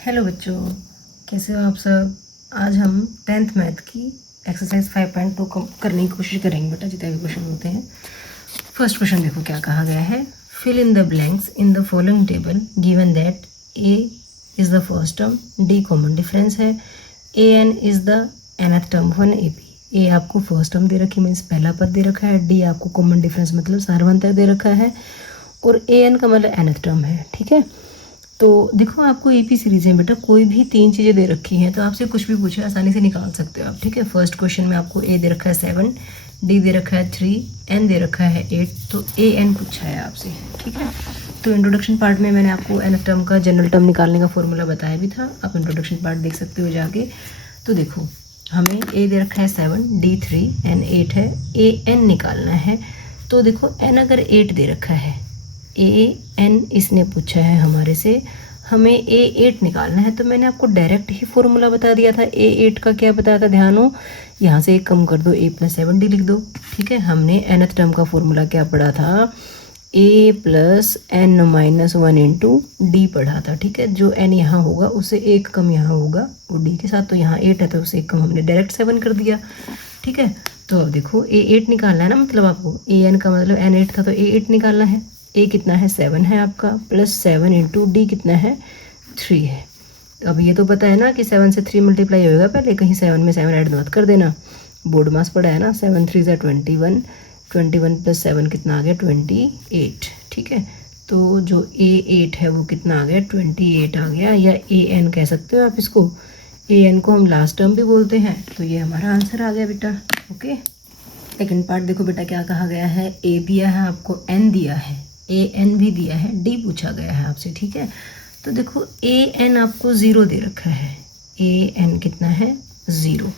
Hello बच्चों, कैसे हो आप सब। आज हम 10th मैथ की एक्सरसाइज 5.2 करने की कोशिश करेंगे बेटा, जितने भी क्वेश्चन होते हैं। फर्स्ट क्वेश्चन देखो क्या कहा गया है। Fill in the blanks in the following table given that a is the first term, d common difference है, a n is the nth term one A P. A आपको first term दे रखी means पहला पद दे रखा है, D आपको common difference मतलब सार्वंतर दे रखा है, और ए एन का मतलब nth टर्म है। ठीक है, तो देखो आपको एपी सीरीज है बेटा, कोई भी तीन चीज़ें दे रखी हैं तो आपसे कुछ भी पूछे आसानी से निकाल सकते हो आप। ठीक है, फर्स्ट क्वेश्चन में आपको ए दे रखा है 7, डी दे रखा है 3, एन दे रखा है 8, तो ए एन पूछा है आपसे। ठीक है, तो इंट्रोडक्शन पार्ट में मैंने आपको एन टर्म का जनरल टर्म निकालने का फॉर्मूला बताया भी था, आप इंट्रोडक्शन पार्ट देख सकते हो जाके। तो देखो हमें ए दे रखा है 7, डी 3, एन 8 है, ए एन निकालना है। तो देखो एन अगर 8 दे रखा है, ए एन इसने पूछा है हमारे से, हमें ए 8 निकालना है, तो मैंने आपको डायरेक्ट ही फॉर्मूला बता दिया था। ए 8 का क्या बताया था, ध्यान हो, यहाँ से एक कम कर दो, ए प्लस 7 डी लिख दो। ठीक है, हमने nth टर्म का फॉर्मूला क्या पढ़ा था, a plus N minus 1 into d पढ़ा था। ठीक है, जो एन यहाँ होगा उससे एक कम यहाँ होगा वो डी के साथ, तो यहाँ 8 है तो उससे एक कम हमने डायरेक्ट 7 कर दिया। ठीक है, तो देखो ए 8 निकालना है ना, मतलब आपको ए एन का मतलब एन 8 था तो ए 8 निकालना है। ए कितना है 7 है आपका, प्लस 7 इंटू डी कितना है 3 है। अब ये तो पता है ना कि 7 से 3 मल्टीप्लाई होएगा, पहले कहीं 7 में 7 ऐड मत कर देना, बोर्ड मास पड़ा है ना। 7 3 ज़ा 21, 21 प्लस 7 कितना आ गया 28। ठीक है, तो जो ए 8 है वो कितना आ गया 28 आ गया, या ए एन कह सकते हो आप इसको। ए एन को हम लास्ट टर्म भी बोलते हैं, तो ये हमारा आंसर आ गया बेटा। ओके, सेकंड पार्ट देखो बेटा क्या कहा गया है। ए दिया है आपको, एन दिया है, ए एन भी दिया है, डी पूछा गया है आपसे। ठीक है, तो देखो ए एन आपको 0 दे रखा है, ए एन कितना है 0,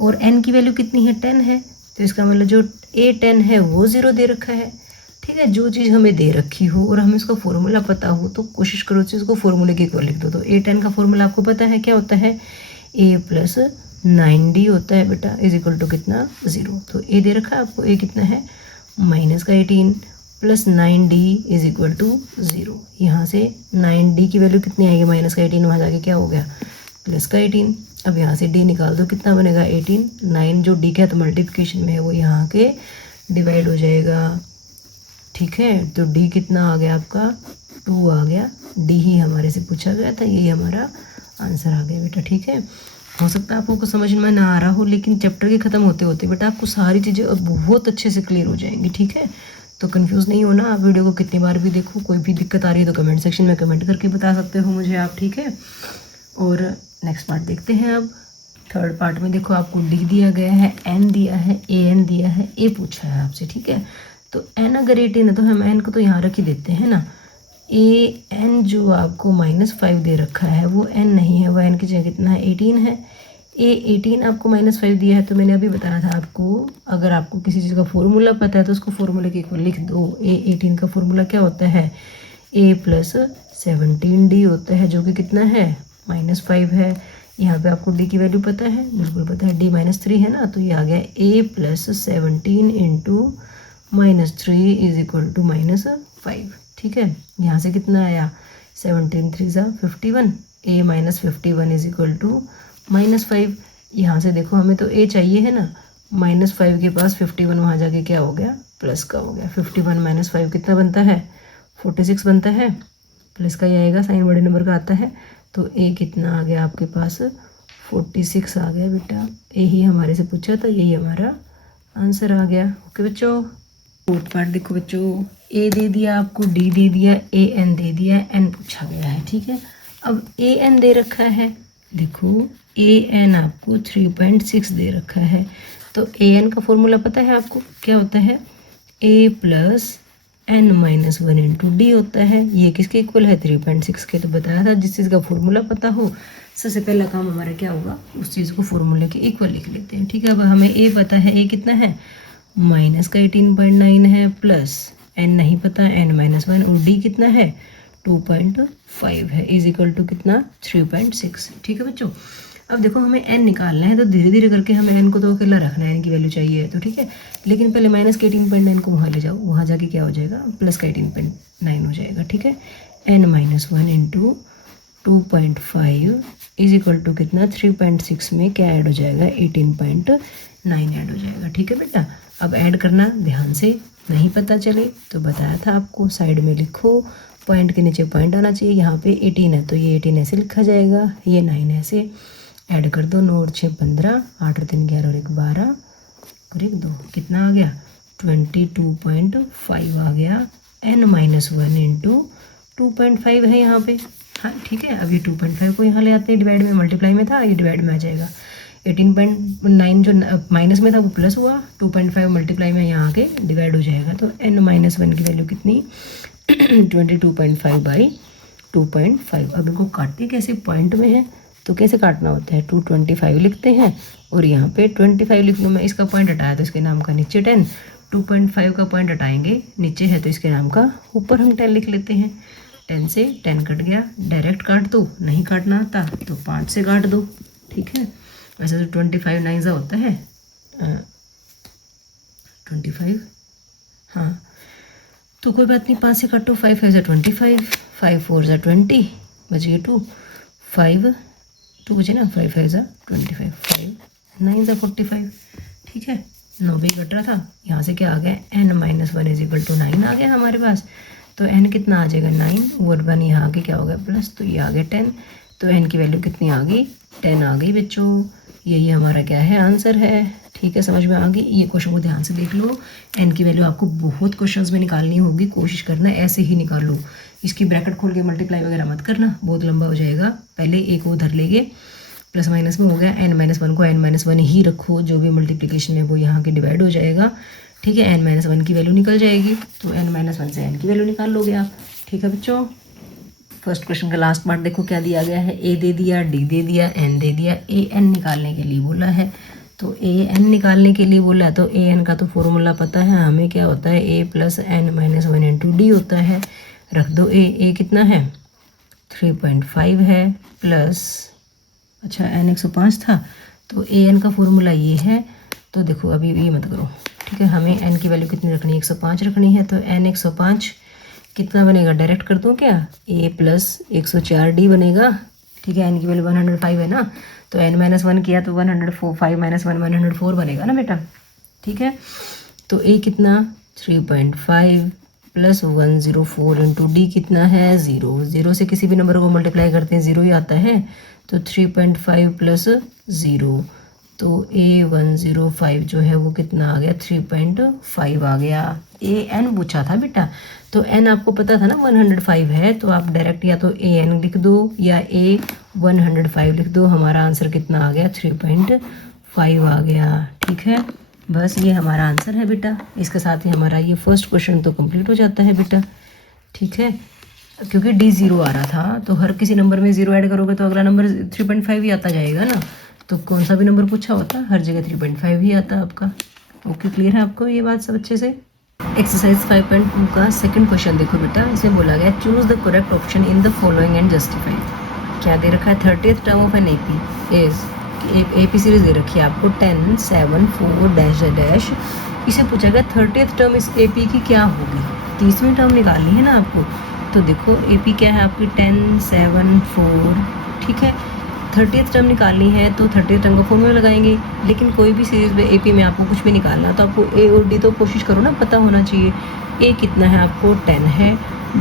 और एन की वैल्यू कितनी है 10 है, तो इसका मतलब जो ए 10 है वो 0 दे रखा है। ठीक है, जो चीज़ हमें दे रखी हो और हमें उसका फॉर्मूला पता हो तो कोशिश करो उसको फॉर्मूले के इक्वल लिख दो। तो ए 10 का फॉर्मूला आपको पता है क्या होता है, ए प्लस 9d होता है बेटा, इज इक्वल टू कितना 0। तो ए दे रखा है आपको, ए कितना है माइनस का 18 plus 9d is equal to 0। यहाँ से 9d की वैल्यू कितनी आएगी, माइनस का 18, वहाँ जाके क्या हो गया प्लस का 18। अब यहाँ से d निकाल दो, कितना बनेगा 18, 9 जो d का तो मल्टीप्लिकेशन में है वो यहाँ के डिवाइड हो जाएगा। ठीक है, तो d कितना आ गया आपका 2 आ गया, d ही हमारे से पूछा गया था, यही हमारा आंसर आ गया बेटा। ठीक है, हो सकता है आपको समझ में ना आ रहा हो, लेकिन चैप्टर के ख़त्म होते होते बेटा आपको सारी चीज़ें अब बहुत अच्छे से क्लियर हो जाएंगी। ठीक है, तो कंफ्यूज नहीं होना, आप वीडियो को कितनी बार भी देखो, कोई भी दिक्कत आ रही है तो कमेंट सेक्शन में कमेंट करके बता सकते हो मुझे आप। ठीक है, और नेक्स्ट पार्ट देखते हैं अब। थर्ड पार्ट में देखो आपको डी दिया गया है, एन दिया है, ए एन दिया है, ए पूछा है आपसे। ठीक है, तो एन अगर 18 है तो हम एन को तो यहाँ रख ही देते हैं ना। ए एन जो आपको -5 दे रखा है वो एन नहीं है, वो एन की जगह कितना है 18 है। ए 18 आपको -5 दिया है, तो मैंने अभी बताया था आपको, अगर आपको किसी चीज़ का फॉर्मूला पता है तो उसको फॉर्मूले के इक्वल लिख दो। ए 18 का फॉर्मूला क्या होता है, ए प्लस 17d होता है, जो कि कितना है -5 है। यहाँ पे आपको डी की वैल्यू पता है, बिल्कुल पता है, डी -3 है ना, तो ये आ गया a plus 17 into -3 is equal to -5। ठीक है, यहाँ से कितना आया 17 3 ज़ा 51, ए माइनस 51 इज इक्वल टू -5। यहाँ से देखो हमें तो ए चाहिए है ना, -5 के पास 51 वहाँ जाके क्या हो गया प्लस का हो गया। 51 - 5 कितना बनता है 46 बनता है, प्लस का ही आएगा, साइन बड़े नंबर का आता है। तो ए कितना आ गया आपके पास 46 आ गया बेटा, ए ही हमारे से पूछा था, यही हमारा आंसर आ गया। ओके बच्चों, फोर्थ पार्ट देखो बच्चों, ए दे दिया आपको, डी दे दिया, ए एन दे दिया, एन पूछा गया है। ठीक है, अब ए एन दे रखा है, देखो ए एन आपको 3.6 दे रखा है, तो ए एन का फॉर्मूला पता है आपको क्या होता है, a plus N minus 1 into d होता है। ये किसके इक्वल है 3.6 के, तो बताया था जिस चीज़ का फॉर्मूला पता हो सबसे पहला काम हमारा क्या होगा, उस चीज़ को फॉर्मूले के इक्वल लिख लेते हैं। ठीक है, अब हमें ए पता है, ए कितना है माइनस का 18.9 है, प्लस एन नहीं पता n-1, और डी कितना है 2.5 है, इज इक्वल टू कितना 3.6। ठीक है बच्चों, अब देखो हमें n निकालना है, तो धीरे धीरे करके हमें n को तो अकेला रखना है, n की वैल्यू चाहिए तो। ठीक है, लेकिन पहले माइनस के 18.9 को वहाँ ले जाओ, वहाँ जाके क्या हो जाएगा प्लस का 18.9 हो जाएगा। ठीक है, n-1 into 2.5 is equal to कितना 3.6 में क्या ऐड हो जाएगा 18.9 ऐड हो जाएगा। ठीक है बेटा, अब ऐड करना ध्यान से, नहीं पता चले तो बताया था आपको, साइड में लिखो, पॉइंट के नीचे पॉइंट आना चाहिए। यहाँ पे 18 है तो ये 18 ऐसे लिखा जाएगा, ये 9 ऐसे, ऐड कर दो, 9 और 6 15, 8 और 3 11 और 1 12 और 1 2, कितना आ गया 22.5 आ गया। n-1 इंटू 2.5 है यहाँ पे। हाँ ठीक है, अब ये 2.5 को यहाँ ले आते हैं, डिवाइड में, मल्टीप्लाई में था, ये डिवाइड में आ जाएगा। 18.9 जो माइनस में था वो प्लस हुआ, 2.5 मल्टीप्लाई में यहाँ आके डिवाइड हो जाएगा। तो n-1 की वैल्यू कितनी 22.5 बाई 2.5। अब इनको काटते कैसे, पॉइंट में है तो कैसे काटना होता है, 225 लिखते हैं और यहाँ पे 25 लिख लूँ मैं। इसका पॉइंट हटाया तो इसके नाम का नीचे 10, 2.5 का पॉइंट हटाएंगे, नीचे है तो इसके नाम का ऊपर हम 10 लिख लेते हैं। 10 से 10 कट गया, डायरेक्ट काट दो, नहीं काटना आता तो 5 से काट दो। ठीक है, वैसे तो 25 9 होता है 25, हाँ तो कोई बात नहीं, 5 से काटो, 5 5 25, 5 4 20, बच गए 2, 5 2 बचे ना, 5 5 25, 5 9 45। ठीक है, 9 भी कट रहा था, यहाँ से क्या आ गया n-1 इज इक्वल टू 9 आ गया हमारे पास। तो n कितना आ जाएगा 9 और 1 यहाँ आके क्या हो गया प्लस, तो ये आ गया 10। तो n की वैल्यू कितनी आ गई 10 आ गई बच्चों, यही हमारा क्या है आंसर है। ठीक है, समझ में आ गई। ये क्वेश्चन को ध्यान से देख लो, n की वैल्यू आपको बहुत क्वेश्चंस में निकालनी होगी, कोशिश करना ऐसे ही निकाल लो, इसकी ब्रैकेट खोल के मल्टीप्लाई वगैरह मत करना, बहुत लंबा हो जाएगा। पहले एक को उधर लेंगे, प्लस माइनस में हो गया, n-1 को n-1 ही रखो, जो भी मल्टीप्लिकेशन है वो यहाँ के डिवाइड हो जाएगा। ठीक है, n-1 की वैल्यू निकल जाएगी, तो n-1 से n की वैल्यू निकाल लोगे आप। ठीक है बच्चों, फर्स्ट क्वेश्चन का लास्ट पार्ट देखो क्या दिया गया है, a दे दिया, d दे दिया, n दे दिया, an निकालने के लिए बोला है। तो an निकालने के लिए बोला है तो an का तो फॉर्मूला पता है हमें, क्या होता है a plus n-1 into d होता है। रख दो a कितना है 3.5 है, प्लस अच्छा n 105 था, तो an का फॉर्मूला ये है। तो देखो अभी ये मत करो, ठीक है, हमें n की वैल्यू कितनी रखनी है 105 रखनी है। तो n 105 कितना बनेगा, डायरेक्ट कर दूँ क्या, a प्लस 104d बनेगा। ठीक है, n की वैल्यू 105 है ना, तो n-1 किया तो 104, 5 - 1 104 बनेगा ना बेटा। ठीक है, तो a कितना 3.5 प्लस 104 इंटू डी कितना है 0, 0 से किसी भी नंबर को मल्टीप्लाई करते हैं 0 ही आता है। तो 3.5 प्लस 0, तो a105 जो है वो कितना आ गया 3.5 आ गया। an पूछा था बेटा, तो n आपको पता था ना 105 है, तो आप डायरेक्ट या तो an लिख दो या a105 लिख दो। हमारा आंसर कितना आ गया 3.5 आ गया। ठीक है, बस ये हमारा आंसर है बेटा। इसके साथ ही हमारा ये फर्स्ट क्वेश्चन तो कंप्लीट हो जाता है बेटा। ठीक है, क्योंकि डी 0 आ रहा था, तो हर किसी नंबर में 0 ऐड करोगे तो अगला नंबर 3.5 ही आता जाएगा ना। तो कौन सा भी नंबर पूछा होता हर जगह 3.5 ही आता आपका। ओके, क्लियर है आपको ये बात सब अच्छे से। एक्सरसाइज 5.2 का सेकंड क्वेश्चन देखो बेटा, इसमें बोला गया choose the correct option in the following and justify. क्या दे रखा है 30th term of an AP is, AP series दे रखी है आपको 10 7 4 डैश डैश। इसे पूछा गया 30th टर्म इस एपी की क्या होगी, 30वीं टर्म निकालनी है ना आपको। तो देखो एपी क्या है आपकी 10 7 4, ठीक है, 30th टर्म निकालनी है तो 30th टर्म का फॉर्मूला लगाएंगे। लेकिन कोई भी सीरीज में एपी में आपको कुछ भी निकालना तो आपको ए और डी तो कोशिश करो ना पता होना चाहिए। ए कितना है आपको 10 है,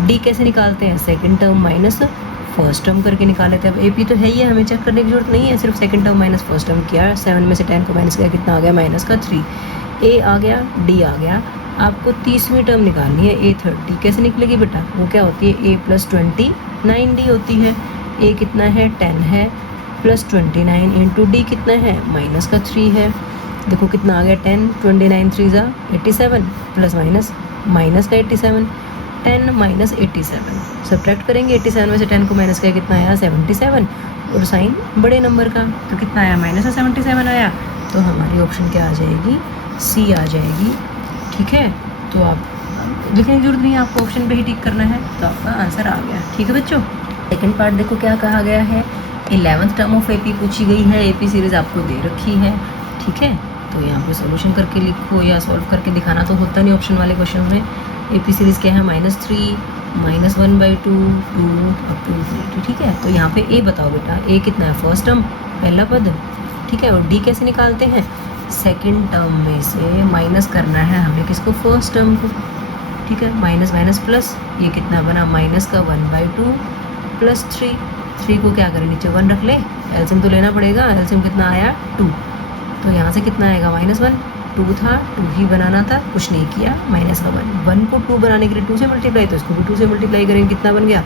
डी कैसे निकालते हैं second term minus first term करके निकाल लेते हैं। अब एपी तो है ही है, हमें चेक करने की जरूरत नहीं है, सिर्फ second term minus first term किया, 7 में से 10 को माइनस किया, कितना आ गया माइनस का 3। ए आ गया, डी आ गया, आपको 30वीं टर्म निकालनी है A30। कैसे निकलेगी बेटा, वो क्या होती है a प्लस 29d होती है। ए कितना है 10 है, प्लस 29 इंटू डी कितना है माइनस का 3 है। देखो कितना आ गया 10 29 3 ज़ा 87 प्लस माइनस माइनस का 87, 10 माइनस 87 सब्ट्रैक्ट करेंगे। 87 में से 10 को माइनस किया, कितना आया 77, और साइन बड़े नंबर का तो कितना आया माइनस का 77 आया। तो हमारी ऑप्शन क्या आ जाएगी, सी आ जाएगी। ठीक है, तो आप लिखने की जरूरत नहीं है, आपको ऑप्शन पे ही टिक करना है, तो आपका आंसर आ गया। ठीक है बच्चों, सेकंड पार्ट देखो क्या कहा गया है, 11th टर्म ऑफ एपी पूछी गई है, एपी सीरीज आपको दे रखी है। ठीक है, तो यहाँ पे सॉल्यूशन करके लिखो या सॉल्व करके दिखाना तो होता नहीं ऑप्शन वाले क्वेश्चन में। एपी सीरीज क्या है -3 -1/2 2 अप टू इन्फिनिटी, ठीक है। तो यहाँ पे ए बताओ बेटा, ए कितना है, फर्स्ट टर्म पहला पद, ठीक है। और डी कैसे निकालते हैं, सेकंड टर्म में से माइनस करना है हमें किसको, फर्स्ट टर्म को, ठीक है। माइनस माइनस प्लस, ये कितना बना माइनस का 1/2 प्लस 3 को क्या करें, नीचे 1 रख ले, एलसीएम तो लेना पड़ेगा, एलसीएम कितना आया 2, तो यहाँ से कितना आएगा -1, 2 था, 2 ही बनाना था, कुछ नहीं किया, माइनस का 1 को 2 बनाने के लिए 2 से मल्टीप्लाई, तो इसको भी 2 से मल्टीप्लाई करेंगे, कितना बन गया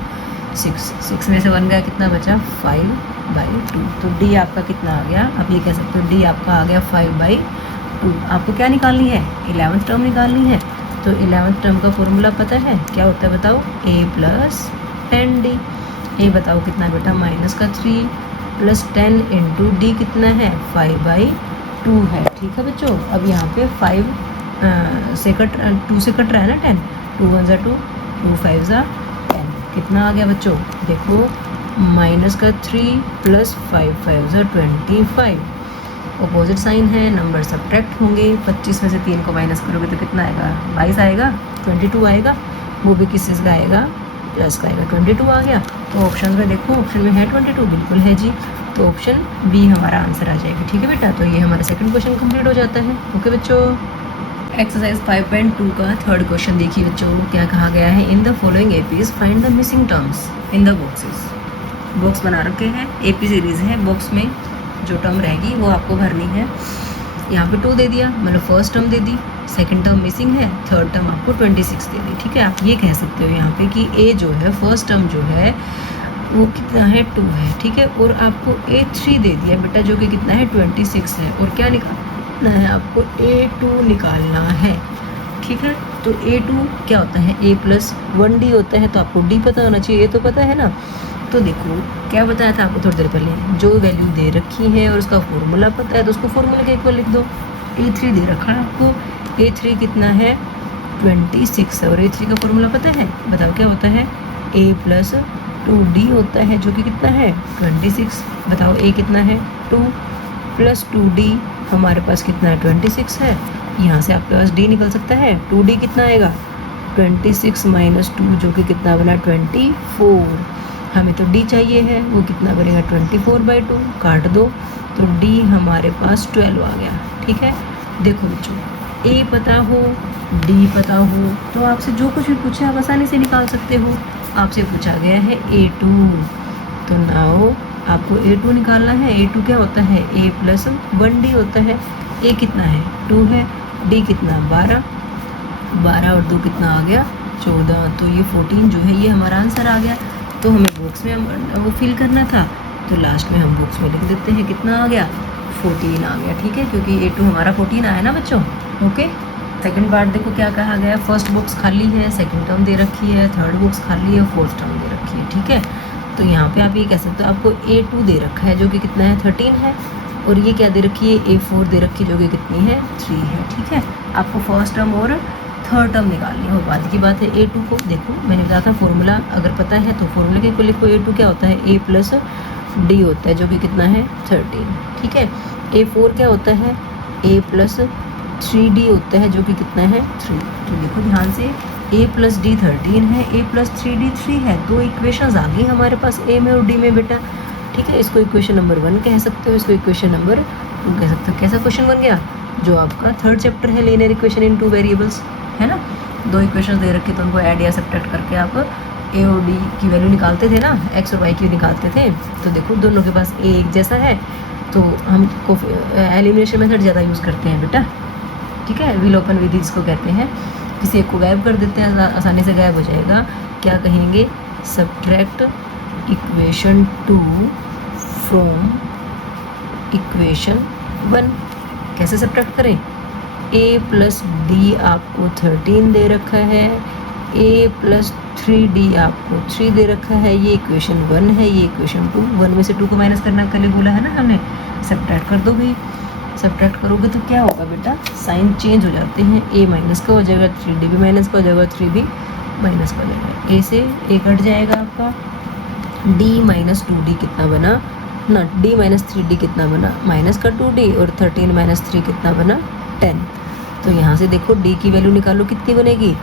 6 में से 1 गया, कितना बचा 5/2। तो डी आपका कितना आ गया, आप ये कह सकते हो डी आपका आ गया 5/2। आपको क्या निकालनी है, 11th टर्म निकालनी है। तो 11th टर्म का फॉर्मूला पता है क्या होता है, बताओ, a + 10d। ए बताओ कितना बेटा, -3 + 10 इंटू डी कितना है 5/2 है, ठीक है बच्चों। अब यहाँ पे 2 से कट रहा है ना 10, 2 1 = 2, 2 5 = 10, कितना आ गया बच्चों, देखो -3 + 5 5 = 25। अपोजिट साइन है, नंबर सब्ट्रैक्ट होंगे, 25 में से 3 को माइनस करोगे तो कितना आएगा 22 आएगा, 22 आएगा, वो भी किस चीज़ का आएगा, प्लस का आएगा, 22 आ गया। तो ऑप्शन में देखो, ऑप्शन में है 22, बिल्कुल है जी, तो ऑप्शन बी हमारा आंसर आ जाएगा, ठीक है बेटा। तो ये हमारा सेकंड क्वेश्चन कंप्लीट हो जाता है। ओके बच्चों, एक्सरसाइज 5.2 का थर्ड क्वेश्चन देखिए बच्चों, क्या कहा गया है, इन the following APs find the missing terms in the boxes. Box बना रखे हैं, एपी सीरीज है, बॉक्स में जो टर्म रहेगी वो आपको भरनी है। यहाँ पे 2 दे दिया, मतलब फर्स्ट टर्म दे दी, सेकंड टर्म मिसिंग है, थर्ड टर्म आपको 26 दे दी, ठीक है। आप ये कह सकते हो यहाँ पे कि ए जो है, फर्स्ट टर्म जो है वो कितना है 2 है, ठीक है। और आपको A3 दे दिया बेटा, जो कि कितना है 26 है, और क्या निकालना है आपको, A2 निकालना है, ठीक है। तो A2 क्या होता है, A + 1D होता है, तो आपको D पता होना चाहिए, ये तो पता है ना। तो देखो क्या बताया था आपको थोड़ी देर पहले, जो वैल्यू दे रखी है और उसका फॉर्मूला पता है तो उसको फॉर्मूला के इक्वल लिख दो। A3 दे रखा है आपको, A3 कितना है 26 है, और A3 का फॉर्मूला पता है, बताओ क्या होता है, A + 2D होता है, जो कि कितना है 26। बताओ A कितना है 2 + 2D, हमारे पास कितना है 26 है, यहाँ से आपके पास D निकल सकता है, 2D कितना आएगा 26 - 2, जो कि कितना बना 24। हमें तो D चाहिए है, वो कितना बनेगा 24/2, काट दो, तो D हमारे पास 12 आ गया, ठीक है। देखो बच्चों, A पता हो, D पता हो, तो आपसे जो कुछ भी पूछे आप आसानी से निकाल सकते हो। आपसे पूछा गया है A2, तो नाउ आपको A2 निकालना है। A2 क्या होता है, A + 1D होता है। A कितना है 2 है, D कितना 12, 12 और 2 कितना आ गया 14, तो ये 14 जो है ये हमारा आंसर आ गया। तो हमें बॉक्स में वो फिल करना था, तो लास्ट में हम बॉक्स में लिख देते हैं, कितना आ गया 14 आ गया, ठीक है, क्योंकि A2 हमारा 14 आया ना बच्चों। ओके, सेकंड पार्ट देखो क्या कहा गया, फर्स्ट बॉक्स खाली है, सेकंड टर्म दे रखी है, थर्ड बॉक्स खाली है, फोर्थ टर्म दे रखी है, ठीक है। तो यहाँ पे आप ये कह सकते हो, आपको A2 दे रखा है जो कि कितना है 13 है, और ये क्या दे रखी है A4 दे रखी है जो कि कितनी है 3 है, ठीक है। आपको फर्स्ट टर्म और थर्ड टर्म निकालनी है, और बाद की बात है A2 को देखो, मैंने बताया था फॉर्मूला अगर पता है तो फॉर्मूला के को लिखो। A2 क्या होता है, A + D होता है, जो कि कितना है 13, ठीक है। A4 क्या होता है, A + 3D होता है, जो कि कितना है 3। तो देखो ध्यान से, A + D 13 है, A + 3D 3 है, 2 इक्वेशंस आ गई हमारे पास A में और D में बेटा, ठीक है। इसको इक्वेशन नंबर 1 कह सकते हो, इसको इक्वेशन नंबर 2 कह सकते हो। कैसा क्वेश्चन बन गया, जो आपका थर्ड चैप्टर है, लीनियर इक्वेशन इन 2 वेरिएबल्स, है ना। 2 इक्वेशन दे रखे तो उनको ऐड या सब्ट्रैक्ट करके आप A और D की वैल्यू निकालते थे ना, X और Y की निकालते थे। तो देखो दोनों के पास A एक जैसा है, तो हम एलिमिनेशन मेथड ज़्यादा यूज़ करते हैं बेटा, ठीक है। विलोपन विधि जिसको कहते हैं, किसी एक को गायब कर देते हैं, आसानी से गायब हो जाएगा। क्या कहेंगे, सब्ट्रैक्ट इक्वेशन 2 फ्रॉम इक्वेशन 1। कैसे सब्ट्रैक्ट करें, A + D आपको 13 दे रखा है, A + 3D आपको 3 दे रखा है, ये इक्वेशन 1 है, ये इक्वेशन 2। 1 में से 2 को माइनस करना कल बोला है ना हमने, सब्ट्रैक्ट कर दो भाई। सब्ट्रैक्ट करोगे तो क्या होगा बेटा, साइन चेंज हो जाते हैं, A माइनस का हो जाएगा, 3D भी माइनस का हो जाएगा, 3 भी माइनस का हो जाएगा। A से A कट जाएगा आपका, D - 2D कितना बना ना, D - 3D कितना बना, माइनस का 2D, और 13 - 3 कितना बना 10। तो यहाँ से देखो D की वैल्यू निकालो, कितनी बनेगी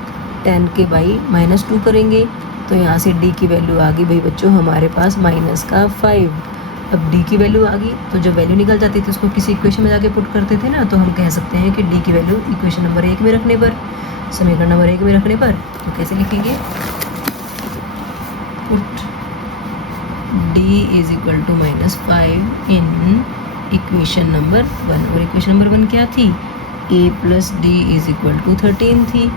10 के बाई -2 करेंगे, तो यहाँ से डी की वैल्यू आ गई भाई बच्चों हमारे पास -5। अब डी की वैल्यू आ गई तो जब वैल्यू निकल जाती थी उसको किसी इक्वेशन में जाके पुट करते थे ना, तो हम कह सकते हैं कि डी की वैल्यू इक्वेशन नंबर 1 में रखने पर, समीकरण नंबर 1 में रखने पर, तो कैसे लिखेंगे, put D is equal to -5 in equation number 1। और इक्वेशन नंबर 1 क्या थी, a plus D is equal to 13 थी।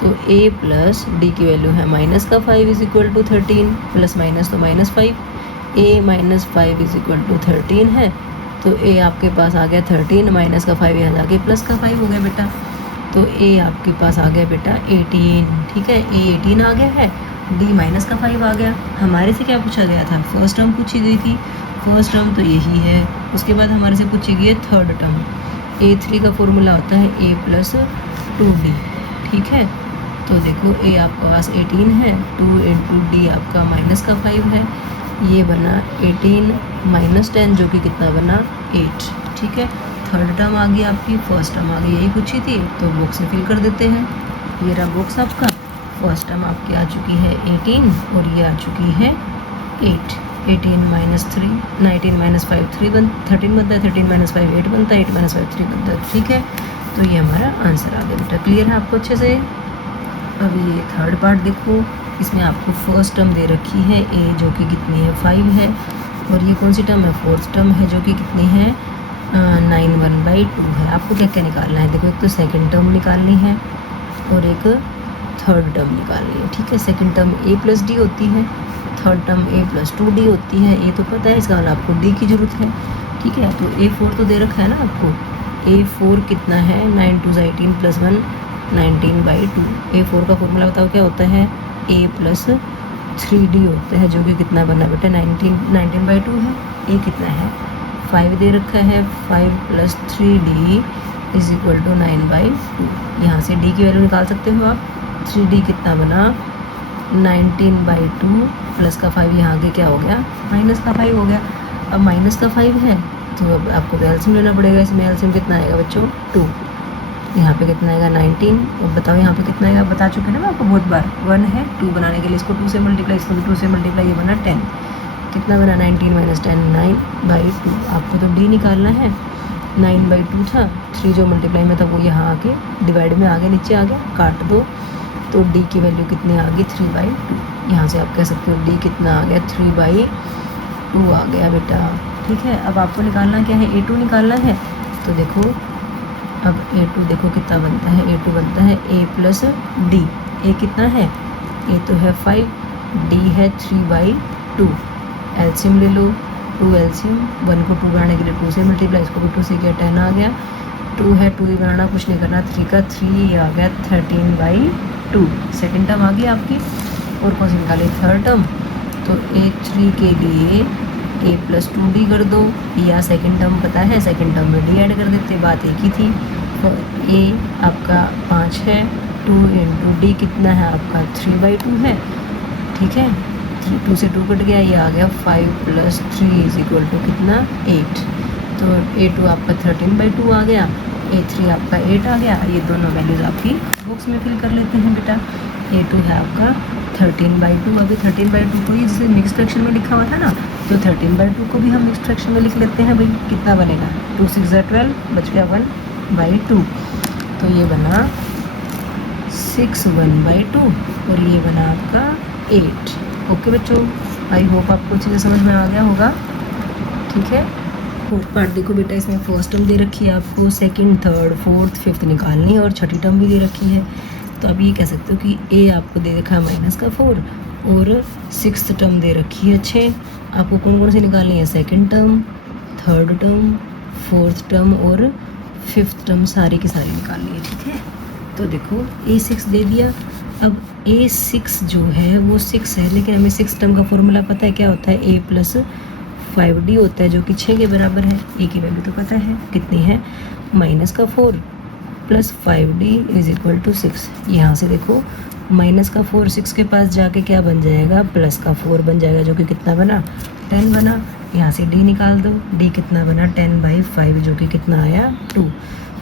तो a प्लस डी की वैल्यू है -5 is equal to 13, plus minus तो -5, a -5 इज इक्वल टू 13 है। तो a आपके पास आ गया 13, -5 यहाँ जाके +5 हो गया बेटा। तो a आपके पास आ गया बेटा 18, ठीक है, a 18 आ गया है, d -5 आ गया। हमारे से क्या पूछा गया था, फर्स्ट टर्म पूछी गई थी, फर्स्ट टर्म तो यही है। उसके बाद हमारे से पूछी गई है थर्ड टर्म। a3 का फॉर्मूला होता है a + 2d, ठीक है। तो देखो a आपके पास 18 है, 2 × d आपका -5 है, ये बना 18 - 10 जो कि कितना बना 8, ठीक है। थर्ड टर्म आ गई आपकी, फर्स्ट टर्म आ गई यही पूछी थी, तो बॉक्स में फिल कर देते हैं। ये रहा बॉक्स आपका, फर्स्ट टर्म आपकी आ चुकी है 18 और ये आ चुकी है 8। 18 - 3 19 - 5 13 बनता है, 13 - 5 8 बनता है, 8 - 5 3 बनता है, ठीक है। तो ये हमारा आंसर आ गया बेटा। क्लियर है आपको अच्छे से। अब ये थर्ड पार्ट देखो, इसमें आपको फर्स्ट टर्म दे रखी है a जो कि कितनी है 5 है, और ये कौन सी टर्म है, फोर्थ टर्म है जो कि कितनी है 9/2 है। आपको क्या क्या निकालना है, देखो एक तो सेकंड टर्म निकालनी है और एक थर्ड टर्म निकालनी है, ठीक है। सेकंड टर्म a + d होती है, थर्ड टर्म a + 2d होती है। ये तो पता है, इसका मतलब आपको d की ज़रूरत है, ठीक है। तो a4 तो दे रखा है ना आपको, a4 कितना है 9 × 2 = 18 + 1 19/2। a4 का फॉर्मूला बताओ क्या होता है, a + 3d होता है, जो कि कितना बना बेटा 19/2 है। a कितना है 5 दे रखा है, 5 + 3d = 9/2। यहाँ से d की वैल्यू निकाल सकते हो आप। 3d कितना बना 19/2 प्लस का 5 यहाँ आगे क्या हो गया -5 हो गया। अब -5 है तो अब आपको एलसीएम लेना पड़ेगा। इसमें एलसीएम कितना आएगा बच्चों 2, यहाँ पे कितना आएगा 19। अब बताओ यहाँ पे कितना आएगा, बता चुके ना मैं आपको बहुत बार, 1 है, 2 बनाने के लिए इसको 2 से मल्टीप्लाई, इसको भी 2 से मल्टीप्लाई, ये बना 10। कितना बना 19 - 10 9/2। आपको तो d निकालना है, 9/2 था, 3 जो मल्टीप्लाई में था वो यहाँ आके डिवाइड में आगे नीचे आ गया, काट दो, तो d की वैल्यू कितनी आ गई 3/2। यहाँ से आप कह सकते हो d कितना आ गया 3/2 आ गया बेटा, ठीक है। अब आपको निकालना क्या है, a2 निकालना है। तो देखो अब a2 देखो कितना बनता है, a2 बनता है a + d। a कितना है, a तो है 5, d है 3/2। एलसीएम ले लो, 2 एलसीएम, 1 को 2 बनाने के लिए 2 से मल्टीप्लाई, इसको भी 2 से किया 10 आ गया। 2 है, 2 ही बनाना, कुछ नहीं करना, 3 का 3 आ गया 13/2। सेकेंड टर्म आ गई आपकी। और कौन सी निकाली, थर्ड टर्म। तो a3 के लिए a + 2d कर दो, या सेकंड टर्म पता है, सेकंड टर्म में d ऐड कर देते, बात एक ही थी। तो a आपका 5 है, 2 × d कितना है आपका 3/2 है, ठीक है। 2 से 2 कट गया, ये आ गया 5 + 3 = कितना 8। तो a2 आपका 13/2 आ गया, a3 आपका 8 आ गया। ये दोनों वैल्यूज़ आपकी बॉक्स में फिल कर लेते हैं बेटा। a2 है आपका 13/2। अभी 13/2 को ही जैसे मिक्स फ्रैक्शन में लिखा हुआ था ना, तो 13/2 को भी हम मिक्स फ्रैक्शन में लिख लेते हैं भाई। कितना बनेगा 2 × 6 = 12, बच गया 1/2। तो ये बना 6 1/2 और ये बना आपका 8। ओके बच्चों, आई होप आपको अच्छे से समझ में आ गया होगा, ठीक है। फोर्थ पार्ट देखो बेटा, इसमें फर्स्ट टर्म दे रखी है आपको, सेकंड, थर्ड, फोर्थ, फिफ्थ निकालनी है, और छठी टर्म भी दे रखी है। तो अब ये कह सकते हो कि a आपको दे रखा है -4 और सिक्स्थ टर्म दे रखी है 6। आपको कौन कौन सी निकालनी है, second term, third term, fourth term और फिफ्थ टर्म, सारी की सारी निकालनी है, ठीक है। तो देखो a6 दे दिया। अब a6 जो है वो 6 है, लेकिन हमें सिक्स टर्म का फॉर्मूला पता है क्या होता है, a + 5d होता है, जो कि 6 के बराबर है। a की वैल्यू तो पता है कितनी है, -4 + 5d = 6। यहाँ से देखो -4 6 के पास जाके क्या बन जाएगा, +4 बन जाएगा, जो कि कितना बना 10 बना। यहाँ से d निकाल दो, d कितना बना 10/5, जो कि कितना आया 2।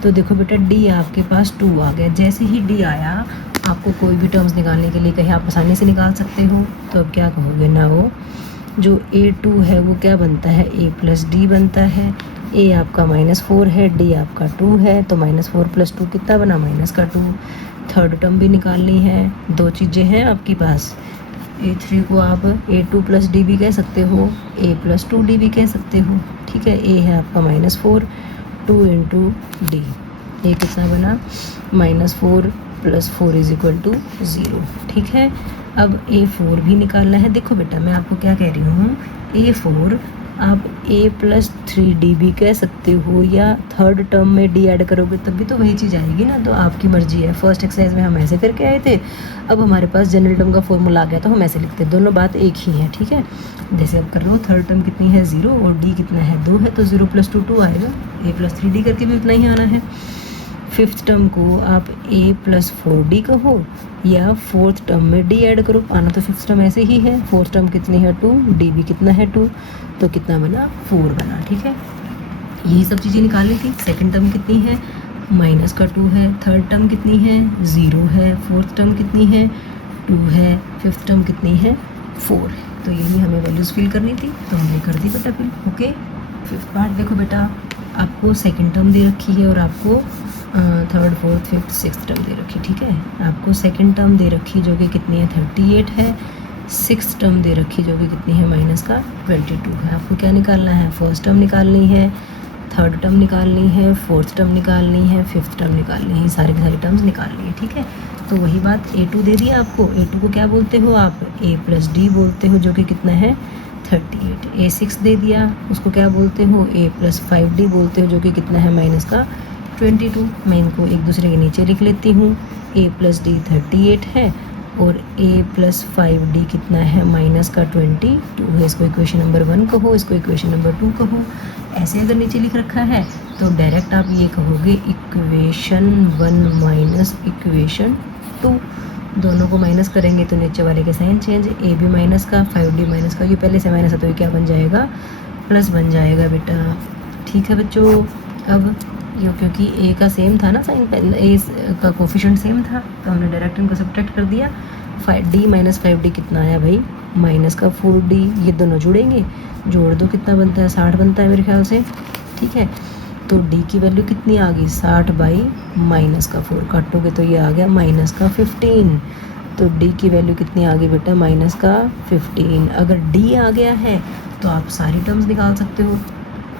तो देखो बेटा d आपके पास 2 आ गया। जैसे ही d आया आपको कोई भी टर्म्स निकालने के लिए कहीं आप आसानी से निकाल सकते हो। तो अब क्या कहोगे ना, वो जो A2 है वो क्या बनता है, A प्लस डी बनता है। A आपका -4 है, D आपका 2 है, तो -4 + 2 कितना बना, -2। थर्ड टर्म भी निकालनी है, दो चीज़ें हैं आपके पास। A3 को आप A2 + D भी कह सकते हो, A + 2D भी कह सकते हो, ठीक है। A है आपका -4, 2 × D, ये कितना बना, -4 + 4 = 0, ठीक है। अब A4 भी निकालना है। देखो बेटा, मैं आपको क्या कह रही हूँ, A4 आप A + 3D भी कह सकते हो, या थर्ड टर्म में D ऐड करोगे तब भी तो वही चीज़ आएगी ना। तो आपकी मर्जी है। फर्स्ट एक्सरसाइज में हम ऐसे करके आए थे, अब हमारे पास जनरल टर्म का फॉर्मूला आ गया तो हम ऐसे लिखते हैं, दोनों बात एक ही है, ठीक है। जैसे अब कर लो, थर्ड टर्म कितनी है, 0, और D कितना है, 2 है, तो 0 + 2 2 आएगा। A + 3D करके भी उतना ही आना है। फिफ्थ टर्म को आप A + 4D कहो, या फोर्थ टर्म में D ऐड करो, आना तो फिफ्थ टर्म ऐसे ही है। फोर्थ टर्म कितनी है, 2, D भी कितना है, 2, तो कितना बना, 4 बना, ठीक है। यही सब चीज़ें निकालनी थी। सेकंड टर्म कितनी है, -2 है। थर्ड टर्म कितनी है, 0 है। फोर्थ टर्म कितनी है, 2 है। फिफ्थ टर्म कितनी है, 4 है। तो यही हमें वैल्यूज़ फिल करनी थी, तो हमने कर दी बेटा फिल। ओके, फिफ्थ पार्ट देखो बेटा, आपको सेकंड टर्म दे रखी है और आपको third, fourth, fifth, sixth term दे रखी, ठीक है। आपको सेकंड टर्म दे रखी जो कि कितनी है, 38 है। सिक्स्थ टर्म दे रखी जो कि कितनी है, -22 है। आपको क्या निकालना है, फर्स्ट टर्म निकालनी है, थर्ड टर्म निकालनी है, फोर्थ टर्म निकालनी है, फिफ्थ टर्म निकालनी है, सारी टर्म्स निकालनी है, ठीक है। तो वही बात, A2 दे दिया आपको। A2 को क्या बोलते हो आप, A + D बोलते हो, जो कि कितना है, 38। A6 दे दिया, उसको क्या बोलते हो, A + 5D बोलते हो, जो कि कितना है, -22। मैं इनको एक दूसरे के नीचे लिख लेती हूँ। A + D 38 है, और A + 5D कितना है, -22 है। इसको इक्वेशन नंबर 1 कहो, इसको इक्वेशन नंबर 2 कहो। ऐसे अगर नीचे लिख रखा है तो डायरेक्ट आप ये कहोगे, इक्वेशन 1 - इक्वेशन 2। दोनों को माइनस करेंगे तो नीचे वाले के साइन चेंज, A भी माइनस का, 5D माइनस का, ये पहले से माइनस है तो ये क्या बन जाएगा, प्लस बन जाएगा बेटा, ठीक है बच्चों। अब ये क्योंकि A का सेम था ना साइन, A का कोफिशिएंट सेम था, तो हमने डायरेक्ट इनको सब्ट्रैक्ट कर दिया। 5D - 5D कितना आया भाई, -4D। ये दोनों जुड़ेंगे, जोड़ दो, कितना बनता है, 60 बनता है मेरे ख्याल से, ठीक है। तो D की वैल्यू कितनी आ गई, 60/-4 काटोगे तो ये आ गया -15। तो D की वैल्यू कितनी आ गई बेटा, -15। अगर D आ गया है तो आप सारी टर्म्स निकाल सकते हो।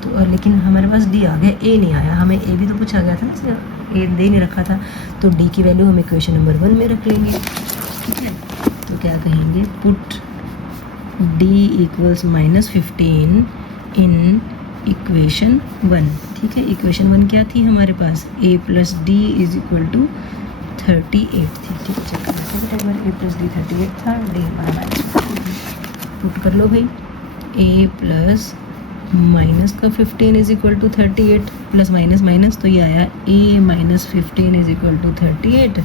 तो लेकिन हमारे पास D आ गया, A नहीं आया, हमें A भी तो पूछा गया था ना, इसलिए A दे नहीं रखा था। तो D की वैल्यू हम इक्वेशन नंबर 1 में रख लेंगे, ठीक है। तो क्या कहेंगे, पुट D = -15 इन इक्वेशन 1, ठीक है। इक्वेशन 1 क्या थी हमारे पास, A + D = 38 थी, ठीक है। चेक करते हैं बेटा, A + D 38 था, D हमारा पुट कर लो भाई। A + -15 = 38, प्लस माइनस माइनस, तो ये आया A - 15 = 38।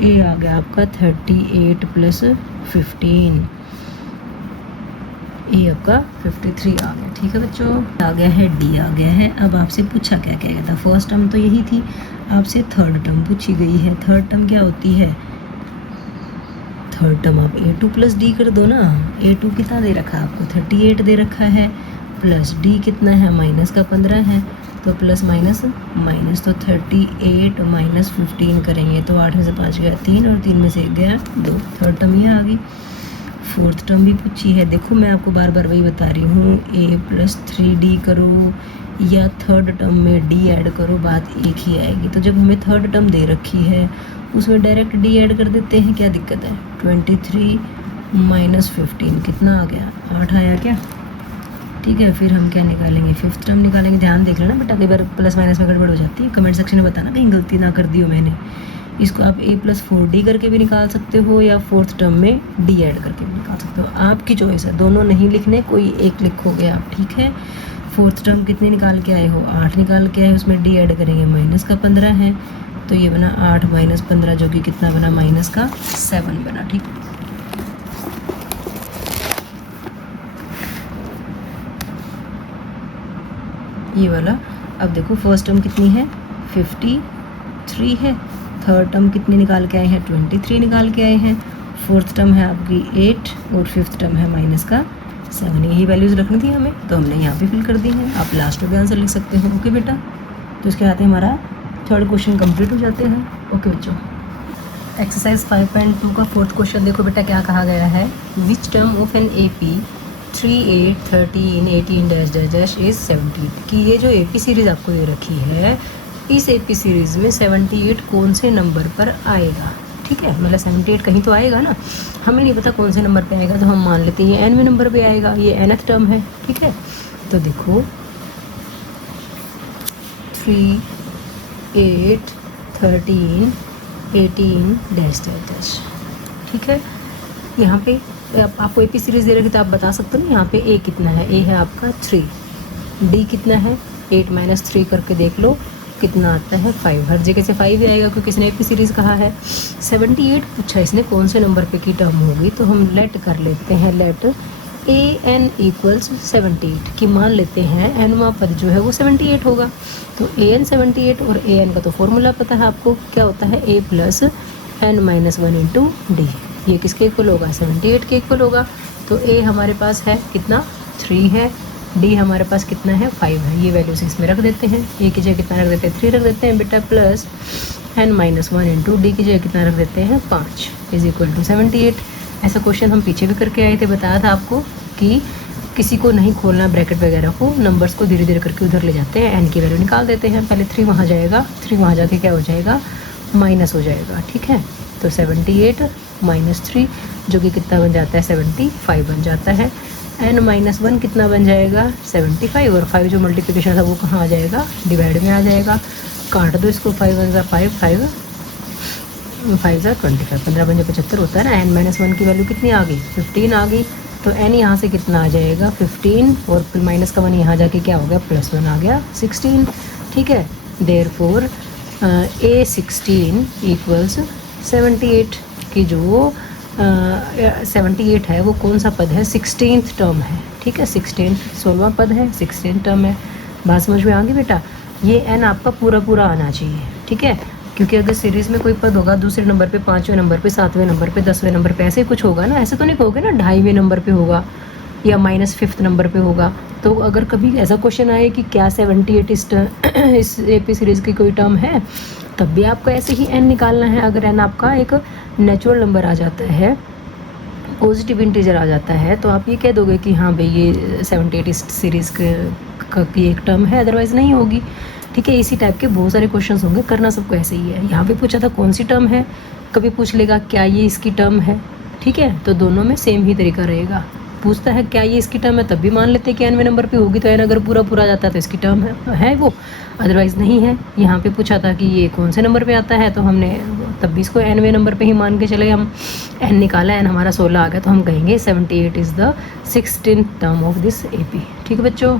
A आ गया आपका 38 + 15, A आपका 53 आ गया, ठीक है बच्चों। आ गया है D आ गया है। अब आपसे पूछा क्या क्या गया था, फर्स्ट टर्म तो यही थी, आपसे थर्ड टर्म पूछी गई है। थर्ड टर्म क्या होती है, थर्ड टर्म आप A2 + D कर दो ना। A2 कितना दे रखा है आपको, 38 दे रखा है, प्लस D कितना है, -15 है, तो प्लस माइनस माइनस, तो 38 - 15 करेंगे तो 8 में से 5 गया 3, और 3 में से 1 गया 2। थर्ड टर्म ये आ गई। फोर्थ टर्म भी पूछी है, देखो मैं आपको बार बार वही बता रही हूँ, A + 3D करो या थर्ड टर्म में D ऐड करो, बात एक ही आएगी। तो जब हमें थर्ड टर्म दे रखी है उसमें डायरेक्ट D ऐड कर देते हैं, क्या दिक्कत है। 23 - 15 कितना आ गया, 8 आया क्या, ठीक है। फिर हम क्या निकालेंगे, फिफ्थ टर्म निकालेंगे। ध्यान देख लेना बेटा, कई बार प्लस माइनस में गड़बड़ हो जाती है, कमेंट सेक्शन में बताना कहीं गलती ना कर दी हो मैंने। इसको आप A + 4D करके भी निकाल सकते हो, या फोर्थ टर्म में D ऐड करके भी निकाल सकते हो, आपकी चॉइस है। दोनों नहीं लिखने, कोई एक लिखोगे आप, ठीक है। फोर्थ टर्म कितने निकाल के आए हो, 8 निकाल के आए, उसमें D ऐड करेंगे, -15 है, तो ये बना 8 - 15, जो कि कितना बना, -7 बना, ठीक। ये वाला। अब देखो फर्स्ट टर्म कितनी है, 53 है, थर्ड टर्म कितनी निकाल के आए हैं, 23 निकाल के आए हैं। फोर्थ टर्म है आपकी 8 और फिफ्थ टर्म है माइनस का 7। यही वैल्यूज़ रखनी थी हमें, तो हमने यहाँ पे फिल कर दी हैं। आप लास्ट में भी आंसर लिख सकते हो। ओके बेटा, तो इसके साथ हमारा थर्ड क्वेश्चन कंप्लीट हो जाते हैं। ओके बच्चों, एक्सरसाइज 5.2 का फोर्थ क्वेश्चन देखो बेटा क्या कहा गया है। Which term of an AP 3, 8, 13, 18 dash dash dash is 70। कि ये जो AP सीरीज़ आपको ये रखी है, इस AP सीरीज़ में 78 कौन से नंबर पर आएगा। ठीक है, मतलब 78 कहीं तो आएगा ना, हमें नहीं पता कौन से नंबर पे आएगा, तो हम मान लेते हैं ये nवें नंबर पे आएगा, ये nth टर्म है। ठीक है, तो देखो 3, 8, 13, 18 डैश डैश डैश। ठीक है, यहाँ पे आपको AP सीरीज़ दे रखी, तो आप बता सकते हो ना यहाँ पे A कितना है। A है आपका 3, D कितना है 8 - 3 करके देख लो कितना आता है 5। हर जगह से 5 ही आएगा क्योंकि इसने AP सीरीज़ कहा है। 78 पूछा इसने कौन से नंबर पे की टर्म होगी, तो हम लेट कर लेते हैं, लेट AN = 78 की मान लेते हैं nवां पद जो है वो 78 होगा। तो AN 78 और AN का तो फॉर्मूला पता है आपको, क्या होता है A + n - 1 × D। ये किसके इक्वल होगा, 78 के इक्वल होगा। तो A हमारे पास है कितना, 3 है, D हमारे पास कितना है, 5 है। ये वैल्यूज इसमें रख देते हैं। A की जगह कितना रख देते हैं, 3 रख देते हैं बेटा, प्लस n - 1 × D की जगह कितना रख देते हैं, 5 = 78। ऐसा क्वेश्चन हम पीछे भी करके आए थे, बताया था आपको कि किसी को नहीं खोलना ब्रैकेट वगैरह को, नंबर्स को धीरे धीरे करके उधर ले जाते हैं, n की वैल्यू निकाल देते हैं। पहले 3 वहाँ जाएगा, 3 वहाँ जाके क्या हो जाएगा, माइनस हो जाएगा। ठीक है, तो 78 - 3 जो कि कितना बन जाता है, 75 बन जाता है। n - 1 कितना बन जाएगा, 75, और 5 जो मल्टीप्लिकेशन था वो कहाँ आ जाएगा, डिवाइड में आ जाएगा। काट दो इसको, 5 × 5, 5 × 5 = 25, 15 × 75 होता है ना। n - 1 की वैल्यू कितनी आ गई, 15 आ गई। तो n यहाँ से कितना आ जाएगा, 15, और फिर माइनस का 1 यहाँ जाके क्या हो गया, +1 आ गया, 16। ठीक है, देयरफॉर A16 = 78 की जो 78 है वो कौन सा पद है, 16th टर्म है। ठीक है, 16वां पद है, 16th टर्म है। बात समझ में आ गई बेटा। ये n आपका पूरा पूरा आना चाहिए। ठीक है, क्योंकि अगर सीरीज़ में कोई पद होगा दूसरे नंबर पे, 5वें नंबर पे, 7वें नंबर पे, 10वें नंबर पे, ऐसे कुछ होगा ना। ऐसे तो नहीं कहोगे ना 2.5वें नंबर पे होगा या -5th नंबर पे होगा। तो अगर कभी ऐसा क्वेश्चन आए कि क्या 78 इस AP सीरीज़ की कोई टर्म है, तब भी आपको ऐसे ही n निकालना है। अगर n आपका एक नेचुरल नंबर आ जाता है, पॉजिटिव इंटीजर आ जाता है, तो आप ये कह दोगे कि हाँ भाई ये 78 इस सीरीज़ की एक टर्म है, अदरवाइज़ नहीं होगी। ठीक है, इसी टाइप के बहुत सारे क्वेश्चंस होंगे, करना सबको ऐसे ही है। यहाँ पे पूछा था कौन सी टर्म है, कभी पूछ लेगा क्या ये इसकी टर्म है। ठीक है, तो दोनों में सेम ही तरीका रहेगा। पूछता है क्या ये इसकी टर्म है, तब भी मान लेते हैं कि nवें नंबर पे होगी, तो n अगर पूरा पूरा जाता है तो इसकी टर्म है वो, अदरवाइज़ नहीं है। यहाँ पे पूछा था कि ये कौन से नंबर पे आता है, तो हमने तब भी इसको nवें नंबर पे ही मान के चले। हम n निकाला, n हमारा 16 आ गया, तो हम कहेंगे 78 is the 16th term of this AP। ठीक है बच्चों,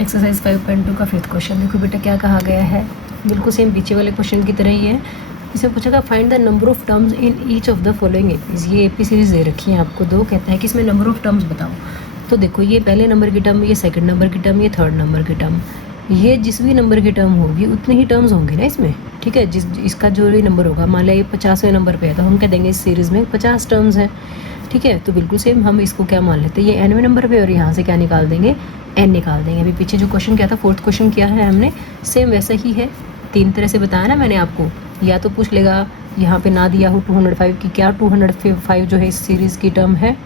एक्सरसाइज 5.2 का 5th क्वेश्चन देखो बेटा क्या कहा गया है। बिल्कुल सेम पीछे वाले क्वेश्चन की तरह ही है। इसमें पूछेगा find the number of terms in each of the following APs। ये AP सीरीज़ दे रखी है आपको दो, कहता है कि इसमें नंबर ऑफ टर्म्स बताओ। तो देखो ये पहले नंबर की टर्म, ये सेकंड नंबर की टर्म, ये थर्ड नंबर की टर्म। ये जिस भी नंबर की टर्म होगी उतने ही टर्म्स होंगे ना इसमें। ठीक है, इसका जो भी नंबर होगा, मान लिया ये 50वें नंबर पे है, तो हम कह देंगे इस सीरीज़ में 50 टर्म्स हैं। ठीक है, तो बिल्कुल सेम हम इसको क्या मान लेते हैं, ये nवें नंबर पे, और यहाँ से क्या निकाल देंगे, n निकाल देंगे। अभी पीछे जो क्वेश्चन किया था, 4th क्वेश्चन किया है हमने, सेम वैसा ही है। 3 तरह से बताया ना मैंने आपको। या तो पूछ लेगा, यहाँ पे ना दिया हो 205 की क्या 205 जो है इस सीरीज़ की टर्म है,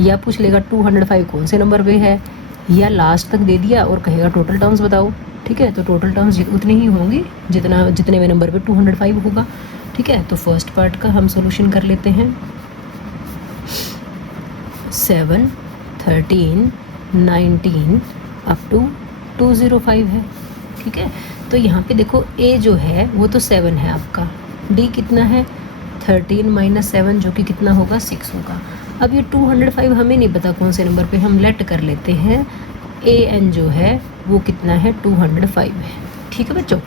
या पूछ लेगा 205 कौन से नंबर पे है, या लास्ट तक दे दिया और कहेगा टोटल टर्म्स बताओ। ठीक है, तो टोटल टर्म्स उतनी ही होंगी जितने में नंबर पे 205 होगा। ठीक है, तो फर्स्ट पार्ट का हम सोल्यूशन कर लेते हैं। 7, 13, 19 अप टू 205 है। ठीक है, तो यहाँ पे देखो A जो है वो तो 7 है आपका, D कितना है 13 - 7 जो कि कितना होगा 6 होगा। अब ये 205 हमें नहीं पता कौन से नंबर पे, हम लेट कर लेते हैं AN जो है वो कितना है 205 है। ठीक है बच्चों,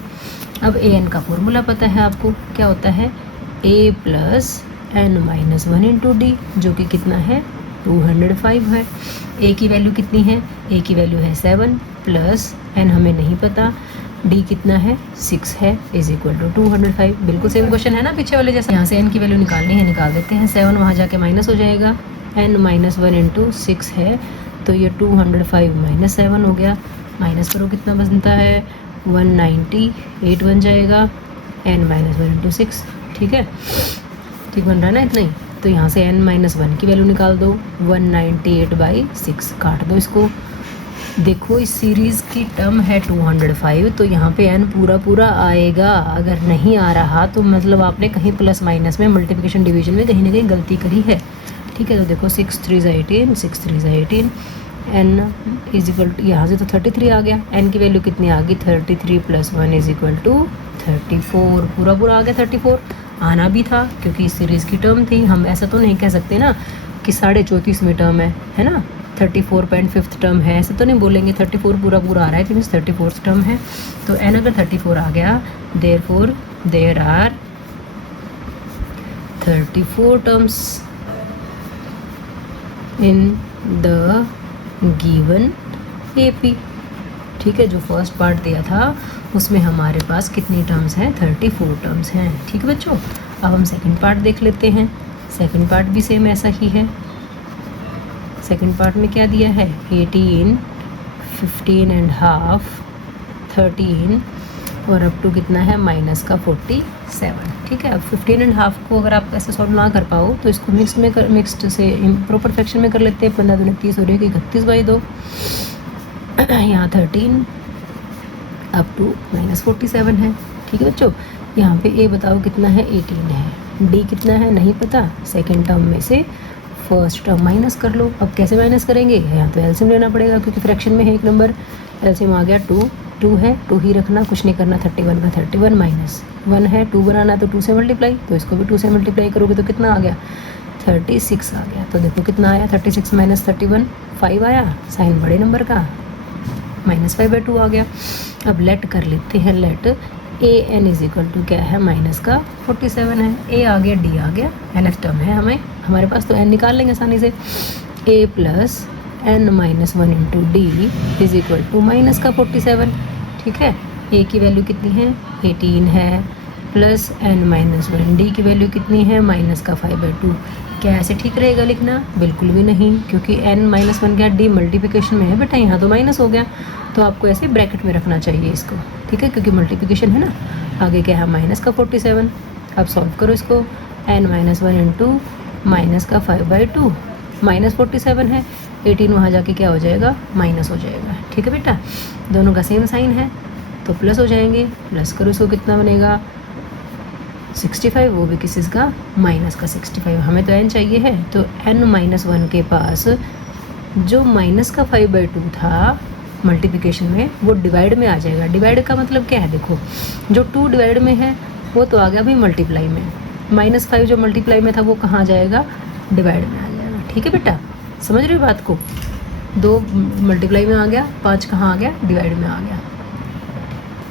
अब AN का फॉर्मूला पता है आपको, क्या होता है A + n - 1 × D जो कि कितना है 205 है। ए की वैल्यू कितनी है, ए की वैल्यू है 7 प्लस एन हमें नहीं पता, डी कितना है 6 है, इज इक्वल टू 205। बिल्कुल सेम क्वेश्चन है ना पीछे वाले जैसे। यहाँ से एन की वैल्यू निकालनी है, निकाल देते हैं। 7 वहाँ जाके माइनस हो जाएगा, एन माइनस 1 इंटू 6 है, तो ये 205 माइनस 7 हो गया। माइनस करो कितना बनता है 198 बन जाएगा, एन माइनस 1 इंटू 6। ठीक है, ठीक बन रहा है ना इतना ही। तो यहाँ से n माइनस 1 की वैल्यू निकाल दो, 198/6 काट दो इसको। देखो इस सीरीज़ की टर्म है 205, तो यहाँ पे n पूरा पूरा आएगा। अगर नहीं आ रहा तो मतलब आपने कहीं प्लस माइनस में मल्टीप्लिकेशन डिवीजन में कहीं ना कहीं गलती करी है। ठीक है, तो देखो 6 3 18, 6 3 18, n इज इक्वल टू, यहाँ से तो 33 आ गया। n की वैल्यू कितनी आ गई 33 प्लस 1 इज इक्वल टू 34। पूरा पूरा आ गया 34। आना भी था क्योंकि इस सीरीज़ की टर्म थी। हम ऐसा तो नहीं कह सकते ना कि 34.5 टर्म है ना, 34.5 टर्म है, ऐसे तो नहीं बोलेंगे। 34 पूरा पूरा आ रहा है तो मीन्स 34 टर्म है। तो n अगर 34 आ गया, therefore there are 34 terms in the given AP। ठीक है, जो फर्स्ट पार्ट दिया था उसमें हमारे पास कितनी टर्म्स हैं 34 टर्म्स हैं। ठीक है बच्चों, अब हम सेकंड पार्ट देख लेते हैं। सेकंड पार्ट भी सेम ऐसा ही है। सेकंड पार्ट में क्या दिया है 18, 15 एंड हाफ, 13 और अप टू कितना है माइनस का 47। ठीक है, अब 15 एंड हाफ को अगर आप ऐसे सॉल्व ना कर पाओ तो इसको मिक्स्ड से प्रॉपर फ्रैक्शन में कर लेते हैं। 15 दूनी 30 हो रही है 31/2, यहाँ 13 अप टू माइनस 47 है। ठीक है बच्चों, यहाँ पे ए बताओ कितना है 18 है, डी कितना है नहीं पता। सेकेंड टर्म में से फर्स्ट टर्म माइनस कर लो। अब कैसे माइनस करेंगे, यहाँ तो एलसीएम लेना पड़ेगा क्योंकि फ्रैक्शन में है एक नंबर। एलसीएम आ गया 2 है, 2 ही रखना, कुछ नहीं करना। 31 का 31 माइनस 1 है, 2 बनाना तो 2 से मल्टीप्लाई, तो इसको भी 2 से मल्टीप्लाई करोगे तो कितना आ गया 36 आ गया। तो देखो कितना आया 36 माइनस 31 5 आया, साइन बड़े नंबर का -5/2 आ गया। अब लेट कर लेते हैं, let A N is equal to क्या है माइनस का 47 है। ए आ गया, डी आ गया, एन एफ टर्म है हमारे पास, तो एन निकाल लेंगे आसानी से। A plus N minus 1 into D is equal to minus का 47। ठीक है, ए की वैल्यू कितनी है 18 है, प्लस एन माइनस 1, डी की वैल्यू कितनी है माइनस का 5/2। क्या ऐसे ठीक रहेगा लिखना, बिल्कुल भी नहीं, क्योंकि n माइनस 1 क्या डी मल्टीप्लिकेशन में है बेटा, यहाँ तो माइनस हो गया, तो आपको ऐसे ब्रैकेट में रखना चाहिए इसको। ठीक है, क्योंकि मल्टीप्लिकेशन है ना। आगे क्या है माइनस का 47। अब सॉल्व करो इसको, n माइनस 1 इंटू माइनस का 5/2 माइनस 47 है, 18 वहाँ जाके क्या हो जाएगा माइनस हो जाएगा। ठीक है बेटा, दोनों का सेम साइन है तो प्लस हो जाएंगे। प्लस करो इसको, कितना बनेगा 65, वो भी किस का माइनस का 65। हमें तो n चाहिए है, तो n माइनस 1 के पास जो माइनस का 5/2 था मल्टीप्लिकेशन में वो डिवाइड में आ जाएगा। डिवाइड का मतलब क्या है, देखो जो 2 डिवाइड में है वो तो आ गया भाई मल्टीप्लाई में, -5 जो मल्टीप्लाई में था वो कहाँ आ जाएगा डिवाइड में आ जाएगा। ठीक है बेटा, समझ रहे हो बात को। 2 मल्टीप्लाई में आ गया, 5 कहाँ आ गया डिवाइड में आ गया।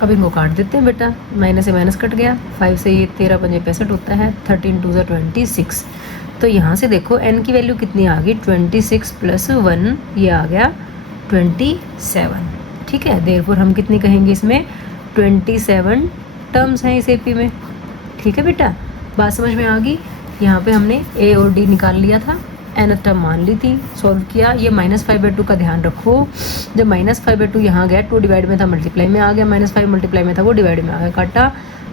अब इनको काट देते हैं बेटा, माइनस से माइनस कट गया, 5 से ये 13 पंजे 65 होता है, 13 2 26। तो यहाँ से देखो n की वैल्यू कितनी आ गई 26 प्लस 1, ये आ गया 27। ठीक है, देयरफॉर हम कितनी कहेंगे इसमें 27 टर्म्स हैं इस एपी में। ठीक है बेटा, बात समझ में आ गई। यहाँ पे हमने ए और डी निकाल लिया था, एन टर्म मान ली थी, सॉल्व किया। ये -5/2 का ध्यान रखो, जब -5/2 यहाँ गया 2 डिवाइड में था मल्टीप्लाई में आ गया, -5 मल्टीप्लाई में था वो डिवाइड में आ गया, काटा।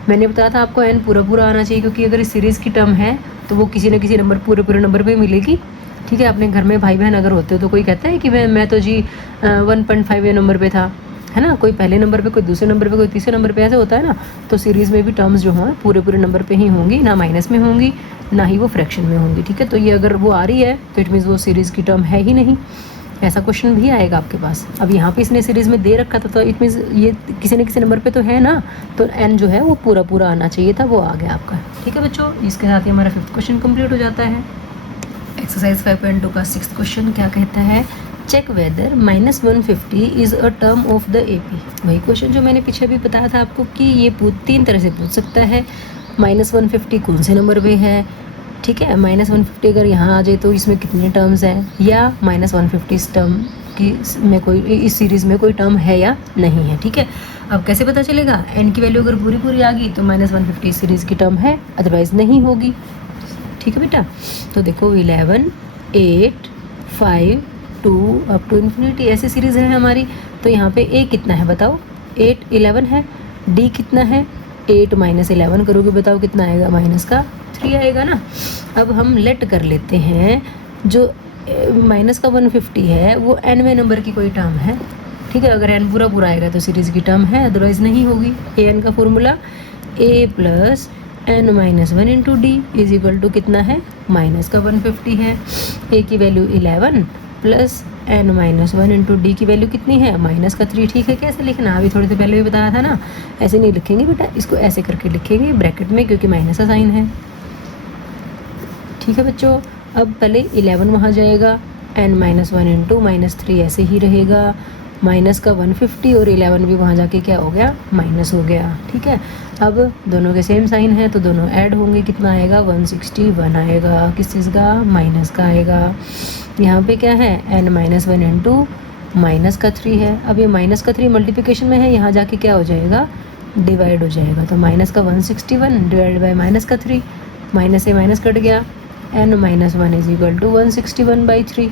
मैंने बताया था आपको n पूरा पूरा आना चाहिए, क्योंकि अगर इस सीरीज़ की टर्म है तो वो किसी न किसी नंबर पूरे नंबर पे मिलेगी। ठीक है, अपने घर में भाई बहन अगर होते हो तो कोई कहता है कि मैं तो जी 1.5 नंबर पे था, है ना, कोई पहले नंबर पे, कोई दूसरे नंबर पे, कोई तीसरे नंबर पे, ऐसे होता है ना। तो सीरीज़ में भी टर्म्स जो हैं पूरे नंबर पे ही होंगी, ना माइनस में होंगी ना ही वो फ्रैक्शन में होंगी। ठीक है, तो ये अगर वो आ रही है तो इट मीन्स वो सीरीज़ की टर्म है ही नहीं। ऐसा क्वेश्चन भी आएगा आपके पास। अब यहाँ पे इसने सीरीज़ में दे रखा था तो इट मीन्स ये किसी न किसी नंबर पे तो है ना, तो n जो है वो पूरा आना चाहिए था, वो आ गया आपका। ठीक है बच्चों, इसके साथ ही हमारा 5th क्वेश्चन कंप्लीट हो जाता है। एक्सरसाइज 5.2 का 6th क्वेश्चन क्या कहता है, check whether -150 is a term of the AP. वही क्वेश्चन जो मैंने पीछे भी बताया था आपको कि ये 3 तरह से पूछ सकता है। -150 कौन से नंबर पे है, ठीक है। -150 अगर यहाँ आ जाए तो इसमें कितने टर्म्स हैं, या -150 इस टर्म की में कोई, इस सीरीज़ में कोई टर्म है या नहीं है। ठीक है, अब कैसे पता चलेगा, n की वैल्यू अगर पूरी पूरी आ गई तो -150 सीरीज़ की टर्म है, अदरवाइज़ नहीं होगी। ठीक है बेटा, तो देखो 11, 8, 5, 2 अप टू इन्फिनिटी ऐसी सीरीज़ है हमारी। तो यहाँ पे a कितना है बताओ, 8, 11 है। d कितना है, 8 - 11 करोगे बताओ कितना आएगा, -3 आएगा ना। अब हम लेट कर लेते हैं, जो -150 है वो nवें नंबर की कोई टर्म है। ठीक है, अगर n पूरा पूरा आएगा तो सीरीज़ की टर्म है, अदरवाइज़ नहीं होगी। an का formula a + n - 1 into D is equal to कितना है, -150 है। a की value 11 plus n - 1 into D की वैल्यू कितनी है, -3। ठीक है, कैसे लिखना अभी थोड़ी देर पहले भी बताया था ना, ऐसे नहीं लिखेंगे बेटा, इसको ऐसे करके लिखेंगे ब्रैकेट में, क्योंकि माइनस का साइन है। ठीक है बच्चों, अब पहले 11 वहाँ जाएगा, n - 1 इंटू -3 ऐसे ही रहेगा, माइनस का 150 और 11 भी वहाँ जाके क्या हो गया, माइनस हो गया। ठीक है, अब दोनों के सेम साइन है तो दोनों ऐड होंगे, कितना आएगा, 161 आएगा, किस चीज़ का, माइनस का आएगा। यहाँ पे क्या है, n - 1 इंटू -3 है। अब ये -3 मल्टीप्लिकेशन में है, यहाँ जाके क्या हो जाएगा, डिवाइड हो जाएगा। तो -161 डिवाइड बाई -3, माइनस से माइनस कट गया, n - 1 इज इक्वल टू 161/3।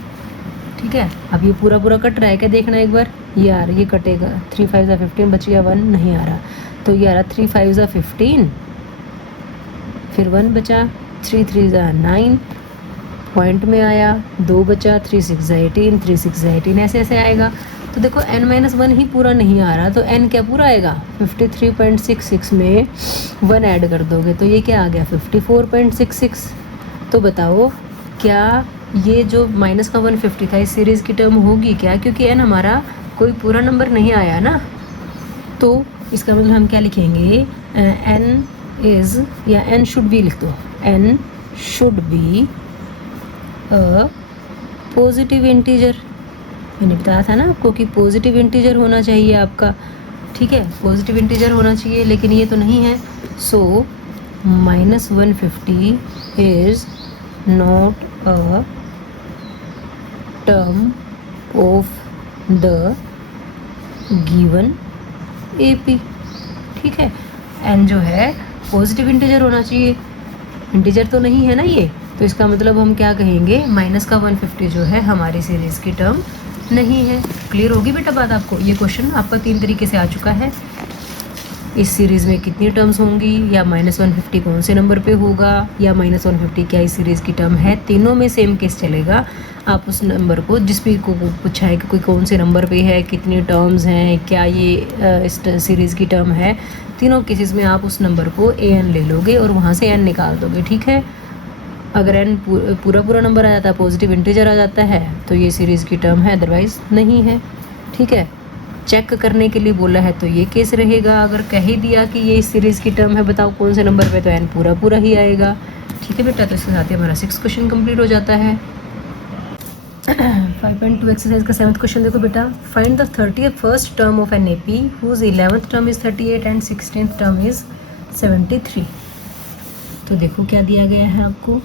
ठीक है, अब ये पूरा पूरा कट रहा है क्या, देखना एक बार, यार ये कटेगा, 3 5 ज़ा 15 बच गया, 1 नहीं आ रहा, तो ये आ रहा 3 5 ज़ा 15, फिर 1 बचा, 3 3 ज़ा 9 पॉइंट में आया, 2 बचा, 3 6 ज़ा 18, 3 6 ज़ा 18 ऐसे ऐसे आएगा। तो देखो n - 1 ही पूरा नहीं आ रहा, तो n क्या पूरा आएगा, 53.66 में 1 ऐड कर दोगे तो ये क्या आ गया, 54.66। तो बताओ क्या ये जो -150 था इस सीरीज़ की टर्म होगी क्या, क्योंकि n हमारा कोई पूरा नंबर नहीं आया ना। तो इसका मतलब हम क्या लिखेंगे, n इज़, या n शुड बी लिख दो, n should be a positive integer. मैंने बताया था ना आपको कि पॉजिटिव इंटीजर होना चाहिए आपका। ठीक है, पॉजिटिव इंटीजर होना चाहिए, लेकिन ये तो नहीं है। सो -150 is not a term of the given AP। ठीक है, n जो है पॉजिटिव इंटीजर होना चाहिए, इंटीजर तो नहीं है ना ये, तो इसका मतलब हम क्या कहेंगे, -150 जो है हमारी सीरीज़ की टर्म नहीं है। क्लियर होगी बेटा बात आपको, ये क्वेश्चन आपका 3 तरीके से आ चुका है। इस सीरीज़ में कितनी टर्म्स होंगी, या -150 कौन से नंबर पे होगा, या -150 क्या इस सीरीज़ की टर्म है, तीनों में सेम केस चलेगा। आप उस नंबर को, जिस भी को पूछा है कि कोई कौन से नंबर पे है, कितनी टर्म्स हैं, क्या ये इस सीरीज़ की टर्म है, तीनों केसेस में आप उस नंबर को an ले लोगे और वहाँ से n निकाल दोगे। ठीक है, अगर n पूरा पूरा नंबर आ जाता है, पॉजिटिव इंटीजर आ जाता है, तो ये सीरीज़ की टर्म है, अदरवाइज़ नहीं है। ठीक है, चेक करने के लिए बोला है तो ये केस रहेगा। अगर कह ही दिया कि ये इस सीरीज़ की टर्म है, बताओ कौन से नंबर पे, तो n पूरा पूरा ही आएगा। ठीक है बेटा, तो इसके साथ ही हमारा 6 क्वेश्चन कंप्लीट हो जाता है। 5.2 एक्सरसाइज का 7th क्वेश्चन देखो बेटा, find the 31st term of an AP whose 11th term is 38 and 16th term is 73। तो देखो क्या दिया गया है आपको,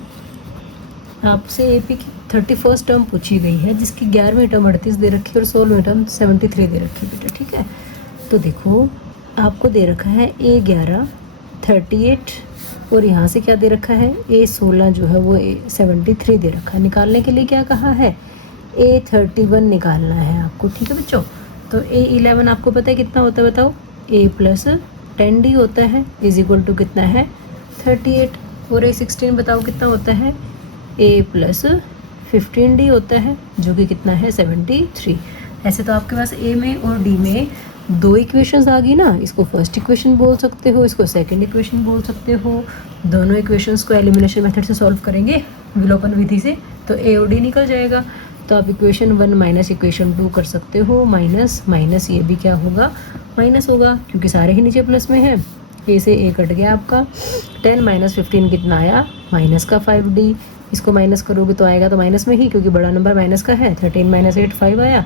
आपसे AP की 31st टर्म पूछी गई है, जिसकी 11वीं टर्म 38 दे रखी है और 16वीं टर्म 73 दे रखी है बेटा। ठीक है, तो देखो आपको दे रखा है A11 38 और यहाँ से क्या दे रखा है, A16 जो है वो 73 दे रखा है। निकालने के लिए क्या कहा है, A31 निकालना है आपको। ठीक है बच्चों, तो A11 आपको पता है कितना होता है, बताओ, A + 10D होता है, इज इक्वल टू कितना है, 38। और A16 बताओ कितना होता है, A + 15D होता है, जो कि कितना है, 73। ऐसे तो आपके पास A में और D में 2 इक्वेशंस आ गई ना, इसको फर्स्ट इक्वेशन बोल सकते हो, इसको सेकंड इक्वेशन बोल सकते हो। दोनों इक्वेशंस को एलिमिनेशन मेथड से सॉल्व करेंगे, विलोपन विधि से, तो A और D निकल जाएगा। तो आप इक्वेशन 1 माइनस इक्वेशन 2 कर सकते हो, माइनस माइनस ये भी क्या होगा, माइनस होगा, क्योंकि सारे ही नीचे प्लस में है। A से A कट गया आपका, 10 - 15 कितना आया, माइनस का 5D। इसको माइनस करोगे तो आएगा तो माइनस में ही, क्योंकि बड़ा नंबर माइनस का है। 13 - 8 5 आया,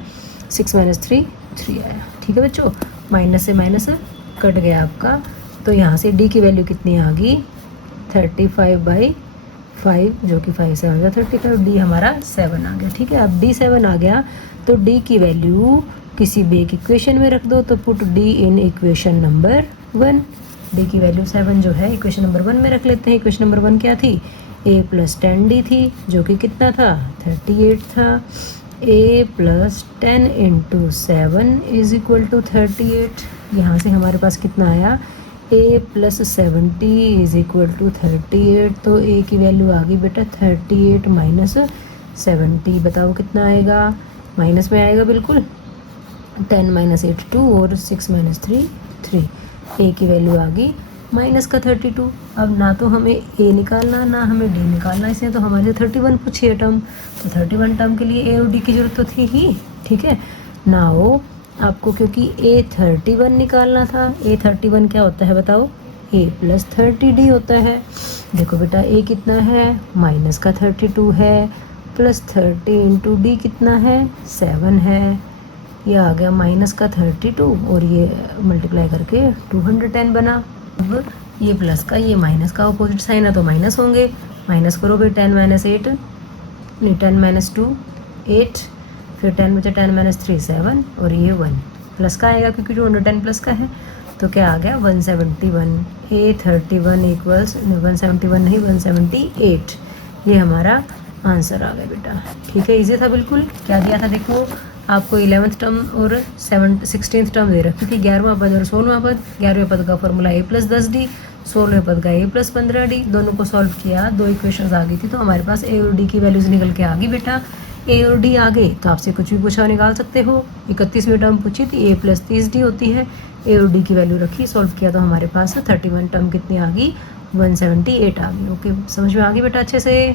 6 - 3 3 आया। ठीक है बच्चों, माइनस से माइनस कट गया आपका, तो यहाँ से D की वैल्यू कितनी आ गई, 35/5 5 जो कि 5 से आ गया 35, डी हमारा 7 आ गया। ठीक है, अब डी 7 आ गया तो डी की वैल्यू किसी भी एक इक्वेशन में रख दो, तो पुट डी इन इक्वेशन नंबर 1। डी की वैल्यू 7 जो है इक्वेशन नंबर 1 में रख लेते हैं। इक्वेशन नंबर 1 क्या थी, a + 10d थी जो कि कितना था 38 था। a + 10 × 7 = 38। यहाँ से हमारे पास कितना आया, a + 70 = 38। तो a की वैल्यू आ गई बेटा 38 - 70। बताओ कितना आएगा, माइनस में आएगा बिल्कुल। 10 - 8 2 और 6 - 3 3। a की वैल्यू आ गई -32। अब ना तो हमें a निकालना ना हमें d निकालना, इसने तो हमारे 31 पूछी है टर्म, तो 31 टर्म के लिए a और d की जरूरत तो थी ही। ठीक है, नाउ आपको क्योंकि a 31 निकालना था, a 31 क्या होता है बताओ, a + 30d होता है। देखो बेटा a कितना है -32 है, +30 × d कितना है 7 है, ये आ गया -32 और ये मल्टीप्लाई करके 210 बना। अब ये प्लस का ये माइनस का अपोजिट साइन है तो माइनस होंगे, माइनस करो भाई 10 - 8 नहीं 10 - 2 8, फिर 10 बचे 10 - 3 7 और ये 1 प्लस का आएगा क्योंकि 210 प्लस का है। तो क्या आ गया 171। a 31 = 171 नहीं 178, ये हमारा आंसर आ गया बेटा। ठीक है, इजी था बिल्कुल। क्या दिया था देखो, आपको 11th टर्म और 16th टर्म दे रखी थी, 11वां पद और 16वां पद। 11वें पद का फॉर्मूला a + 10d, 16वें पद का a + 15d। दोनों को सॉल्व किया, दो इक्वेशंस आ गई थी, तो हमारे पास a और d की वैल्यूज निकल के आ गई बेटा। a और d आ गए तो आपसे कुछ भी पूछा निकाल सकते हो। 31वीं टर्म पूछी थी, a + 30d होती है, a और d की वैल्यू रखी, सॉल्व किया तो हमारे पास 31 टर्म कितनी आ गई 178 आ गई। ओके, समझ में आ गई बेटा अच्छे से।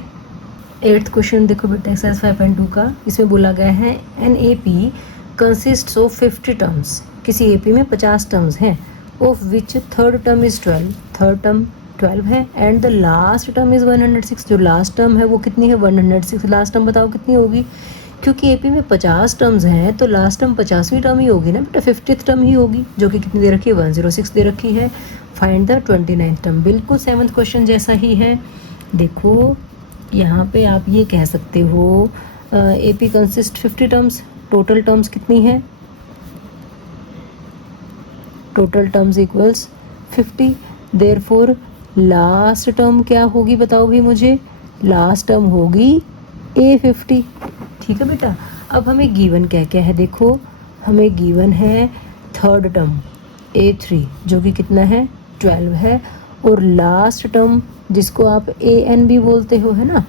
8th क्वेश्चन देखो बेटा एक्सरसाइज 5.2 का, इसमें बोला गया है an A P consists of 50 terms. किसी ए पी में 50 टर्म्स हैं, of which third term is 12, third term 12 है, and the last term is 106। जो लास्ट टर्म है वो कितनी है 106। लास्ट टर्म बताओ कितनी होगी, क्योंकि ए पी में 50 टर्म्स हैं तो लास्ट टर्म 50वीं टर्म ही होगी ना बेटा, 50th टर्म ही होगी, जो कि कितनी दे रखी है 106 दे रखी है। Find the 29th term. बिल्कुल 7th क्वेश्चन जैसा ही है। देखो यहाँ पे आप ये कह सकते हो A P consist 50 terms, total terms कितनी है, total terms equals 50। Therefore last term क्या होगी बताओ भी मुझे, लास्ट टर्म होगी A50। ठीक है बेटा, अब हमें गिवन क्या है, देखो हमें गिवन है थर्ड टर्म A3 जो कि कितना है 12 है, और लास्ट टर्म जिसको आप AN भी बोलते हो है ना,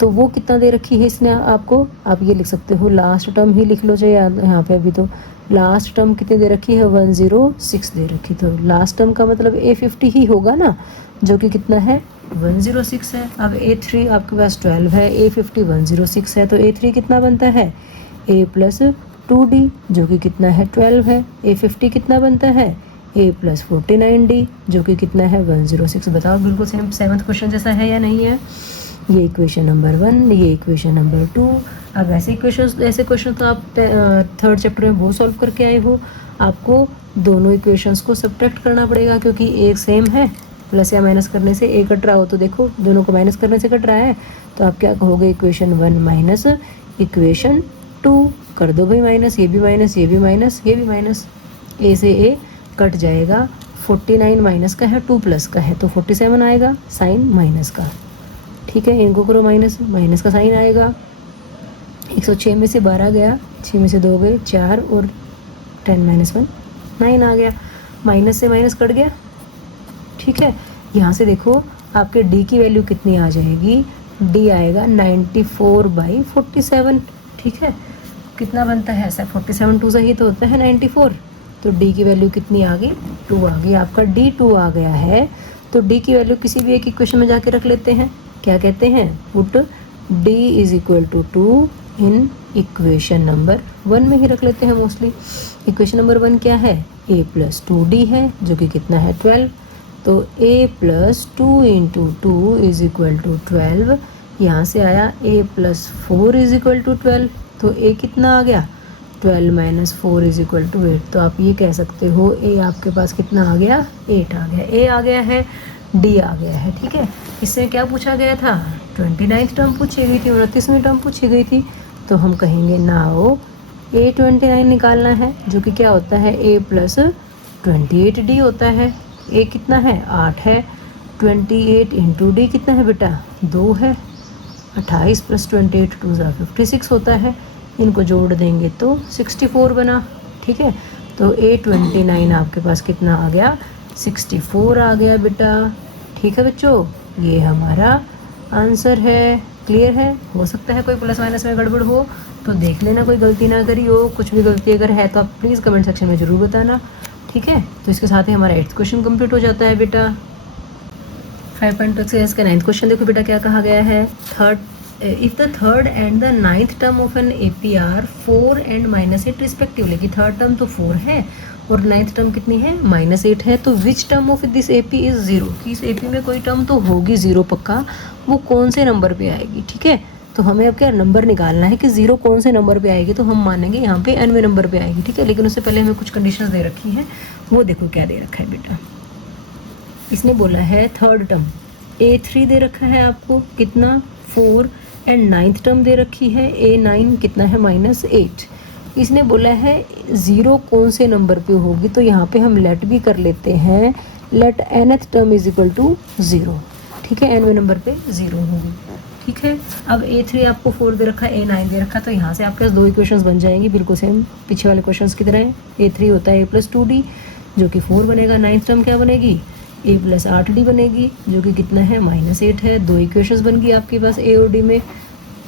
तो वो कितना दे रखी है इसने आपको, आप ये लिख सकते हो लास्ट टर्म ही लिख लो चाहे यहाँ पे। अभी तो लास्ट टर्म कितनी दे रखी है 106 दे रखी, तो लास्ट टर्म का मतलब A50 ही होगा ना, जो कि कितना है 106 है। अब A3 आपके पास 12 है, A50 106 है, तो A3 कितना बनता है A + 2d जो कि कितना है 12 है। A50 कितना बनता है A + 49d जो कि कितना है 106। बताओ बिल्कुल सेम 7th क्वेश्चन जैसा है या नहीं है। ये इक्वेशन नंबर 1, ये इक्वेशन नंबर 2। अब ऐसे क्वेश्चन तो आप थर्ड चैप्टर में वो सॉल्व करके आए हो। आपको दोनों इक्वेशंस को सब्ट्रैक्ट करना पड़ेगा क्योंकि एक सेम है, प्लस या माइनस करने से एक कट रहा हो, तो देखो दोनों को माइनस करने से कट रहा है, तो आप क्या कहोगे इक्वेशन 1 माइनस इक्वेशन 2 कर दो भाई माइनस, ये भी माइनस, ये भी माइनस, ये भी माइनस, ए से ए कट जाएगा। 49 माइनस का है 2 प्लस का है तो 47 आएगा साइन माइनस का। ठीक है, इनको करो माइनस, माइनस का साइन आएगा। 106 में से 12 गया, 6 में से 2 गए 4 और 10 - 1 9 आ गया, माइनस से माइनस कट गया। ठीक है, यहाँ से देखो आपके d की वैल्यू कितनी आ जाएगी, d आएगा 94/47। ठीक है, कितना बनता है ऐसा 47 2 से ही तो होता है 94, तो d की वैल्यू कितनी आ गई 2 आ गई। आपका d 2 आ गया है, तो d की वैल्यू किसी भी एक इक्वेशन में जाके रख लेते हैं। क्या कहते हैं, put d = 2 in equation number 1 में ही रख लेते हैं मोस्टली। इक्वेशन नंबर 1 क्या है a + 2d है जो कि कितना है 12, तो a + 2 × 2 = 12। यहाँ से आया a + 4 = 12, तो a कितना आ गया 12 - 4 = 8। तो आप ये कह सकते हो a आपके पास कितना आ गया 8 आ गया, a आ गया है, d आ गया है। ठीक है, इससे क्या पूछा गया था 29th टर्म पूछी गई थी, 29वीं टर्म पूछी गई थी। तो हम कहेंगे नाउ A29 निकालना है, जो कि क्या होता है A प्लस 28D होता है। A कितना है 8 है, 28 इंटू D कितना है बेटा 2 है, 28 प्लस 28 2 56 होता है। इनको जोड़ देंगे तो 64 बना। ठीक है, तो A29 आपके पास कितना आ गया 64 आ गया बेटा। ठीक है बच्चों, ये हमारा आंसर है। क्लियर है? हो सकता है कोई प्लस माइनस में गड़बड़ हो तो देख लेना, कोई गलती ना करी हो। कुछ भी गलती अगर है तो आप प्लीज़ कमेंट सेक्शन में ज़रूर बताना। ठीक है, तो इसके साथ ही हमारा 8th क्वेश्चन कंप्लीट हो जाता है बेटा। 5.2 एक्सरसाइज का 9th क्वेश्चन देखो बेटा क्या कहा गया है। If the third and the 9th term of an AP are 4 and -8 respectively, कि थर्ड टर्म तो 4 है और 9th टर्म कितनी है -8 है, तो विच term of this AP is 0, कि इस AP में कोई टर्म तो होगी 0 पक्का, वो कौन से नंबर पे आएगी। ठीक है, तो हमें अब क्या नंबर निकालना है कि 0 कौन से नंबर पे आएगी, तो हम मानेंगे यहाँ पे nवें नंबर पे आएगी। ठीक है, लेकिन उससे पहले हमें कुछ कंडीशंस दे रखी हैं, वो देखो क्या दे रखा है बेटा। इसने बोला है थर्ड टर्म A3 दे रखा है आपको कितना 4 एंड 9th टर्म दे रखी है A9 कितना है -8। इसने बोला है 0 कौन से नंबर पे होगी, तो यहाँ पे हम लेट भी कर लेते हैं, let nth term is equal to 0। ठीक है, nवें नंबर पे 0 होगी। ठीक है, अब A3 आपको 4 दे रखा है, A9 दे रखा है, तो यहाँ से आपके पास 2 इक्वेशंस बन जाएंगी बिल्कुल सेम पीछे वाले क्वेश्चंस की तरह। A3 होता है A प्लस 2D जो कि 4 बनेगा, 9th टर्म क्या बनेगी A प्लस 8D बनेगी जो कि कितना है -8 है। 2 इक्वेशंस बन गई आपके पास A और D में,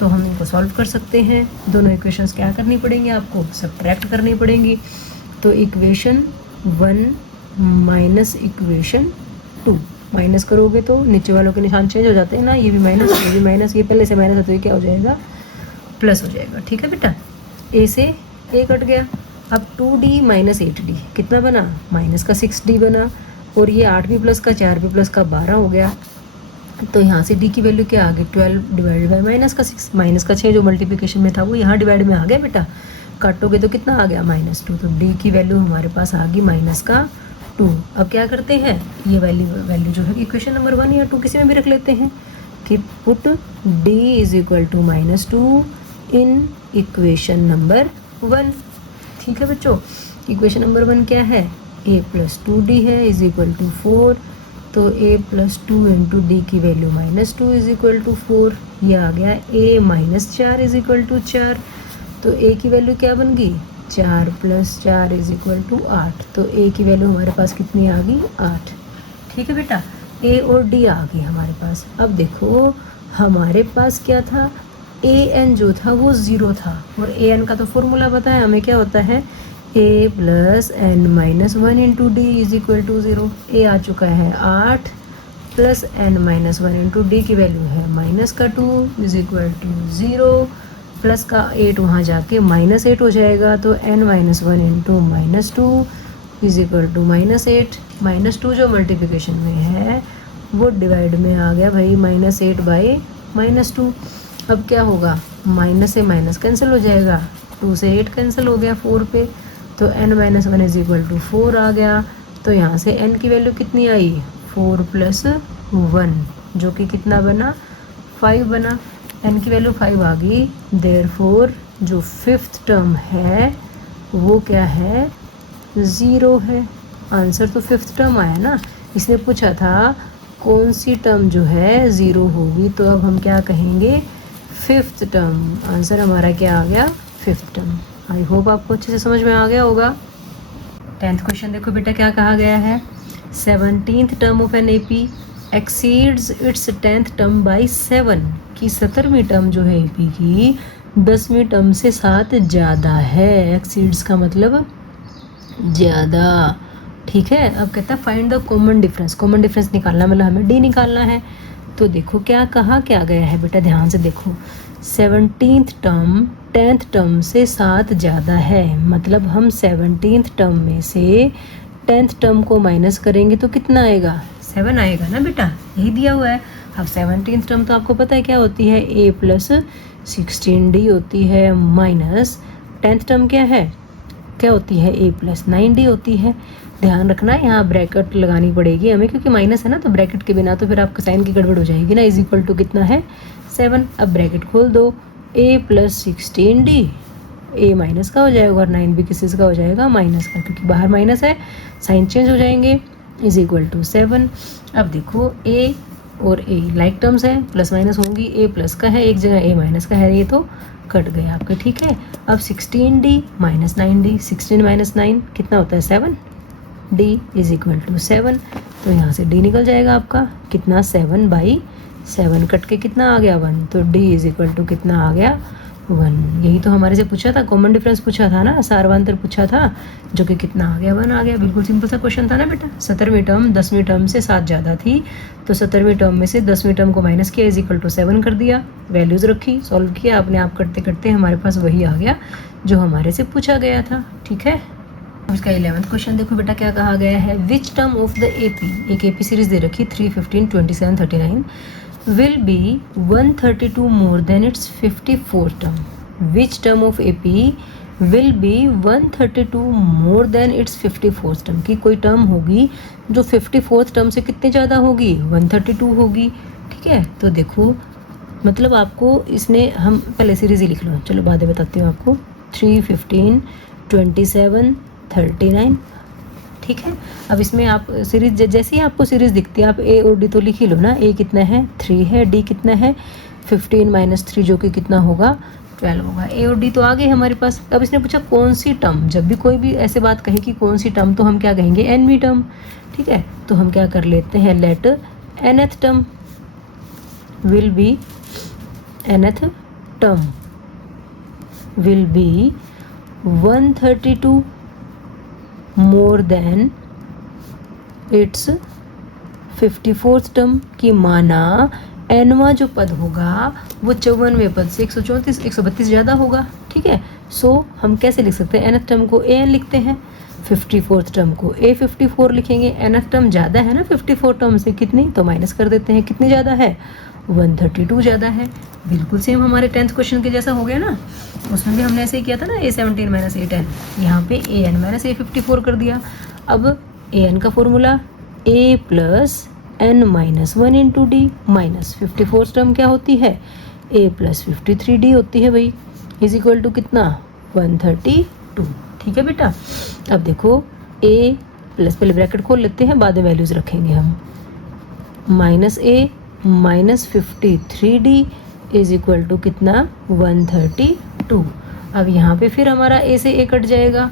तो हम इनको सॉल्व कर सकते हैं। दोनों इक्वेशंस क्या करनी पड़ेंगी आपको, सब्ट्रैक्ट करनी पड़ेंगी। तो इक्वेशन 1 माइनस इक्वेशन 2 माइनस करोगे तो नीचे वालों के निशान चेंज हो जाते हैं ना, ये भी माइनस ये भी माइनस, ये पहले से माइनस है तो ये क्या हो जाएगा प्लस हो जाएगा। ठीक है बेटा, A से A कट गया। अब 2D माइनस 8D कितना बना माइनस का 6D बना, और ये 8B प्लस का 4B प्लस का 12 हो गया। तो यहाँ से D की वैल्यू क्या आ गई 12 डिवाइडेड बाई माइनस का 6, माइनस का 6 जो मल्टीप्लिकेशन में था वो यहाँ डिवाइड में आ गया बेटा। काटोगे तो कितना आ गया -2, तो D की वैल्यू हमारे पास आ गई -2। अब क्या करते हैं, ये वैल्यू जो है इक्वेशन नंबर 1 या 2 किसी में भी रख लेते हैं कि put D is equal to -2 in equation number 1। ठीक है बच्चों, इक्वेशन नंबर 1 क्या है A प्लस 2D है इज इक्वल टू 4, तो A प्लस 2 इंटू D की वैल्यू -2 इज इक्वल टू 4। ये आ गया A -4 इज इक्वल टू 4, तो A की वैल्यू क्या बन गई 4 प्लस 4 इज इक्वल टू 8, तो A की वैल्यू हमारे पास कितनी आ गई 8। ठीक है बेटा, A और D आ गई हमारे पास। अब देखो हमारे पास क्या था, AN जो था वो 0 था, और AN का तो फॉर्मूला पता है हमें क्या होता है A plus n minus 1 into D is equal to 0। A आ चुका है 8 plus n minus 1 into D की वैल्यू है -2 इज इक्वल टू 0, प्लस का 8 वहाँ जाके -8 हो जाएगा, तो n minus 1 into -2 is equal to -8। -2 जो मल्टीप्लिकेशन में है वो डिवाइड में आ गया भाई -8 बाई -2। अब क्या होगा, माइनस से माइनस कैंसिल हो जाएगा, 2 से 8 कैंसिल हो गया 4 पे, तो n minus 1 is equal to 4 आ गया। तो यहाँ से n की वैल्यू कितनी आई 4 प्लस 1 जो कि कितना बना 5 बना। n की वैल्यू 5 आ गई, देयरफॉर जो 5th टर्म है वो क्या है 0 है। आंसर तो 5th टर्म आया ना, इसने पूछा था कौन सी टर्म जो है 0 होगी, तो अब हम क्या कहेंगे 5th टर्म। आंसर हमारा क्या आ गया 5th टर्म। आई होप आपको अच्छे से समझ में आ गया होगा। 10th क्वेश्चन देखो बेटा क्या कहा गया है, 17th term of an AP exceeds its 10th term by 7, कि 17वीं टर्म जो है AP की 10वीं टर्म से 7 ज़्यादा है। एक्सीड्स का मतलब ज़्यादा। ठीक है, अब कहता है find the common difference. Common difference निकालना मतलब हमें D निकालना है। तो देखो क्या कहा क्या गया है बेटा, ध्यान से देखो, 17th टर्म 10th टर्म से 7 ज़्यादा है, मतलब हम 17th टर्म में से 10th टर्म को माइनस करेंगे तो कितना आएगा 7 आएगा ना बेटा, यही दिया हुआ है। अब 17th टर्म तो आपको पता है क्या होती है A प्लस 16D होती है, माइनस 10th टर्म क्या है क्या होती है, a प्लस 9d होती है। ध्यान रखना यहाँ ब्रैकेट लगानी पड़ेगी हमें, क्योंकि माइनस है ना, तो ब्रैकेट के बिना तो फिर आपका साइन की गड़बड़ हो जाएगी ना। इज इक्वल टू कितना है 7। अब ब्रैकेट खोल दो, a plus 16d, a minus का हो जाएगा और 9 भी किसी का हो जाएगा माइनस का, क्योंकि बाहर माइनस है, साइन चेंज हो जाएंगे। Is equal to 7। अब देखो a और a लाइक टर्म्स है, प्लस माइनस होंगी, a प्लस का है एक जगह, a माइनस का है, ये तो कट गए आपके, ठीक है। अब 16d माइनस 9d, 16 माइनस 9 कितना होता है 7, d इज इक्वल टू 7। तो यहाँ से d निकल जाएगा आपका कितना 7/7, कट के कितना आ गया 1, तो d इज इक्वल टू कितना आ गया 1। यही तो हमारे से पूछा था, कॉमन डिफरेंस पूछा था ना, सारवांतर पूछा था, जो कि कितना आ गया 1 आ गया। बिल्कुल सिंपल सा क्वेश्चन था ना बेटा। 17वीं टर्म 10वीं टर्म से 7 ज़्यादा थी, तो 17वीं टर्म में से 10वीं टर्म को माइनस किया, इज इक्वल टू 7 कर दिया, वैल्यूज़ रखी, सॉल्व किया, अपने आप करते करते हमारे पास वही आ गया जो हमारे से पूछा गया था, ठीक है। इसका 11वां क्वेश्चन देखो बेटा क्या कहा गया है। Which term of the AP, एक AP सीरीज दे रखी 3, 15, 27, 39 will be 132 more than its 54th term. Which term of AP will be 132 more than its 54th term? कि कोई टर्म होगी जो 54th टर्म से कितने ज़्यादा होगी, 132 होगी, ठीक है। तो देखो मतलब आपको इसमें हम पहले सीरीज ही लिख लो, चलो बाद में बताती हूँ आपको। 3, 15, 27, 39, ठीक है। अब इसमें आप सीरीज जैसे ही आपको सीरीज दिखती है, आप ए और डी तो लिख ही लो ना। ए कितना है 3 है, डी कितना है 15 माइनस 3 जो कि कितना होगा 12 होगा। ए और डी तो आ गए हमारे पास। अब इसने पूछा कौन सी टर्म, जब भी कोई भी ऐसे बात कहे कि कौन सी टर्म, तो हम क्या कहेंगे एनवी टर्म, ठीक है। तो हम क्या कर लेते हैं, let nth term will be, nth term will be 132 more than its 54th term की माना एनवा जो पद होगा वो 54वें पद से 134 132 ज़्यादा होगा, ठीक है। सो हम कैसे लिख सकते हैं, nth टर्म को an लिखते हैं, 54th टर्म को a54 लिखेंगे। nth टर्म ज़्यादा है ना 54 टर्म से, कितनी, तो माइनस कर देते हैं, कितनी ज़्यादा है 132 ज़्यादा है। बिल्कुल सेम हमारे 10th क्वेश्चन के जैसा हो गया ना, उसमें भी हमने ऐसे ही किया था ना, a17 माइनस a10, यहाँ पे an माइनस a54 कर दिया। अब an का formula a plus n minus 1 into D, minus 54 term क्या होती है a प्लस 53d होती है भाई, इज इक्वल टू कितना 132, ठीक है बेटा। अब देखो a प्लस, पहले ब्रैकेट खोल लेते हैं, बाद में वैल्यूज़ रखेंगे हम, minus a minus 53d is equal to कितना 132। अब यहाँ पे फिर हमारा a से a कट जाएगा,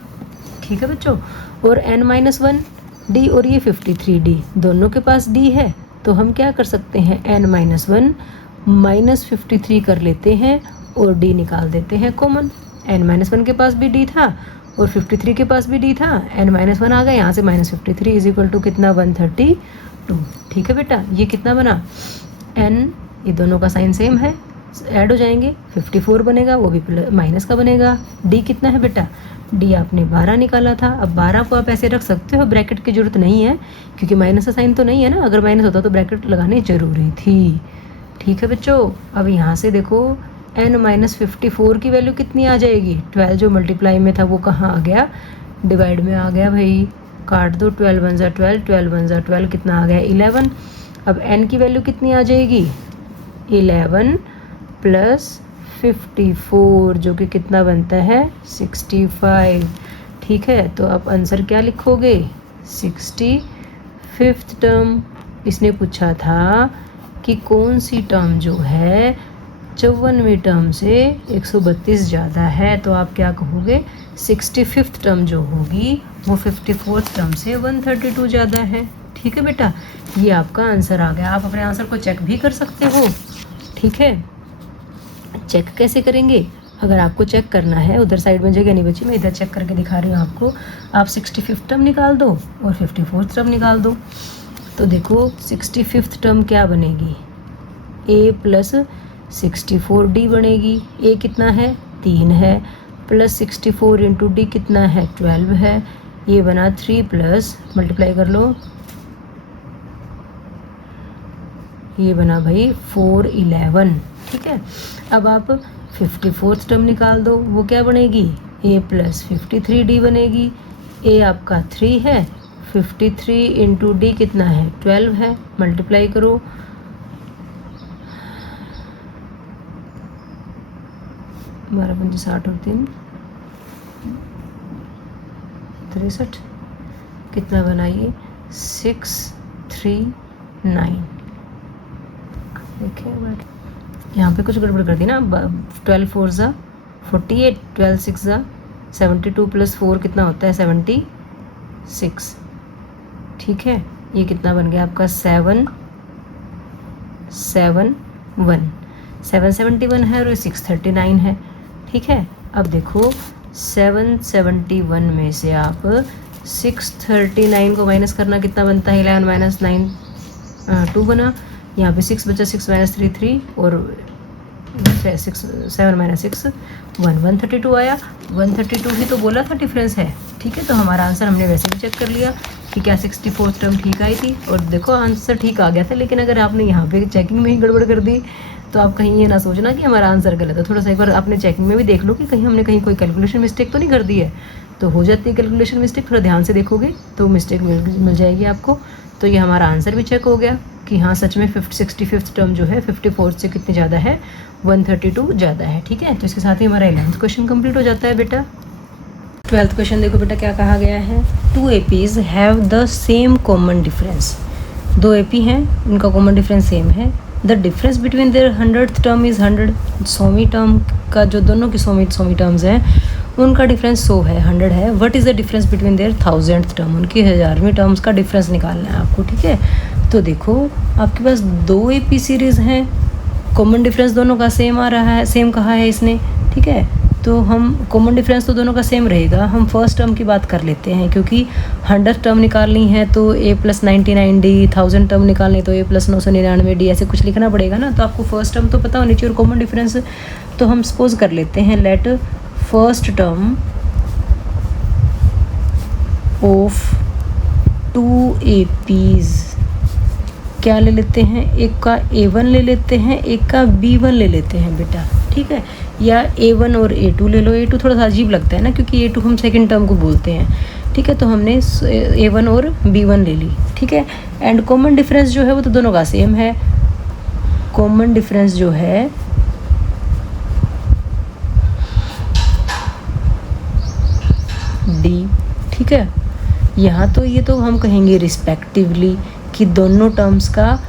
ठीक है बच्चों, और n माइनस 1 d और ये 53d दोनों के पास d है, तो हम क्या कर सकते हैं n माइनस 1 माइनस 53 कर लेते हैं और d निकाल देते हैं कॉमन। n माइनस 1 के पास भी d था और 53 के पास भी d था, n माइनस 1 आ गया, यहाँ से माइनस 53 इज इक्वल टू कितना 132, ठीक है बेटा। ये कितना बना n, ये दोनों का साइन सेम है, ऐड हो जाएंगे, 54 बनेगा, वो भी माइनस का बनेगा। d कितना है बेटा, d आपने 12 निकाला था। अब 12 को आप ऐसे रख सकते हो, ब्रैकेट की जरूरत नहीं है, क्योंकि माइनस का साइन तो नहीं है ना, अगर माइनस होता तो ब्रैकेट लगानी जरूरी थी, ठीक है बच्चों। अब यहाँ से देखो n माइनस 54 की वैल्यू कितनी आ जाएगी, 12 जो मल्टीप्लाई में था वो कहाँ आ गया, डिवाइड में आ गया भाई, काट दो, 12 1 12, 12 1 12, कितना आ गया 11। अब n की वैल्यू कितनी आ जाएगी 11 प्लस 54 जो कि कितना बनता है 65, ठीक है। तो अब आंसर क्या लिखोगे 65th टर्म। इसने पूछा था कि कौन सी टर्म जो है 54वीं टर्म से 132 ज़्यादा है, तो आप क्या कहोगे 65th टर्म जो होगी वो 54th टर्म से 132 ज़्यादा है, ठीक है बेटा। ये आपका आंसर आ गया। आप अपने आंसर को चेक भी कर सकते हो, ठीक है। चेक कैसे करेंगे, अगर आपको चेक करना है, उधर साइड में जगह नहीं बची, मैं इधर चेक करके दिखा रही हूँ आपको। आप 65th टर्म निकाल दो और 54th टर्म निकाल दो, तो देखो 65th टर्म क्या बनेगी a प्लस 64d बनेगी। a कितना है 3 है, प्लस 64 इंटू डी कितना है 12 है, ये बना 3 प्लस, मल्टीप्लाई कर लो, ये बना भाई 4 11, ठीक है। अब आप 54th टर्म निकाल दो, वो क्या बनेगी ए प्लस 53D बनेगी। ए आपका 3 है, 53 इंटू डी कितना है 12 है, मल्टीप्लाई करो। 12 पंजे 60 और 3 63, कितना बनाइए 639। देखिए यहाँ पे कुछ गड़बड़ कर दी ना। 12 4 ज़ा 48, 12 6 ज़ा 72 प्लस 4 कितना होता है 76। ठीक है, ये कितना बन गया आपका 771 है और 639 है। ठीक है, अब देखो 771 में से आप 639 को माइनस करना कितना बनता है 11 माइनस 9 2 बना। यहाँ पे 6 बचा, 6 माइनस 3 3 और 7 माइनस 6 132 आया। 132 ही तो बोला था डिफरेंस है। ठीक है, तो हमारा आंसर हमने वैसे भी चेक कर लिया कि क्या 64 टर्म ठीक आई थी और देखो आंसर ठीक आ गया था। लेकिन अगर आपने यहाँ पे चेकिंग में ही गड़बड़ कर दी तो आप कहीं ये ना सोचना कि हमारा आंसर गलत है। थोड़ा सा एक बार आपने चेकिंग में भी देख लो कि कहीं हमने कहीं कोई कैलकुलेशन मिस्टेक तो नहीं कर दी है। तो हो जाती है कैलकुलेशन मिस्टेक, थोड़ा ध्यान से देखोगे तो मिस्टेक मिल जाएगी आपको। तो ये हमारा आंसर भी चेक हो गया कि हाँ सच में 65th टर्म जो है 54 से कितनी ज़्यादा है 132 ज़्यादा है। ठीक है, तो इसके साथ ही हमारा 11th क्वेश्चन कंप्लीट हो जाता है बेटा। 12th क्वेश्चन देखो बेटा क्या कहा गया है। 2 APs have the same common difference. 2 AP हैं, उनका कॉमन डिफरेंस सेम है। The difference between their 100th term is 100। 100वीं टर्म का जो दोनों की 100वीं टर्म्स हैं उनका डिफरेंस 100 है, 100 है। What is the difference between there 1000th term, उनकी 1000वीं टर्म्स का डिफरेंस निकालना है आपको। ठीक है, तो देखो आपके पास 2 AP सीरीज़ हैं, कॉमन डिफरेंस दोनों का सेम आ रहा है, सेम कहा है इसने। ठीक है, तो हम कॉमन डिफरेंस तो दोनों का सेम रहेगा। हम फर्स्ट टर्म की बात कर लेते हैं क्योंकि 100 टर्म निकालनी है तो A + 99D, 1000 टर्म निकालनी है तो A + 999D, ऐसे कुछ लिखना पड़ेगा ना। तो आपको फर्स्ट टर्म तो पता होनी चाहिए और कॉमन डिफरेंस। तो हम सपोज कर लेते हैं let first term of 2 APs क्या ले लेते हैं, एक का A1 ले लेते हैं, एक का B1 ले लेते हैं बेटा। ठीक है, या A1 और A2 ले लो। A2 थोड़ा सा अजीब लगता है ना क्योंकि A2 हम सेकंड टर्म को बोलते हैं। ठीक है, तो हमने A1 और B1 ले ली। ठीक है, एंड कॉमन डिफरेंस जो है वो तो दोनों का सेम है। कॉमन डिफरेंस जो है D। ठीक है, यहाँ तो ये तो हम कहेंगे रिस्पेक्टिवली कि दोनों टर्म्स का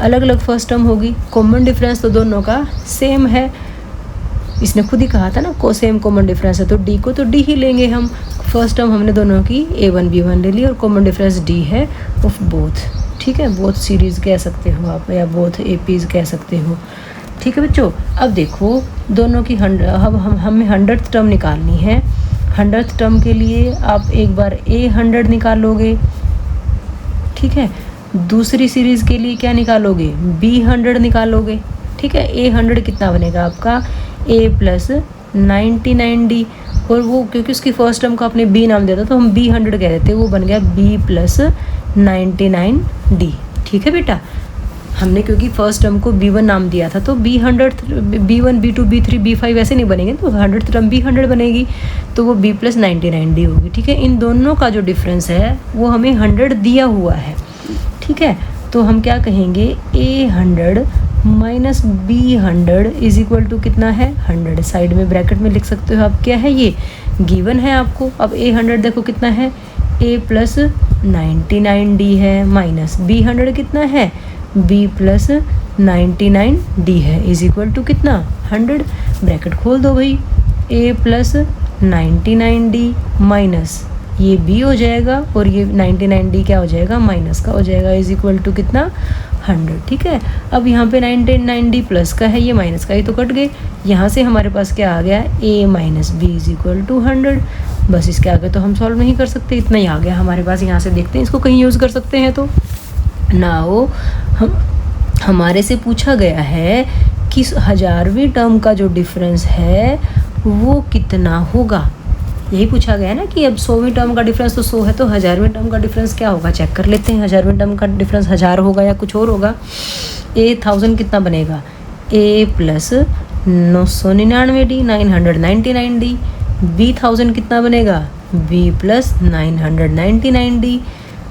अलग अलग फर्स्ट टर्म होगी। कॉमन डिफरेंस तो दोनों का सेम है, इसने खुद ही कहा था ना को सेम कॉमन डिफरेंस है तो डी को तो डी ही लेंगे हम। फर्स्ट टर्म हमने दोनों की A1 B1 ले ली और कॉमन डिफरेंस डी है ऑफ बोथ। ठीक है, बोथ सीरीज़ कह सकते हो आप या बोथ APs कह सकते हो। ठीक है बच्चों, अब देखो दोनों की अब हमें 100th टर्म निकालनी है। 100th टर्म के लिए आप एक बार A100 निकालोगे। ठीक है, दूसरी सीरीज़ के लिए क्या निकालोगे B100 निकालोगे। ठीक है, A100 कितना बनेगा आपका A + 99D और वो क्योंकि उसकी फर्स्ट टर्म को आपने B नाम दिया था तो हम B100 कह देते, वो बन गया B + 99D। ठीक है बेटा, हमने क्योंकि फर्स्ट टर्म को B1 नाम दिया था तो B100 B1 B2 B3 B5 ऐसे नहीं बनेंगे, तो 100th टर्म B100 बनेगी तो वो B + 99D होगी। ठीक है, इन दोनों का जो डिफरेंस है वो हमें 100 दिया हुआ है। ठीक है, तो हम क्या कहेंगे A100 minus B100 is equal to कितना है 100। साइड में ब्रैकेट में लिख सकते हो आप, क्या है ये गिवन है आपको। अब A100 देखो कितना है A + 99D है माइनस B100 कितना है B + 99D है इज इक्वल टू कितना 100। ब्रैकेट खोल दो भाई, A + 99D माइनस ये B हो जाएगा और ये 99D क्या हो जाएगा माइनस का हो जाएगा इज इक्वल टू कितना 100। ठीक है, अब यहाँ पे 99D प्लस का है, ये माइनस का ही तो कट गए। यहाँ से हमारे पास क्या आ गया A - B is equal to 100। बस इसके आगे तो हम सॉल्व नहीं कर सकते, इतना ही आ गया हमारे पास। यहाँ से देखते हैं इसको कहीं यूज़ कर सकते हैं तो नाउ हमारे से पूछा गया है कि 1000वीं टर्म का जो डिफरेंस है वो कितना होगा। यही पूछा गया है ना कि अब 100वीं टर्म का डिफरेंस तो 100 है तो 1000वीं टर्म का डिफरेंस क्या होगा, चेक कर लेते हैं। 1000वीं टर्म का डिफरेंस 1000 होगा या कुछ और होगा। A1000 कितना बनेगा A + 999D 999D b 1000 कितना बनेगा, b प्लस 999d।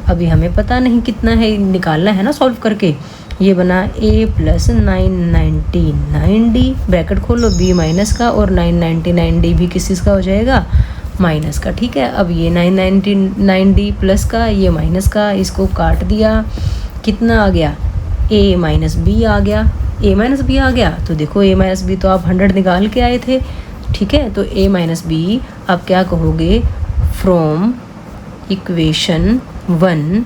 अभी हमें पता नहीं कितना है, निकालना है ना सॉल्व करके। ये बना a प्लस 999d, ब्रैकेट खोलो b माइनस का, और 999d भी किस चीज़ का हो जाएगा, माइनस का। ठीक है, अब ये 999d प्लस का, ये माइनस का, इसको काट दिया, कितना आ गया, a माइनस b आ गया। a माइनस बी आ गया तो देखो a माइनस बी तो आप 100 निकाल के आए थे। ठीक है, तो a माइनस बी आप क्या कहोगे, from equation 1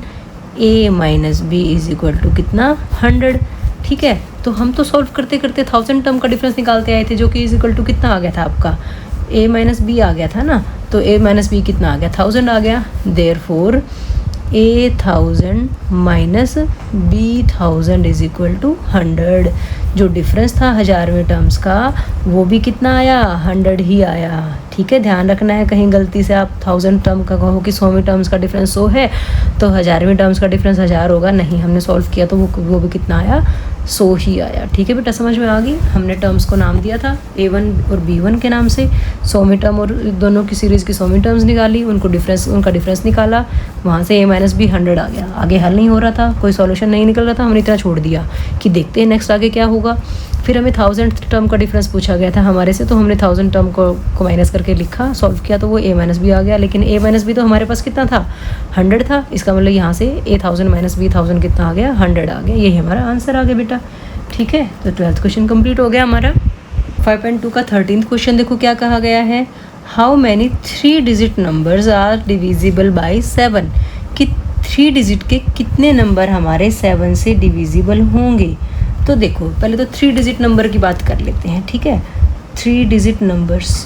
a minus B is equal to कितना, 100। ठीक है, तो हम तो सॉल्व करते करते 1000 टर्म का डिफरेंस निकालते आए थे, जो कि इज इक्वल टू कितना आ गया था आपका, a माइनस बी आ गया था ना, तो a माइनस बी कितना आ गया, 1000 आ गया। Therefore a 1000 minus b 1000 is equal to 100। जो डिफरेंस था 1000वें टर्म्स का वो भी कितना आया, 100 ही आया। ठीक है, ध्यान रखना है, कहीं गलती से आप 1000 टर्म का कहो कि 100वें टर्म्स का डिफरेंस 100 है तो 1000वें टर्म्स का डिफरेंस 1000 होगा, नहीं, हमने सॉल्व किया तो वो भी कितना आया, 100 ही आया। ठीक है बेटा, समझ में आ गई। हमने टर्म्स को नाम दिया था a1 और b1 के नाम से, 100वीं टर्म और दोनों की सीरीज़ की 100वीं टर्म्स निकाली, उनका डिफरेंस निकाला, वहाँ से a माइनस बी 100 आ गया। आगे हल नहीं हो रहा था, कोई सॉल्यूशन नहीं निकल रहा था, हमने इतना छोड़ दिया कि देखते हैं नेक्स्ट आगे क्या होगा। फिर हमें 1000 टर्म का डिफरेंस पूछा गया था हमारे से, तो हमने 1000 टर्म को माइनस करके लिखा, सॉल्व किया, तो वो a माइनस बी आ गया। लेकिन a माइनस बी तो हमारे पास कितना था, 100 था, इसका मतलब यहाँ से a 1000 माइनस b 1000 कितना आ गया, 100 आ गया। यही हमारा आंसर आ गया बेटा। ठीक है, तो 12th क्वेश्चन कंप्लीट हो गया हमारा। 5.2 का 13th क्वेश्चन देखो क्या कहा गया है, how many 3 digit numbers are divisible by 7, कि 3 डिजिट के कितने नंबर हमारे 7 से डिविजिबल होंगे। तो देखो पहले तो 3 डिजिट नंबर की बात कर लेते हैं। ठीक है, 3 डिजिट नंबर्स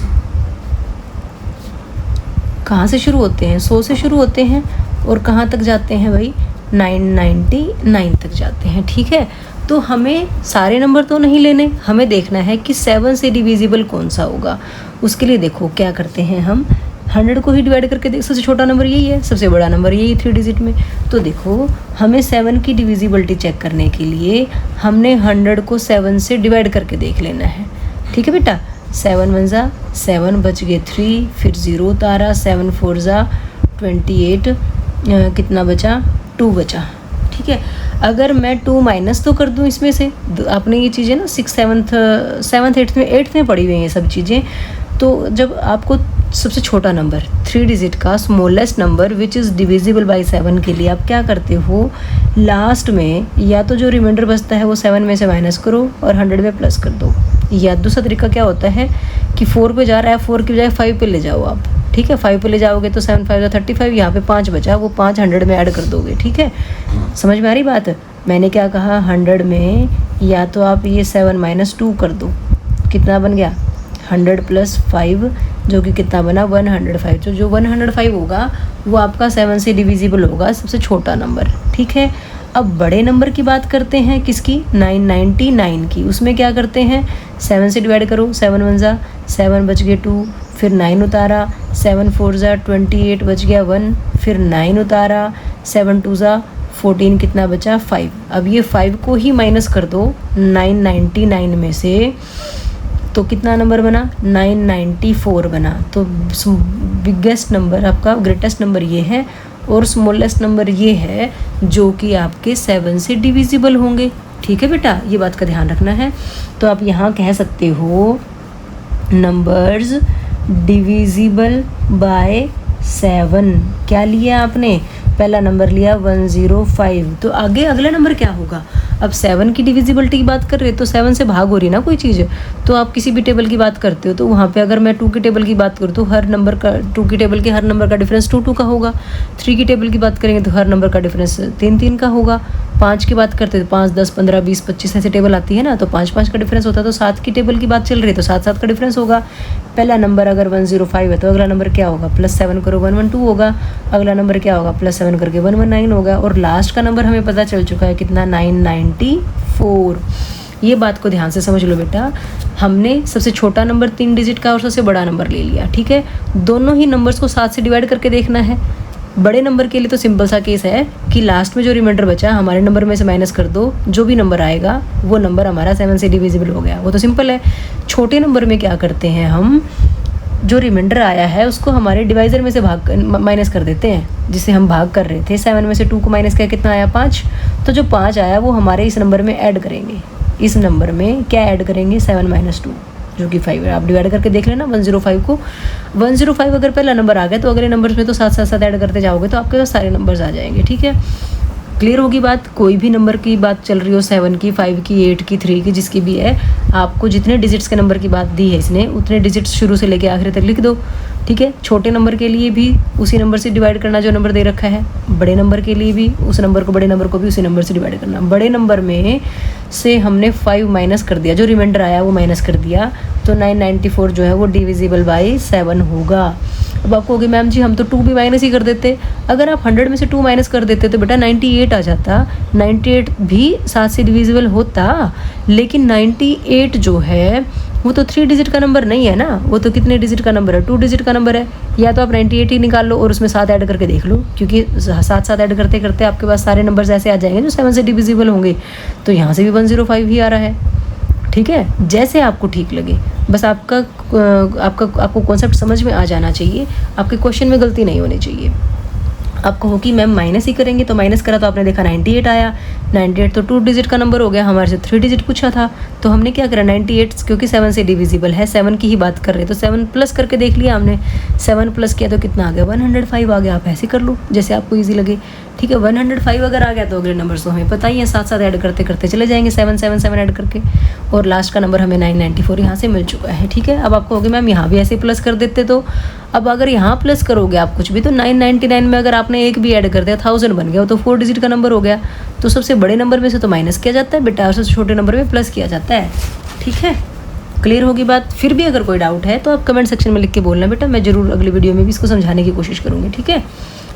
कहाँ से शुरू होते हैं, 100 से शुरू होते हैं, और कहाँ तक जाते हैं भाई, 999 तक जाते हैं। ठीक है, तो हमें सारे नंबर तो नहीं लेने, हमें देखना है कि 7 से डिविजिबल कौन सा होगा। उसके लिए देखो क्या करते हैं, हम 100 को ही डिवाइड करके देख, सबसे छोटा नंबर यही है, सबसे बड़ा नंबर यही 3 डिजिट में। तो देखो हमें 7 की डिविजिबिलिटी चेक करने के लिए हमने 100 को 7 से डिवाइड करके देख लेना है। ठीक है बेटा, 7 1 जा 7, बच गए 3, फिर 0 उतारा, 7 4 जा 28, कितना बचा, 2 बचा। ठीक है, अगर मैं 2 माइनस तो कर दूं इसमें से, आपने ये चीज़ें ना 6 7th 8th में पढ़ी हुई हैं ये सब चीज़ें। तो जब आपको सबसे छोटा नंबर 3 डिजिट का smallest number which is divisible by 7 के लिए आप क्या करते हो, लास्ट में या तो जो रिमाइंडर बचता है वो 7 में से माइनस करो और 100 में प्लस कर दो, या दूसरा तरीका क्या होता है कि 4 पे जा रहा है, 4 की बजाय 5 पे ले जाओ आप। ठीक है, 5 पे ले जाओगे तो 7 5 35, यहाँ पे 5 बचा, वो 5 100 में ऐड कर दोगे। ठीक है, समझ में आ रही बात। मैंने क्या कहा, 100 में या तो आप ये 7 माइनस 2 कर दो, कितना बन गया 100 प्लस 5, जो कि कितना बना 105। तो जो 105 होगा वो आपका 7 से डिविजिबल होगा, सबसे छोटा नंबर। ठीक है, अब बड़े नंबर की बात करते हैं, किसकी, 999 की। उसमें क्या करते हैं, 7 से डिवाइड करो, 7 1 जा 7, बच गए 2, फिर 9 उतारा, 7 4 जा 28, बच गया 1, फिर 9 उतारा, 7 2 जा 14, कितना बचा 5। अब ये 5 को ही माइनस कर दो 999 में से, तो कितना नंबर बना, 994 बना। तो बिगेस्ट नंबर आपका, ग्रेटेस्ट नंबर ये है, और स्मॉलेस्ट नंबर ये है जो कि आपके 7 से डिविजिबल होंगे। ठीक है बेटा, ये बात का ध्यान रखना है। तो आप यहाँ कह सकते हो नंबर्स डिविजिबल बाय 7, क्या लिया आपने, पहला नंबर लिया 105। तो आगे अगला नंबर क्या होगा, अब 7 की डिविजिबिलिटी की बात कर रहे हो तो 7 से भाग हो रही ना कोई चीज़, तो आप किसी भी टेबल की बात करते हो तो वहाँ पे अगर मैं 2 की टेबल की बात करूँ तो हर नंबर का 2 की टेबल के हर नंबर का डिफरेंस 2 2 का होगा। 3 की टेबल की बात करेंगे तो हर नंबर का डिफरेंस 3 3 का होगा। 5 की बात करते हैं तो 5 10 15 20 25 ऐसे टेबल आती है ना, तो 5 5 का डिफरेंस होता है। तो 7 की टेबल की बात चल रही है तो 7 7 का डिफरेंस होगा। पहला नंबर अगर 105 है तो अगला नंबर क्या होगा, +7 करो 112 होगा। अगला नंबर क्या होगा, +7 करके 119 होगा। और लास्ट का नंबर हमें पता चल चुका है कितना, 994। ये बात को ध्यान से समझ लो बेटा, हमने सबसे छोटा नंबर 3 डिजिट का और सबसे बड़ा नंबर ले लिया। ठीक है, दोनों ही नंबर्स को 7 से डिवाइड करके देखना है। बड़े नंबर के लिए तो सिंपल सा केस है कि लास्ट में जो रिमाइंडर बचा हमारे नंबर में से माइनस कर दो, जो भी नंबर आएगा वो नंबर हमारा 7 से डिविजिबल हो गया, वो तो सिंपल है। छोटे नंबर में क्या करते हैं हम, जो रिमाइंडर आया है उसको हमारे डिवाइज़र में से माइनस कर देते हैं, जिसे हम भाग कर रहे थे। 7 में से 2 को माइनस किया, कितना आया 5। तो जो 5 आया वो हमारे इस नंबर में ऐड करेंगे। इस नंबर में क्या ऐड करेंगे, 7 - 2 जो कि 5 है। आप डिवाइड करके देख लेना 105 को। 105 अगर पहला नंबर आ गया तो अगले नंबर्स में तो साथ साथ ऐड करते जाओगे तो आपके पास सारे नंबर्स आ जाएंगे। ठीक है, क्लियर होगी बात। कोई भी नंबर की बात चल रही हो, 7 की, 5 की, 8 की, 3 की, जिसकी भी है, आपको जितने डिजिट्स के नंबर की बात दी है इसने उतने डिजिट्स शुरू से लेके आखिर तक लिख दो। ठीक है, छोटे नंबर के लिए भी उसी नंबर से डिवाइड करना जो नंबर दे रखा है, बड़े नंबर के लिए भी उस नंबर को, बड़े नंबर को भी उसी नंबर से डिवाइड करना। बड़े नंबर में से हमने 5 माइनस कर दिया, जो रिमाइंडर आया वो माइनस कर दिया, तो 994 जो है वो डिविजिबल बाई 7 होगा। अब आपको होगी मैम जी हम तो 2 भी माइनस ही कर देते। अगर आप 100 में से 2 माइनस कर देते तो बेटा 98 आ जाता। 98 भी 7 से डिविजिबल होता, लेकिन 98 जो है वो तो 3 डिजिट का नंबर नहीं है ना, वो तो कितने डिजिट का नंबर है, 2 डिजिट का नंबर है। या तो आप 98 ही निकाल लो और उसमें 7 ऐड करके देख लो, क्योंकि 7 ऐड करते करते आपके पास सारे नंबर्स ऐसे आ जाएंगे जो 7 से डिविजिबल होंगे। तो यहाँ से भी 105 ही आ रहा है। ठीक है, जैसे आपको ठीक लगे, बस आपको कॉन्सेप्ट समझ में आ जाना चाहिए, आपके क्वेश्चन में गलती नहीं होनी चाहिए। आपको हो कि मैम माइनस ही करेंगे, तो माइनस करा तो आपने देखा 98 आया। 98 तो 2 डिजिट का नंबर हो गया, हमारे से 3 डिजिट पूछा था, तो हमने क्या करा 98 क्योंकि 7 से डिविजिबल है, 7 की ही बात कर रहे हैं, तो 7 प्लस करके देख लिया हमने। 7 प्लस किया तो कितना आ गया 105 आ गया। आप ऐसे कर लो जैसे आपको ईजी लगे। ठीक है, 105 अगर आ गया तो अगले नंबर तो हमें पता ही है, साथ साथ ऐड करते करते चले जाएंगे 777 ऐड करके, और लास्ट का नंबर हमें 994 यहाँ से मिल चुका है। ठीक है, अब आपको होगी मैम यहाँ भी ऐसे प्लस कर देते, तो अब अगर यहाँ प्लस करोगे आप कुछ भी तो 999 में अगर आपने एक भी ऐड कर दिया 1000 बन गया, तो 4 डिजिट का नंबर हो गया। तो सबसे बड़े नंबर में से तो माइनस किया जाता है बेटा, और सबसे छोटे नंबर में प्लस किया जाता है। ठीक है, क्लियर होगी बात। फिर भी अगर कोई डाउट है तो आप कमेंट सेक्शन में लिख के बोलना बेटा, मैं जरूर अगली वीडियो में भी इसको समझाने की कोशिश करूँगी। ठीक है,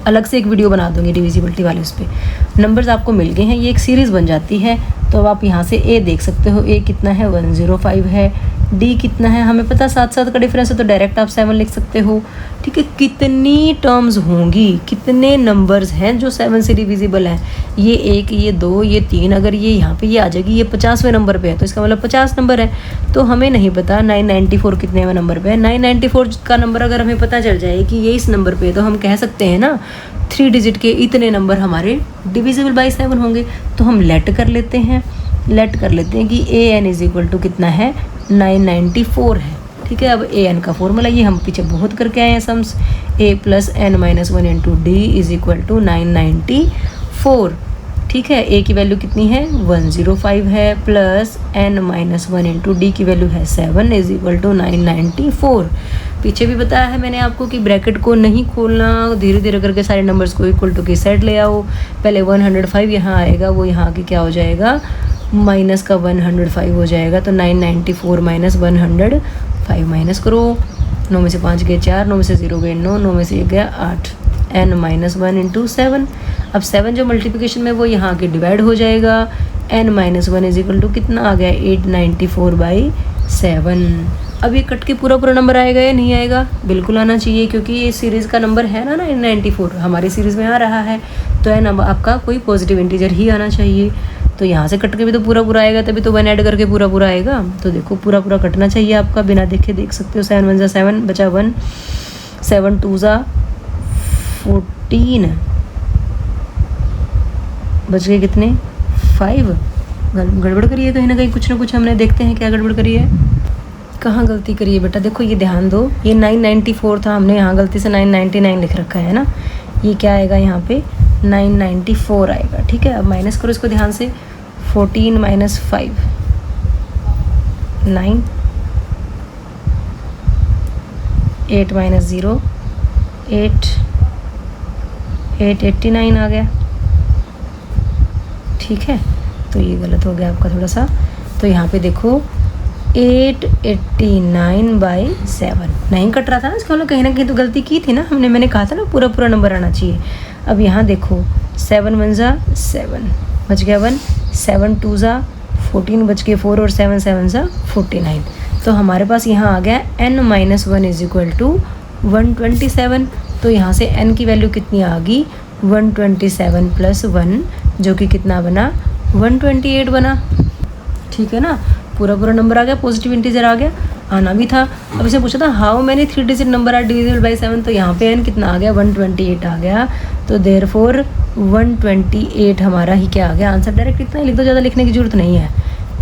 अलग से एक वीडियो बना दूंगी डिविजिबिलिटी वाले, उस पर नंबर्स आपको मिल गए हैं, ये एक सीरीज़ बन जाती है। तो अब आप यहाँ से ए देख सकते हो, ए कितना है 105 है, डी कितना है हमें पता, 7 का डिफरेंस है, तो डायरेक्ट आप 7 लिख सकते हो। ठीक है, कितनी टर्म्स होंगी, कितने नंबर्स हैं जो 7 से डिविजिबल है, ये 1, ये 2, ये 3, अगर ये यहाँ पे ये आ जाएगी, ये 50वें नंबर पे है, तो इसका मतलब 50 नंबर है। तो हमें नहीं पता 994 कितने नंबर पे है। 994 का नंबर अगर हमें पता चल जाए कि ये इस नंबर पे है, तो हम कह सकते हैं ना 3 डिजिट के इतने नंबर हमारे डिविजिबल बाई 7 होंगे। तो हम लेट कर लेते हैं कि ए एन इज इक्वल टू कितना है 994 है। ठीक है, अब ए एन का फॉर्मूला ये हम पीछे बहुत करके आए हैं sums, A plus N minus 1 into D is equal to 994। ठीक है, ए की वैल्यू कितनी है 105 है, plus N minus 1 into D की वैल्यू है 7 इज इक्वल टू 994। पीछे भी बताया है मैंने आपको कि ब्रैकेट को नहीं खोलना, धीरे धीरे करके सारे नंबर्स को इक्वल टू के साइड ले आओ। पहले 105 यहाँ आएगा, वो यहाँ आके क्या हो जाएगा माइनस का 105 हो जाएगा, तो 994 माइनस 105 माइनस करो। 9 में से 5 गए 4, 9 में से 0 गए 9, 9 में से 1 गया 8, n माइनस 1 इंटू 7। अब 7 जो मल्टीप्लिकेशन में वो यहाँ आके डिवाइड हो जाएगा, n minus 1 is equal to कितना आ गया 894 बाई 7। अब ये कट के पूरा नंबर आएगा या नहीं आएगा, बिल्कुल आना चाहिए, क्योंकि ये सीरीज़ का नंबर है ना 994 हमारी सीरीज़ में आ रहा है, तो है ना आपका कोई पॉजिटिव इंटीजर ही आना चाहिए। तो यहाँ से कट के भी तो पूरा आएगा, तभी तो 1 ऐड करके पूरा आएगा। तो देखो पूरा कटना चाहिए आपका, बिना देखे देख सकते हो। 7 1 जा 7 बचा 1, 7 2 जा 14 बच गए कितने 5। गड़बड़ करी है कहीं ना कहीं, कुछ ना कुछ हमने, देखते हैं क्या गड़बड़ करी है, कहाँ गलती करी है बेटा। देखो ये ध्यान दो, ये 994 था, हमने यहाँ गलती से 999 लिख रखा है ना, ये क्या आएगा यहाँ पे 994 आएगा। ठीक है, अब माइनस करो इसको ध्यान से, 14 माइनस 5 9, 8 माइनस 0 8, 889 आ गया। ठीक है, तो ये गलत हो गया आपका थोड़ा सा, तो यहाँ पे देखो 889 बाई 7 नहीं कट रहा था ना, इसका मतलब कहीं ना कहीं तो गलती की थी ना हमने, मैंने कहा था ना पूरा नंबर आना चाहिए। अब यहाँ देखो 7 1 जा 7 बच गया 1, 7 2 जा 14 बच गए 4, और 7 7 जा 49। तो हमारे पास यहाँ आ गया n minus 1 is equal to 127। तो यहाँ से n की वैल्यू कितनी आ गई 127 प्लस 1, जो कि कितना बना 128 बना। ठीक है ना, पूरा नंबर आ गया, पॉजिटिव इंटीजर आ गया। आना भी था। अब इसे पूछा था how many 3 digit number are divisible by 7, तो यहाँ पे n कितना आ गया 128 आ गया। तो देयरफॉर 128 हमारा ही क्या आ गया आंसर। डायरेक्ट इतना ही लिख दो, ज़्यादा लिखने की जरूरत नहीं है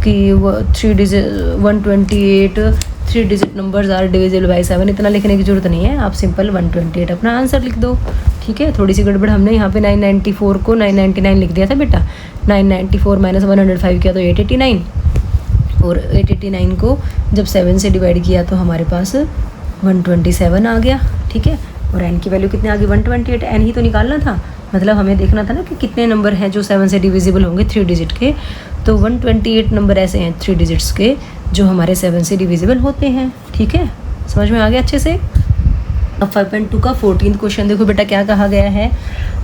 कि वो 128 3 digit numbers are divisible by 7, इतना लिखने की जरूरत नहीं है। आप सिंपल 128 अपना आंसर लिख दो। ठीक है, थोड़ी सी गड़बड़, हमने यहाँ पे 994 को 999 लिख दिया था बेटा। 994 माइनस 105 किया तो 889, और 889 को जब 7 से डिवाइड किया तो हमारे पास 127 आ गया। ठीक है, और n की वैल्यू कितने आ गई 128। n ही तो निकालना था, मतलब हमें देखना था ना कि कितने नंबर हैं जो 7 से डिविजिबल होंगे 3 डिजिट के। तो 128 नंबर ऐसे हैं 3 डिजिट्स के जो हमारे 7 से डिविजिबल होते हैं। ठीक है, समझ में आ गया अच्छे से। अब 5.2 का 14th क्वेश्चन देखो बेटा क्या कहा गया है।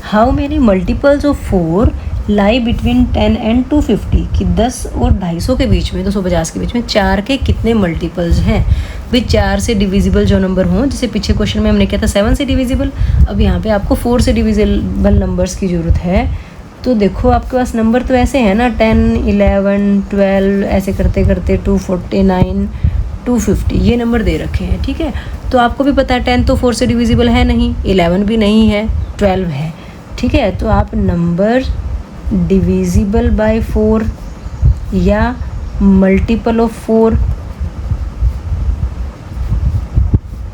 How many multiples of 4 lie between 10 and 250, कि 10 और 250 के बीच में, 250 के बीच में 4 के कितने मल्टीपल्स हैं। भाई 4 से डिविजिबल जो नंबर हों, जैसे पीछे क्वेश्चन में हमने किया था 7 से डिविजिबल, अब यहाँ पे आपको 4 से डिविजिबल नंबर्स की ज़रूरत है। तो देखो आपके पास नंबर तो ऐसे हैं ना 10, 11, 12, ऐसे करते करते 249, 250 ये नंबर दे रखे हैं। ठीक है, तो आपको भी पता है 10 तो 4 से डिविजिबल है नहीं, 11 भी नहीं है, 12 है। ठीक है, तो आप नंबर डिविजिबल बाय 4 या मल्टीपल ऑफ 4,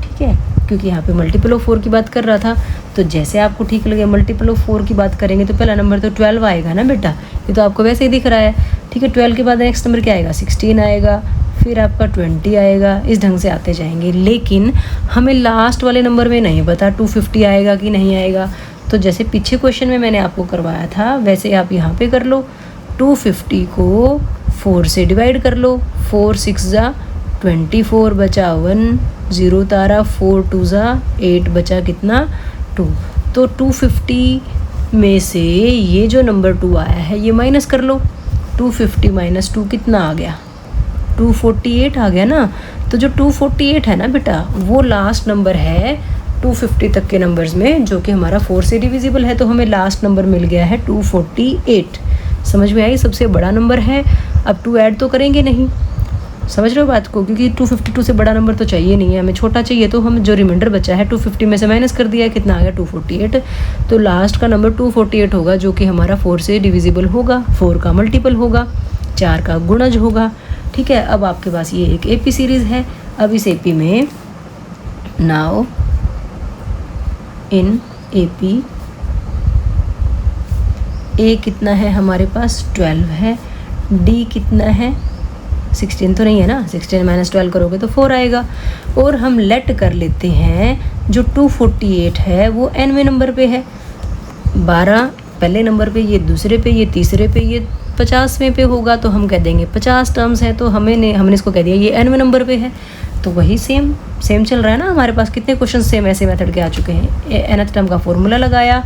ठीक है, क्योंकि यहाँ पे मल्टीपल ऑफ 4 की बात कर रहा था, तो जैसे आपको ठीक लगे मल्टीपल ऑफ 4 की बात करेंगे तो पहला नंबर तो 12 आएगा ना बेटा, ये तो आपको वैसे ही दिख रहा है। ठीक है, 12 के बाद नेक्स्ट नंबर क्या आएगा 16 आएगा, फिर आपका 20 आएगा, इस ढंग से आते जाएंगे। लेकिन हमें लास्ट वाले नंबर में नहीं पता 250 आएगा कि नहीं आएगा, तो जैसे पीछे क्वेश्चन में मैंने आपको करवाया था वैसे आप यहाँ पे कर लो। 250 को 4 से डिवाइड कर लो, 4 6 जा 24 बचा 1, 0 तारा, 4 2 जा 8 बचा कितना 2। तो 250 में से ये जो नंबर 2 आया है ये माइनस कर लो। 250 माइनस 2 कितना आ गया 248 आ गया ना। तो जो 248 है ना बेटा वो लास्ट नंबर है 250 तक के नंबर्स में, जो कि हमारा 4 से डिविजिबल है, तो हमें लास्ट नंबर मिल गया है 248। समझ में आई, सबसे बड़ा नंबर है। अब 2 ऐड तो करेंगे नहीं, समझ रहे हो बात को, क्योंकि 252 से बड़ा नंबर तो चाहिए नहीं है, हमें छोटा चाहिए। तो हम जो रिमाइंडर बचा है 250 में से माइनस कर दिया है, कितना आ गया 248। तो लास्ट का नंबर 248 होगा, जो कि हमारा 4 से डिविजिबल होगा, 4 का मल्टीपल होगा, 4 का गुणज होगा। ठीक है, अब आपके पास ये एक AP सीरीज़ है। अब इस AP में नाउ इन AP A कितना है हमारे पास 12 है, D कितना है 16 तो नहीं है ना, 16 माइनस 12 करोगे तो 4 आएगा। और हम लेट कर लेते हैं जो 248 है वो nवें नंबर पे है, 12 पहले नंबर पे, ये दूसरे पे, ये तीसरे पे, ये 50वें पे होगा, तो हम कह देंगे 50 टर्म्स है, तो हमने इसको कह दिया ये nवें नंबर पे है। तो वही सेम चल रहा है ना हमारे पास, कितने क्वेश्चन सेम ऐसे मेथड के आ चुके हैं। nth टर्म का फॉर्मूला लगाया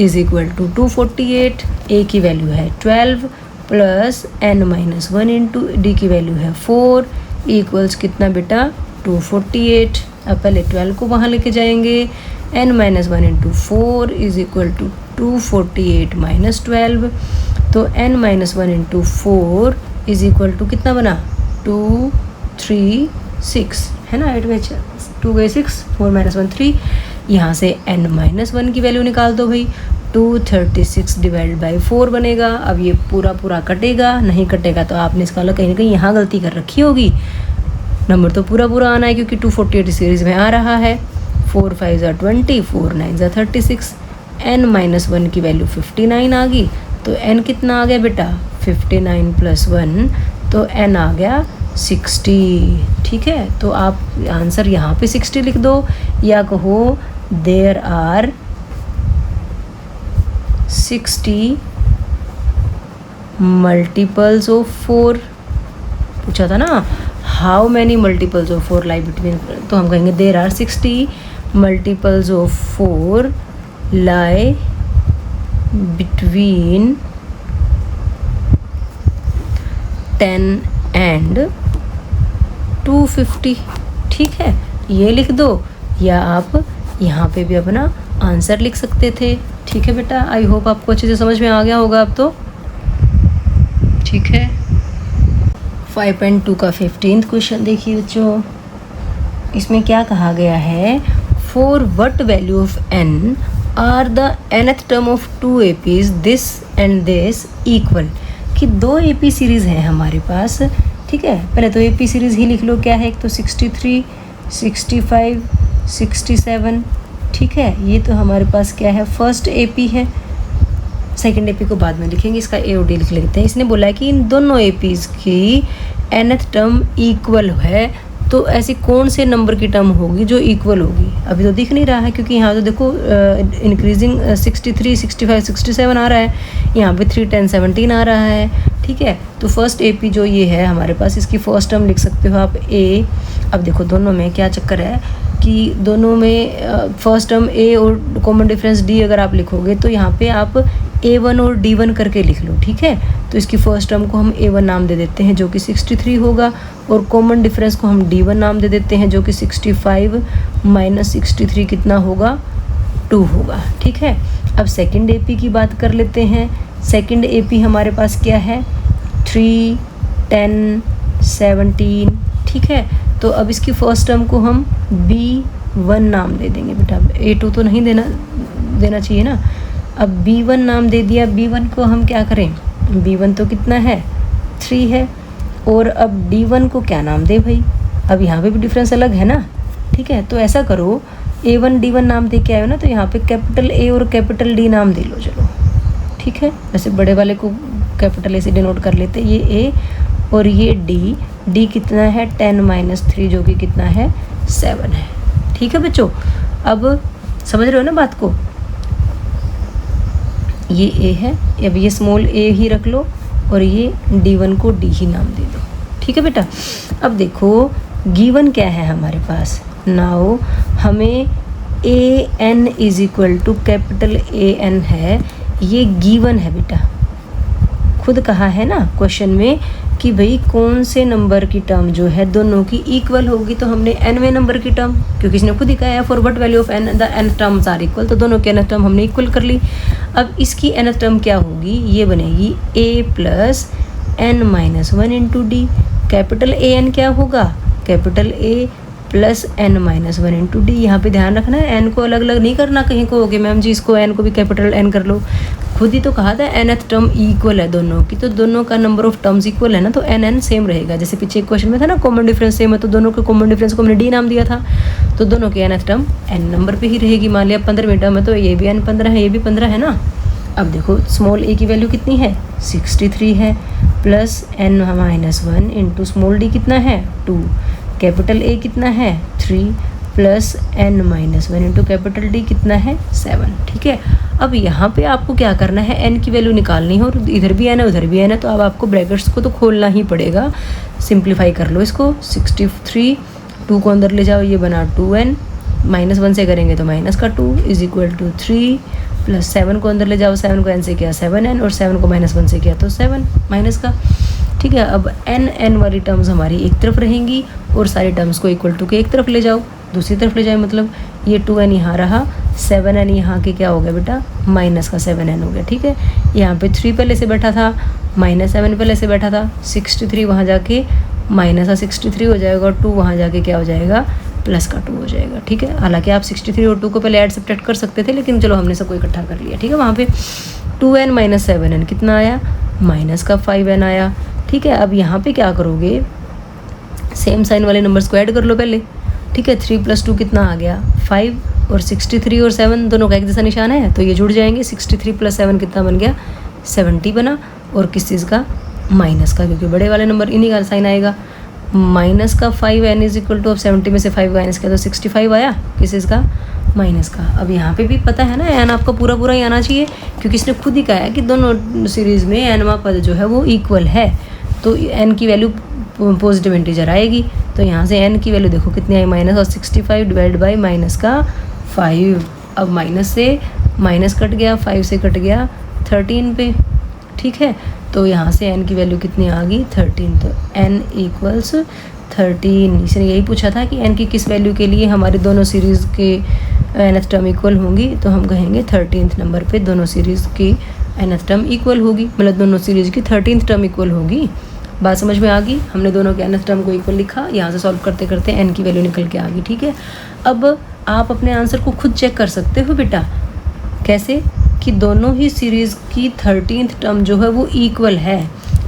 इज इक्वल टू 248, A की वैल्यू है 12 प्लस n-1 इंटू D की वैल्यू है 4 इक्वल्स कितना बेटा 248। अब पहले 12 को वहाँ लेके जाएंगे, n-1 into 4 is equal to 248 minus 12। तो n-1 into 4 is equal to कितना बना 2 3 6 है ना, 8 में 2 गए 6, 4 माइनस 1 3। यहाँ से n-1 की वैल्यू निकाल दो भाई, 236 डिवाइड बाई 4 बनेगा। अब ये पूरा कटेगा, नहीं कटेगा तो आपने इसका कहीं ना कहीं यहाँ गलती कर रखी होगी। नंबर तो पूरा आना है क्योंकि 248 सीरीज़ में आ रहा है। 4 5 ज़ा 20, 4 9 ज़ा 36, n-1 की वैल्यू 59 आ गई। तो n कितना आ गया बेटा 59 प्लस 1, तो n आ गया 60। ठीक है, तो आप आंसर यहाँ पे 60 लिख दो, या कहो देयर आर 60 मल्टीपल्स ऑफ 4। पूछा था ना how many multiples of 4 lie between, तो हम कहेंगे there are 60 multiples of 4 lie between 10 and 250। ठीक है, ये लिख दो, या आप यहाँ पे भी अपना आंसर लिख सकते थे। ठीक है बेटा, आई होप आपको अच्छे से समझ में आ गया होगा अब तो। ठीक है, 5.2 का 15th क्वेश्चन देखिए बच्चों। इसमें क्या कहा गया है, for what value of n are the nth term of 2 APs this and this equal, कि 2 AP सीरीज़ हैं हमारे पास, ठीक है। पहले तो AP सीरीज़ ही लिख लो, क्या है, एक तो 63, 65, 67, ठीक है। ये तो हमारे पास क्या है, फर्स्ट AP है, सेकंड AP को बाद में लिखेंगे, इसका A और D लिख लेते हैं। इसने बोला है कि इन दोनों APs की nth टर्म इक्वल है, तो ऐसी कौन से नंबर की टर्म होगी जो इक्वल होगी। अभी तो दिख नहीं रहा है, क्योंकि यहाँ तो देखो इंक्रीजिंग 63, 65, 67 आ रहा है, यहाँ पे 3, 10, 17 आ रहा है, ठीक है। तो फर्स्ट AP जो ये है हमारे पास, इसकी फर्स्ट टर्म लिख सकते हो आप A। अब देखो दोनों में क्या चक्कर है कि दोनों में फर्स्ट टर्म A और कॉमन डिफरेंस D अगर आप लिखोगे तो यहाँ पे आप A1 और D1 करके लिख लो, ठीक है। तो इसकी फर्स्ट टर्म को हम A1 नाम दे देते हैं जो कि 63 होगा, और कॉमन डिफरेंस को हम D1 नाम दे देते हैं जो कि 65 माइनस 63 कितना होगा, 2 होगा, ठीक है। अब सेकंड AP की बात कर लेते हैं। सेकंड AP हमारे पास क्या है, 3, 10, 17, ठीक है। तो अब इसकी फर्स्ट टर्म को हम B1 नाम दे देंगे बेटा, A2 तो नहीं देना चाहिए ना। अब B1 नाम दे दिया, B1 को हम क्या करें, B1 तो कितना है, 3 है, और अब D1 को क्या नाम दे भाई, अब यहाँ पे भी डिफरेंस अलग है ना, ठीक है। तो ऐसा करो, A1 D1 नाम दे के आए हो ना, तो यहाँ पे कैपिटल A और कैपिटल D नाम दे लो, चलो, ठीक है। वैसे बड़े वाले को कैपिटल A से डिनोट कर लेते, ये A और ये D कितना है, 10 माइनस 3 जो कि कितना है, 7 है, ठीक है बच्चों। अब समझ रहे हो ना बात को, ये A है, अब ये स्मॉल a ही रख लो और ये D1 को D ही नाम दे दो, ठीक है बेटा। अब देखो गिवन क्या है हमारे पास, नाउ हमें AN is equal to capital AN है, ये गिवन है बेटा, खुद कहा है ना क्वेश्चन में कि भाई कौन से नंबर की टर्म जो है दोनों की इक्वल होगी। तो हमने nवें नंबर की टर्म, क्योंकि इसने खुद ही कहा है for what value of n the n terms are equal, तो दोनों के n टर्म हमने इक्वल कर ली। अब इसकी n टर्म क्या होगी, ये बनेगी a plus n minus 1 into D. Capital AN क्या होगा, capital A plus n minus 1 into D. यहाँ पर ध्यान रखना है, n को अलग अलग नहीं करना, कहीं को होगे मैम जी इसको n को भी कैपिटल N कर लो, खुद ही तो कहा था nth टर्म इक्वल है दोनों की, तो दोनों का नंबर ऑफ टर्म्स इक्वल है ना, तो n सेम रहेगा। जैसे पीछे एक क्वेश्चन में था ना कॉमन डिफरेंस सेम है, तो दोनों के कॉमन डिफरेंस को हमने D नाम दिया था, तो दोनों की nth टर्म n नंबर पे ही रहेगी। मान लिया 15 टर्म है तो ये भी n 15 है, ये भी 15 है ना। अब देखो स्मॉल a की वैल्यू कितनी है, 63 है, plus n minus 1 into small d कितना है, 2, कैपिटल A कितना है, 3, plus n minus 1 into capital D कितना है, 7, ठीक है। अब यहाँ पे आपको क्या करना है, n की वैल्यू निकालनी है, और इधर भी n है उधर भी n है, तो अब आपको ब्रैकेट्स को तो खोलना ही पड़ेगा। सिंप्लीफाई कर लो इसको, 63, 2 को अंदर ले जाओ, ये बना 2n, माइनस 1 से करेंगे तो माइनस का 2 इज इक्वल टू 3, प्लस 7 को अंदर ले जाओ, 7 को n से किया 7n, और 7 को माइनस 1 से किया तो 7 माइनस का, ठीक है। अब n वाली टर्म्स हमारी एक तरफ रहेंगी और सारी टर्म्स को इक्वल टू के एक तरफ ले जाओ, दूसरी तरफ ले जाए, मतलब ये 2n यहाँ रहा, 7n यहाँ के क्या हो गया बेटा, माइनस का 7n हो गया, ठीक है। यहाँ पे 3 पहले से बैठा था, माइनस 7 पहले से बैठा था, 63 वहाँ जाके माइनस का 63 हो जाएगा, और 2 वहाँ जाके क्या हो जाएगा, प्लस का 2 हो जाएगा, ठीक है। हालांकि आप 63 और 2 को पहले ऐड सब्ट्रैक्ट कर सकते थे, लेकिन चलो हमने सबको इकट्ठा कर लिया, ठीक है। वहाँ पे 2n माइनस 7n कितना आया, माइनस का 5n आया, ठीक है। अब यहाँ पे क्या करोगे, सेम साइन वाले नंबर्स को ऐड कर लो पहले, ठीक है। 3 + 2 कितना आ गया, 5, और 63 और 7 दोनों का एक जैसा निशान है तो ये जुड़ जाएंगे, 63 + 7 कितना बन गया, 70 बना, और किस चीज़ का, माइनस का, क्योंकि बड़े वाले नंबर इन्हीं का साइन आएगा। माइनस का 5n इज इक्वल टू, अब 70 में से 5 माइनस किया तो 65 आया, किस चीज़ का, माइनस का। अब यहाँ पे भी पता है ना n आपका पूरा पूरा ही आना चाहिए, क्योंकि इसने खुद ही कहा है कि दोनों सीरीज़ में nवां पद जो है वो इक्वल है, तो n की वैल्यू पॉजिटिव इंटीजर आएगी। तो यहाँ से n की वैल्यू देखो कितनी आई, माइनस, और 65 डिवाइड बाई माइनस का 5। अब माइनस से माइनस कट गया, 5 से कट गया 13 पे, ठीक है। तो यहाँ से n की वैल्यू कितनी आ गई, 13, तो n इक्वल्स 13। इसने यही पूछा था कि n की किस वैल्यू के लिए हमारी दोनों सीरीज़ के nth टर्म इक्वल होंगी, तो हम कहेंगे 13th नंबर पे दोनों सीरीज़ की nth टर्म इक्वल होगी, मतलब दोनों सीरीज़ की 13th टर्म इक्वल होगी। बात समझ में आ गई? हमने दोनों के nth टर्म को इक्वल लिखा, यहाँ से सॉल्व करते करते n की वैल्यू निकल के आ गई। ठीक है, अब आप अपने आंसर को खुद चेक कर सकते हो बेटा। कैसे? कि दोनों ही सीरीज़ की 13th टर्म जो है वो इक्वल है।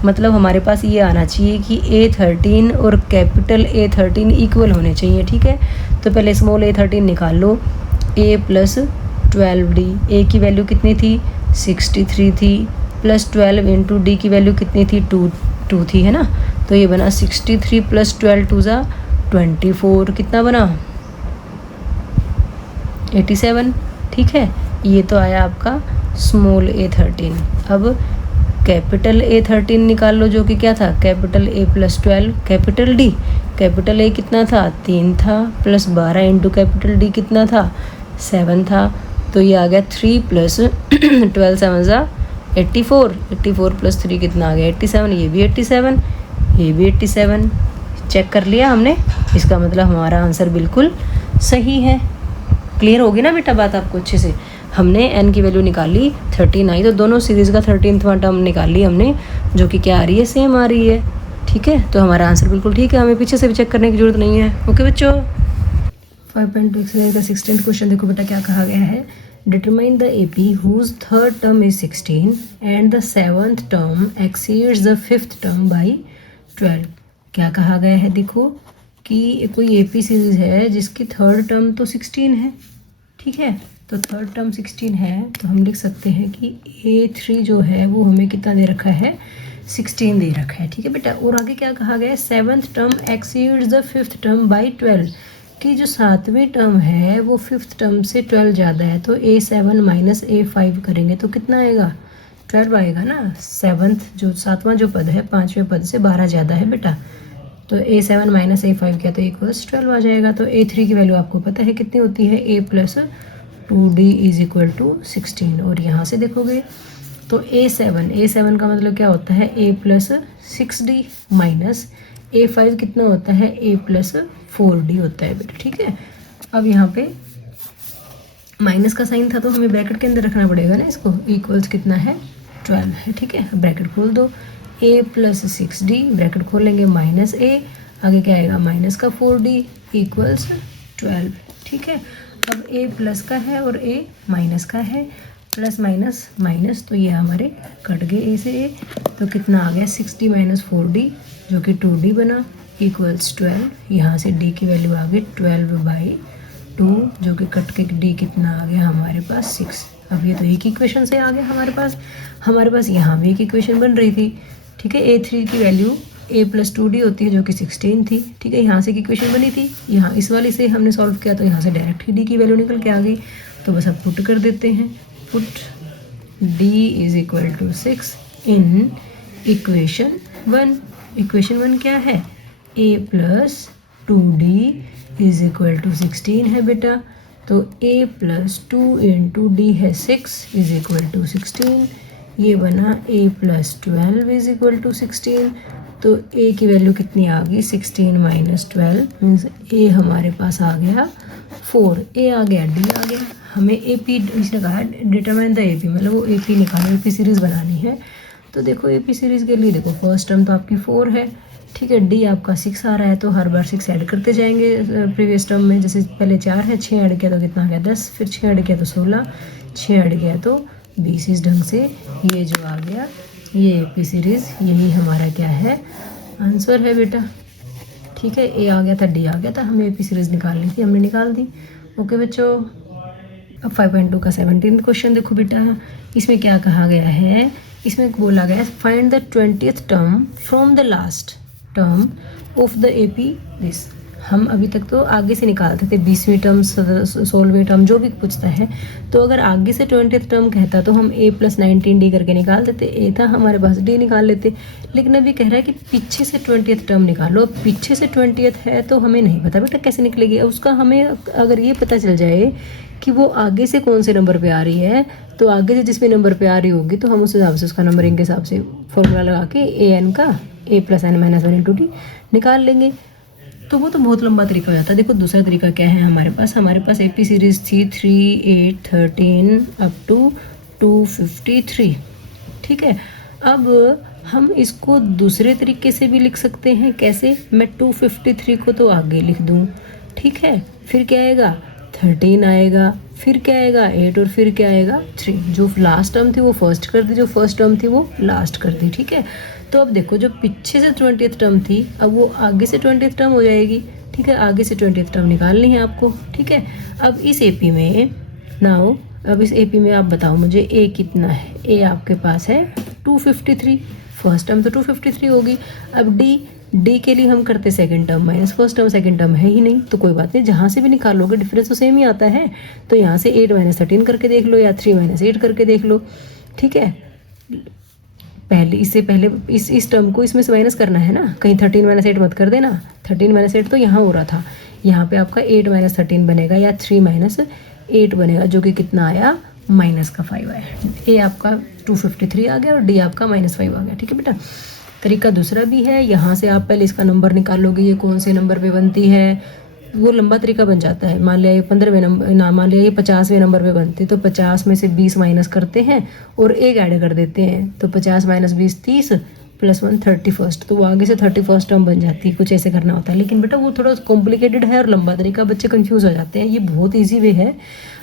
मतलब हमारे पास ये आना चाहिए कि A13 और कैपिटल A13 इक्वल होने चाहिए। ठीक है, तो पहले स्मॉल A13 निकाल लो। A + 12D, A की वैल्यू कितनी थी? 63 थी, प्लस 12 इंटू डी की वैल्यू कितनी थी? 2 थी, है ना। तो ये बना 63 + 12 2 ज़ा 24, कितना बना? 87। ठीक है, ये तो आया आपका स्मॉल A13। अब कैपिटल A13 निकाल लो, जो कि क्या था? Capital A + 12, capital D, capital A कितना था? 3 था, प्लस 12 इंटू कैपिटल D कितना था? 7 था। तो ये आ गया 3 + 12 7 ज़ा 84, 84 + 3 कितना आ गया? 87। ये भी 87, ये भी 87। चेक कर लिया हमने, इसका मतलब हमारा आंसर बिल्कुल सही है। क्लियर होगी ना बेटा बात आपको अच्छे से? हमने n की वैल्यू निकाली 13 आई, तो दोनों सीरीज़ का 13वां टर्म निकाली हमने, जो कि क्या आ रही है? सेम आ रही है। ठीक है, तो हमारा आंसर बिल्कुल ठीक है, हमें पीछे से भी चेक करने की जरूरत नहीं है। ओके बच्चों, 5.2 एक्सरसाइज का 16th क्वेश्चन देखो बेटा क्या कहा गया है। Determine the AP whose third term is 16 and the 7th term exceeds the 5th term by 12। क्या कहा गया है? देखो कि कोई AP सीरीज़ है जिसकी थर्ड टर्म तो 16 है। ठीक है, तो थर्ड टर्म 16 है, तो हम लिख सकते हैं कि A3 जो है वो हमें कितना दे रखा है? 16 दे रखा है। ठीक है बेटा, और आगे क्या कहा गया है? 7th term exceeds the 5th term by 12, कि जो 7वीं टर्म है वो 5th टर्म से 12 ज़्यादा है। तो A7 - A5 करेंगे तो कितना आएगा? 12 आएगा ना। 7वां जो पद है 5वें पद से 12 ज़्यादा है बेटा, तो A7 - A5 क्या? तो इक्वल्स 12 आ जाएगा। तो A3 की वैल्यू आपको पता है कितनी होती है? A + 2D = 16। और यहाँ से देखोगे तो A7 का मतलब क्या होता है? A + 6D माइनस A5 कितना होता है? A + 4D होता है बेटा। ठीक है, अब यहाँ पे माइनस का साइन था तो हमें ब्रैकेट के अंदर रखना पड़ेगा ना इसको। इक्वल्स कितना है? 12 है। ठीक है, ब्रैकेट खोल दो। A + 6D ब्रैकेट खोल लेंगे, माइनस A, आगे क्या आएगा? माइनस का 4D = 12। ठीक है, अब A प्लस का है और A माइनस का है, प्लस माइनस माइनस, तो ये हमारे कट गए A से A, तो कितना आ गया? 60 - 4D जो कि 2D बना = 12। यहाँ से D की वैल्यू आ गई 12/2, जो कि कट के D कितना आ गया हमारे पास? 6। अब ये तो एक इक्वेशन से आ गया हमारे पास यहाँ भी एक इक्वेशन बन रही थी। ठीक है, A3 की वैल्यू A + 2D होती है जो कि 16 थी। ठीक है, यहाँ से एक इक्वेशन बनी थी, यहाँ इस वाली से हमने सॉल्व किया तो यहाँ से डायरेक्ट ही D की वैल्यू निकल के आ गई। तो बस अब पुट कर देते हैं। Put D = 6 in equation 1। Equation 1 क्या है? A + 2D = 16 है बेटा, तो A + 2 × D है 6 = 16। ये बना A + 12 = 16। तो A की वैल्यू कितनी आ गई? 16 - 12 मीन्स A हमारे पास आ गया 4। A आ गया, D आ गया। हमें AP इसने कहा डिटरमाइन द AP, मतलब वो AP निकालना, AP सीरीज़ बनानी है। तो देखो AP सीरीज़ के लिए देखो फर्स्ट टर्म तो आपकी 4 है। ठीक है, D आपका 6 आ रहा है, तो हर बार 6 ऐड करते जाएंगे प्रीवियस टर्म में। जैसे पहले 4 है, 6 ऐड किया तो कितना आ गया? 10, फिर 6 ऐड किया तो 16, 6 ऐड किया तो 20। इस ढंग से ये जो आ गया ये AP सीरीज़, यही हमारा क्या है? आंसर है बेटा। ठीक है, A आ गया था, D आ गया था, हमें AP सीरीज़ निकालनी थी, हमने निकाल दी। ओके बच्चों, अब 5.2 का 17th क्वेश्चन देखो बेटा। इसमें क्या कहा गया है? इसमें बोला गया find the 20th term from the last term of the AP this. हम अभी तक तो आगे से निकालते थे 20वीं टर्म, 16वीं टर्म, जो भी पूछता है। तो अगर आगे से 20th टर्म कहता तो हम A + 19D करके निकाल देते। A था हमारे पास, D निकाल लेते। लेकिन अभी कह रहा है कि पीछे से 20th टर्म निकालो। पीछे से 20th है तो हमें नहीं पता बेटा कैसे निकलेगी। उसका हमें अगर ये पता चल जाए कि वो आगे से कौन से नंबर पे आ रही है, तो आगे से जिस भी नंबर पे आ रही होगी तो हम उस हिसाब से उसका नंबरिंग के हिसाब से फॉर्मूला लगा के AN का A + n - 1 × D निकाल लेंगे। तो वो तो बहुत लंबा तरीका हो जाता है। देखो दूसरा तरीका क्या है हमारे पास AP सीरीज़ थी 3, 8, 13 अप टू 253। ठीक है, अब हम इसको दूसरे तरीके से भी लिख सकते हैं। कैसे? मैं 253 को तो आगे लिख दूँ, ठीक है, फिर क्या आएगा 13 आएगा, फिर क्या आएगा 8 और फिर क्या आएगा 3। जो लास्ट टर्म थी वो फर्स्ट कर दी, जो फर्स्ट टर्म थी वो लास्ट कर दी, ठीक है। तो अब देखो जो पीछे से 20th टर्म थी अब वो आगे से 20th टर्म हो जाएगी, ठीक है। आगे से 20th टर्म निकालनी है आपको, ठीक है। अब इस एपी में नाउ अब इस एपी में आप बताओ मुझे ए कितना है। ए आपके पास है 253, फर्स्ट टर्म तो 253 होगी। अब डी के लिए हम करते second term minus first term, second term है ही नहीं तो कोई बात नहीं, जहाँ से भी निकालोगे डिफरेंस तो सेम ही आता है। तो यहाँ से 8 - 13 करके देख लो या 3 - 8 करके देख लो, ठीक है। इससे पहले इस टर्म को इसमें से माइनस करना है ना, कहीं 13 - 8 मत कर देना। 13 - 8 तो यहाँ हो रहा था, यहाँ पे आपका 8 - 13 बनेगा या 3 - 8 बनेगा, जो कि कितना आया -5 आया। ए आपका 253 आ गया और डी आपका -5 आ गया, ठीक है बेटा। तरीका दूसरा भी है, यहाँ से आप पहले इसका नंबर निकालोगे, ये कौन से नंबर पे बनती है, वो लंबा तरीका बन जाता है। मान लिया ये 15वें नंबर ना, मान लिया ये 50वें नंबर पे बनती है, तो 50 में से 20 माइनस करते हैं और एक ऐड कर देते हैं, तो 50 - 20 30 +1 31, तो वो आगे से 31 टर्म बन जाती है। कुछ ऐसे करना होता है, लेकिन बेटा वो थोड़ा कॉम्प्लिकेटेड है और लंबा तरीका, बच्चे कंफ्यूज हो जाते हैं। ये बहुत ईजी वे है।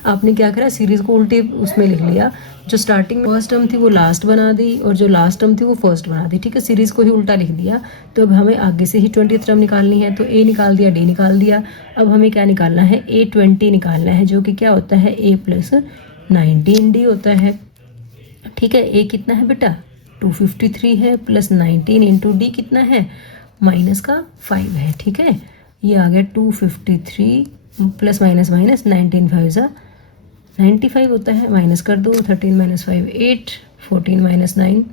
आपने क्या करा, सीरीज़ को उल्टी उसमें लिख लिया, जो स्टार्टिंग फर्स्ट टर्म थी वो लास्ट बना दी और जो लास्ट टर्म थी वो फर्स्ट बना दी, ठीक है। सीरीज़ को ही उल्टा लिख दिया। तो अब हमें आगे से ही 20th टर्म निकालनी है, तो ए निकाल दिया, डी निकाल दिया। अब हमें क्या निकालना है, A20 निकालना है, जो कि क्या होता है A + 19D होता है, ठीक है। ए कितना है बेटा 253 है, +19 × डी कितना है -5 है, ठीक है। ये आ गया 253 + -19 5 95 होता है, माइनस कर दो, 13 - 5 8, 14 - 9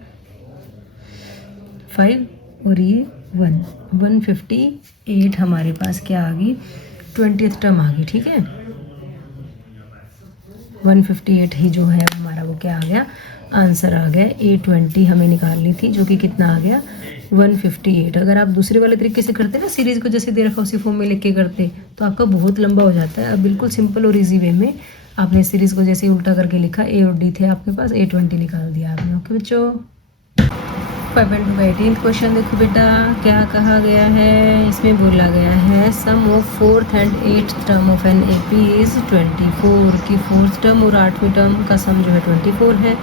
5 और ये 158 हमारे पास क्या आ गई 20th टर्म आ गई, ठीक है। 158 ही जो है हमारा वो क्या आ गया आंसर आ गया। A20 हमें निकालनी थी, जो कि कितना आ गया 158। अगर आप दूसरे वाले तरीके से करते ना, सीरीज़ को जैसे दे रखा उसी फॉर्म में लिख के करते तो आपका बहुत लंबा हो जाता है। अब बिल्कुल सिंपल और इजी वे में आपने सीरीज़ को जैसे उल्टा करके लिखा, A और D थे आपके पास, A20 निकाल दिया आपने। ओके बच्चों, 5.18 क्वेश्चन देखो बेटा क्या कहा गया है। इसमें बोला गया है sum of 4th and 8th term of an AP is 24, की 4th टर्म और 8वीं टर्म का सम जो है 24 है,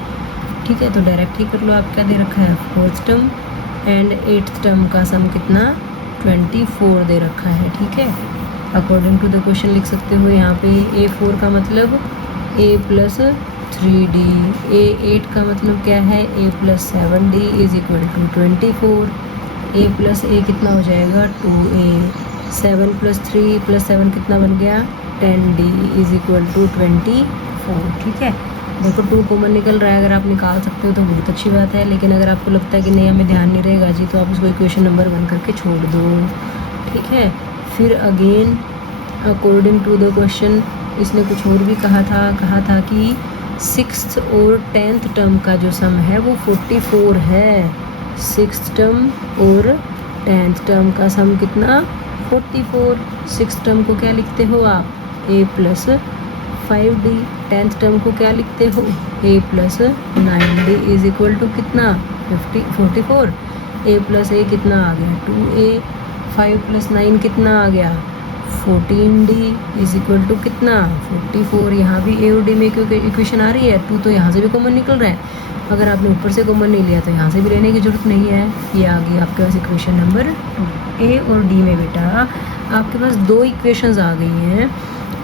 ठीक है। तो डायरेक्ट ही कर लो, आप क्या दे रखा है 4th term and 8th term का सम कितना 24 दे रखा है, ठीक है। अकॉर्डिंग टू द क्वेश्चन लिख सकते हो यहाँ पे A4 का मतलब A + 3D, A8 का मतलब क्या है A + 7D = 24, A + A कितना हो जाएगा 2A, 7 + 3 + 7 कितना बन गया 10D = 24, ठीक है। देखो 2 कॉमन निकल रहा है, अगर आप निकाल सकते हो तो बहुत अच्छी बात है, लेकिन अगर आपको लगता है कि नहीं हमें ध्यान नहीं रहेगा जी, तो आप उसको इक्वेशन नंबर 1 करके छोड़ दो, ठीक है। फिर again according to the question इसने कुछ और भी कहा था कि 6th और 10th टर्म का जो सम है वो 44 है। 6th टर्म और 10th टर्म का सम कितना 44। 6th टर्म को क्या लिखते हो आप A + 5D, 10th टर्म को क्या लिखते हो A + 9D = कितना 44। A + A कितना आ गया 2A, 5 + 9 कितना आ गया 14D = कितना 44। यहाँ भी A और D में क्योंकि इक्वेशन आ रही है 2 तो यहाँ से भी कॉमन निकल रहा है। अगर आपने ऊपर से कॉमन नहीं लिया तो यहाँ से भी लेने की ज़रूरत नहीं है। ये आ गई आपके पास इक्वेशन नंबर 2। A और D में बेटा आपके पास 2 इक्वेशंस आ गई हैं,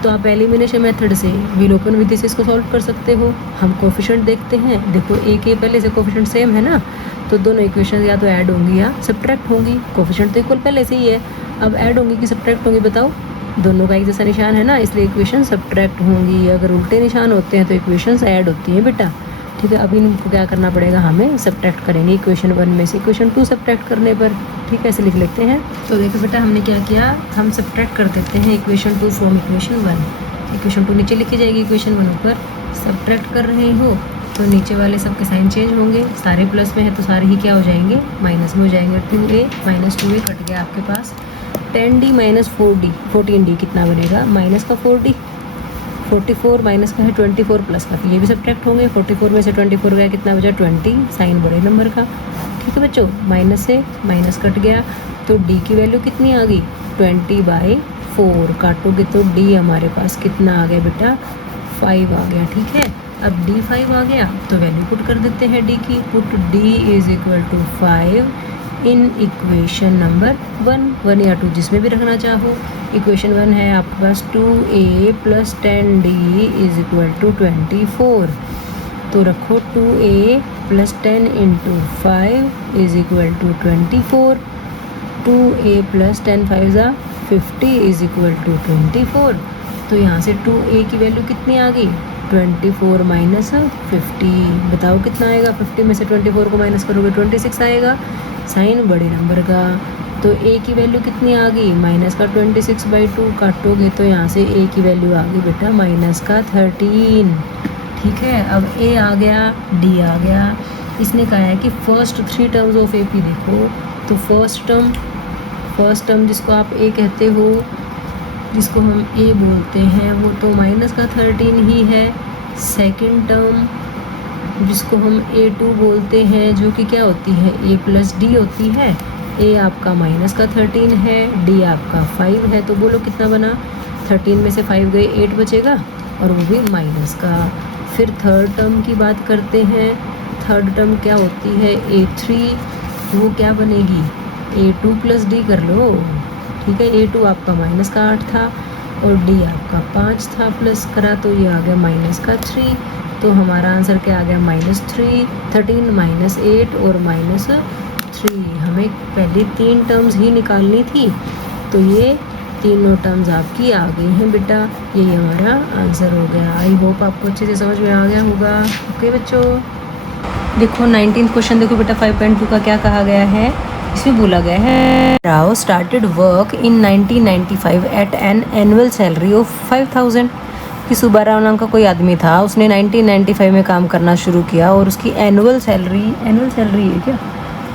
तो आप एलिमिनेशन मेथड से विलोपन विधि से इसको सॉल्व कर सकते हो। हम कोफिशिएंट देखते हैं, देखो A के पहले से कोफिशिएंट सेम है ना, तो दोनों इक्वेशन या तो ऐड होंगी या सब्ट्रैक्ट होंगी। कोफिशिएंट तो इक्वल पहले से ही है, अब ऐड होंगी कि सब्ट्रैक्ट होंगी बताओ। दोनों का एक जैसा निशान है ना, इसलिए इक्वेशन सब्ट्रैक्ट होंगी। अगर उल्टे निशान होते हैं तो इक्वेशंस ऐड होती हैं बेटा, ठीक है। अभी इनको क्या करना पड़ेगा, हमें सब्ट्रैक्ट करेंगे इक्वेशन 1 में से इक्वेशन 2 सब्ट्रैक्ट करने पर, ठीक है। ऐसे लिख लेते हैं। तो देखो बेटा हमने क्या किया, हम सब्ट्रैक्ट कर देते हैं इक्वेशन 2 फ्रॉम इक्वेशन 1। इक्वेशन 2 नीचे लिखी जाएगी, इक्वेशन 1 ऊपर। सब्ट्रैक्ट कर रहे हो तो नीचे वाले सबके साइन चेंज होंगे, सारे प्लस में है तो सारे ही क्या हो जाएंगे माइनस में हो जाएंगे। 2A - 2A कट गया आपके पास। 10D - 4D 14D कितना बनेगा माइनस का 4D। 44 माइनस का है 24 प्लस का, तो ये भी सब्ट्रैक्ट होंगे। 44 में से 24 गया कितना बचा 20, साइन बड़े नंबर का। ठीक है बच्चों, माइनस से माइनस कट गया तो डी की वैल्यू कितनी आ गई 20/4, काटोगे तो डी हमारे पास कितना आ गया बेटा 5 आ गया। ठीक है, अब डी 5 आ गया तो वैल्यू पुट कर देते हैं डी की, put D is equal to 5 in equation number 1 या 2 जिसमें भी रखना चाहो। इक्वेशन 1 है आपके पास 2a + 10d is equal to 24, तो रखो 2a + 10 × 5 is equal to 24, 2a + 10 5 50 is equal to 24। तो यहाँ से 2a की वैल्यू कितनी आ गई 24 - 50, बताओ कितना आएगा। 50 में से 24 को माइनस करोगे 26 आएगा, साइन बड़े नंबर का। तो a की वैल्यू कितनी आ गई माइनस का 26/2, काटोगे तो यहाँ से a की वैल्यू आ गई बेटा माइनस का 13। ठीक है, अब a आ गया, d आ गया। इसने कहा है कि फर्स्ट 3 टर्म्स ऑफ AP देखो, तो फर्स्ट टर्म जिसको आप a कहते हो, जिसको हम a बोलते हैं, वो तो माइनस का 13 ही है। सेकंड टर्म जिसको हम a2 बोलते हैं, जो कि क्या होती है a + d होती है, a आपका माइनस का 13 है, d आपका 5 है, तो बोलो कितना बना 13 में से 5 गए 8 बचेगा, और वो भी माइनस का। फिर थर्ड टर्म की बात करते हैं, थर्ड टर्म क्या होती है a3, वो क्या बनेगी a2 + d कर लो। ठीक है, a2 आपका माइनस का 8 था और d आपका 5 था, प्लस करा तो ये आ गया माइनस का 3। तो हमारा आंसर क्या आ गया -3, 13 - 8 और -3। हमें पहले 3 टर्म्स ही निकालनी थी, तो ये तीनों टर्म्स आपकी आ गई हैं बेटा, यही हमारा आंसर हो गया। आई होप आपको अच्छे से समझ में आ गया होगा। ओके बच्चों, देखो 19th क्वेश्चन देखो बेटा 5.2 का क्या कहा गया है। इसमें बोला गया है Rao started work in 1995 at an annual salary of 5000, कि सुब्बाराव नाम का कोई आदमी था, उसने 1995 में काम करना शुरू किया और उसकी एनुअल सैलरी है क्या,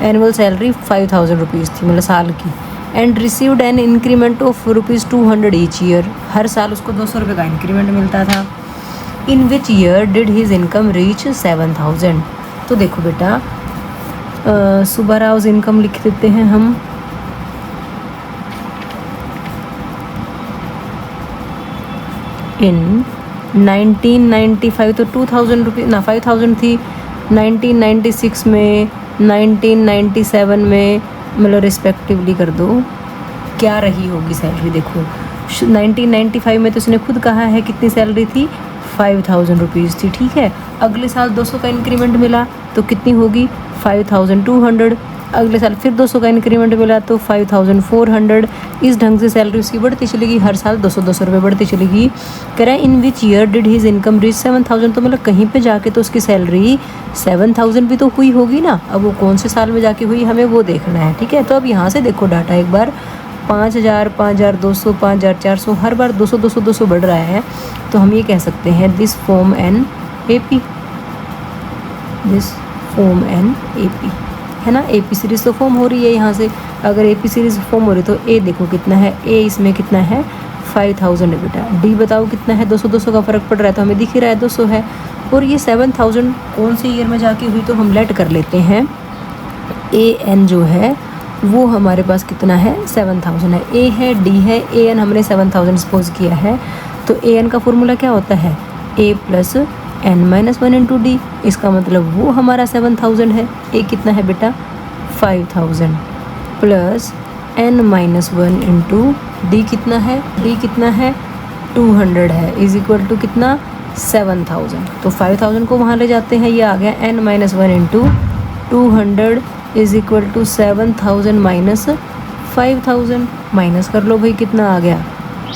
एनुअल सैलरी 5000 रुपीज़ थी, मतलब साल की। And received an increment of ₹200 each year, हर साल उसको 200 रुपये का इंक्रीमेंट मिलता था। In which year did his income reach 7000। तो देखो बेटा सुब्बाराव इनकम लिख देते हैं हम, इन 1995 तो 2000 रुपये ना 5000 थी, 1996 में 1997 में, मतलब रिस्पेक्टिवली कर दो क्या रही होगी सैलरी। देखो 1995 में तो उसने खुद कहा है कितनी सैलरी थी 5000 रुपीज़ थी। ठीक है, अगले साल 200 का इंक्रीमेंट मिला तो कितनी होगी 5200, अगले साल फिर 200 का इंक्रीमेंट मिला तो 5400। इस ढंग से सैलरी उसकी बढ़ती चलेगी, हर साल 200 रुपये बढ़ती चलेगी। कह रहा है in which year did his income reach 7000, तो मतलब कहीं पे जाके तो उसकी सैलरी 7000 भी तो हुई होगी ना। अब वो कौन से साल में जाके हुई हमें वो देखना है। ठीक है, तो अब यहाँ से देखो डाटा एक बार 5000, 5200, 5400, हर बार 200 बढ़ रहा है, तो हम ये कह सकते हैं दिस फॉर्म एन AP, है ना। AP सीरीज़ तो फॉर्म हो रही है यहाँ से, अगर AP सीरीज़ फॉर्म हो रही तो A देखो कितना है, A इसमें कितना है 5000 है बेटा। D बताओ कितना है, 200 का फ़र्क पड़ रहा है तो हमें दिख ही रहा है 200 है। और ये 7000 कौन से ईयर में जाके हुई, तो हम लेट कर लेते हैं AN जो है वो हमारे पास कितना है 7000 है। A है, D है, AN हमने 7000 सपोज किया है, तो AN का फॉर्मूला क्या होता है A + n - 1 × d, इसका मतलब वो हमारा 7000 है। A कितना है बेटा 5000 प्लस n - 1 × d कितना है, D कितना है 200 है, इज इक्वल टू कितना 7000। तो 5000 को वहाँ ले जाते हैं, ये आ गया n - 1 × 200 is equal to 7000 minus 5000, minus कर लो भाई कितना आ गया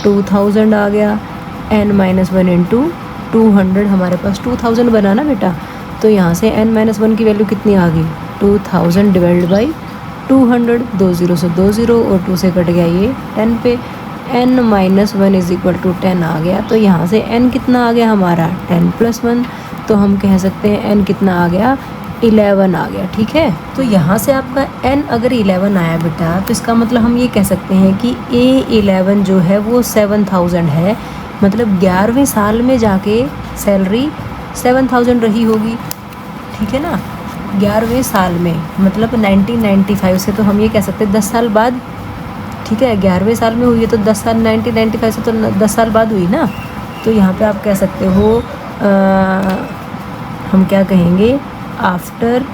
2000 आ गया। n - 1 × 200 हमारे पास 2000 बना ना बेटा, तो यहाँ से n - 1 की वैल्यू कितनी आ गई 2000 डिवाइड बाई 200, 2 0 से 2 0 और 2 से कट गया ये 10 पे, n - 1 इज इक्वल टू 10 आ गया। तो यहाँ से n कितना आ गया हमारा 10 + 1, तो हम कह सकते हैं n कितना आ गया 11 आ गया। ठीक है, तो यहाँ से आपका n अगर 11 आया बेटा, तो इसका मतलब हम ये कह सकते हैं कि A11 जो है वो 7000 है, मतलब 11वें साल में जाके सैलरी 7000 रही होगी। ठीक है ना, 11वें साल में, मतलब 1995 से, तो हम ये कह सकते हैं 10 साल बाद, ठीक है। 11वें साल में हुई है तो 10 साल, 1995 से तो 10 साल बाद हुई ना। तो यहाँ पे आप कह सकते हो हम क्या कहेंगे, after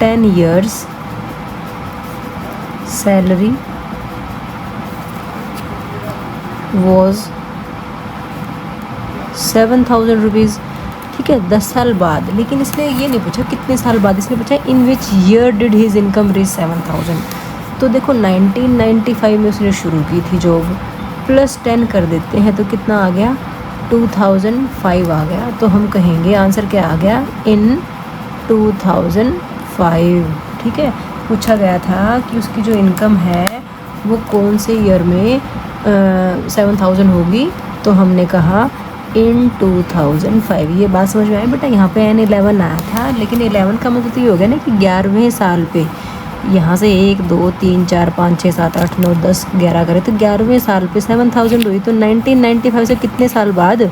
10 years salary was 7,000 rupees, ठीक है, 10 साल बाद। लेकिन इसने ये नहीं पूछा कितने साल बाद, इसने पूछा in which year did his income reach 7,000। तो देखो 1995 में उसने शुरू की थी जॉब, प्लस 10 कर देते हैं तो कितना आ गया, 2005 आ गया। तो हम कहेंगे आंसर क्या आ गया, इन 2005, ठीक है। पूछा गया था कि उसकी जो इनकम है वो कौन से ईयर में 7,000 होगी, तो हमने कहा इन 2005। ये बात समझ में आई बेटा। यहाँ पे N11 आया था, लेकिन 11 का मतलब तो ये हो गया ना कि 11वें साल पे, यहाँ से 1 2 3 4 5 6 7 8 9 10 11 करें तो 11वें साल पे 7,000 हुई। तो 1995 से कितने साल बाद,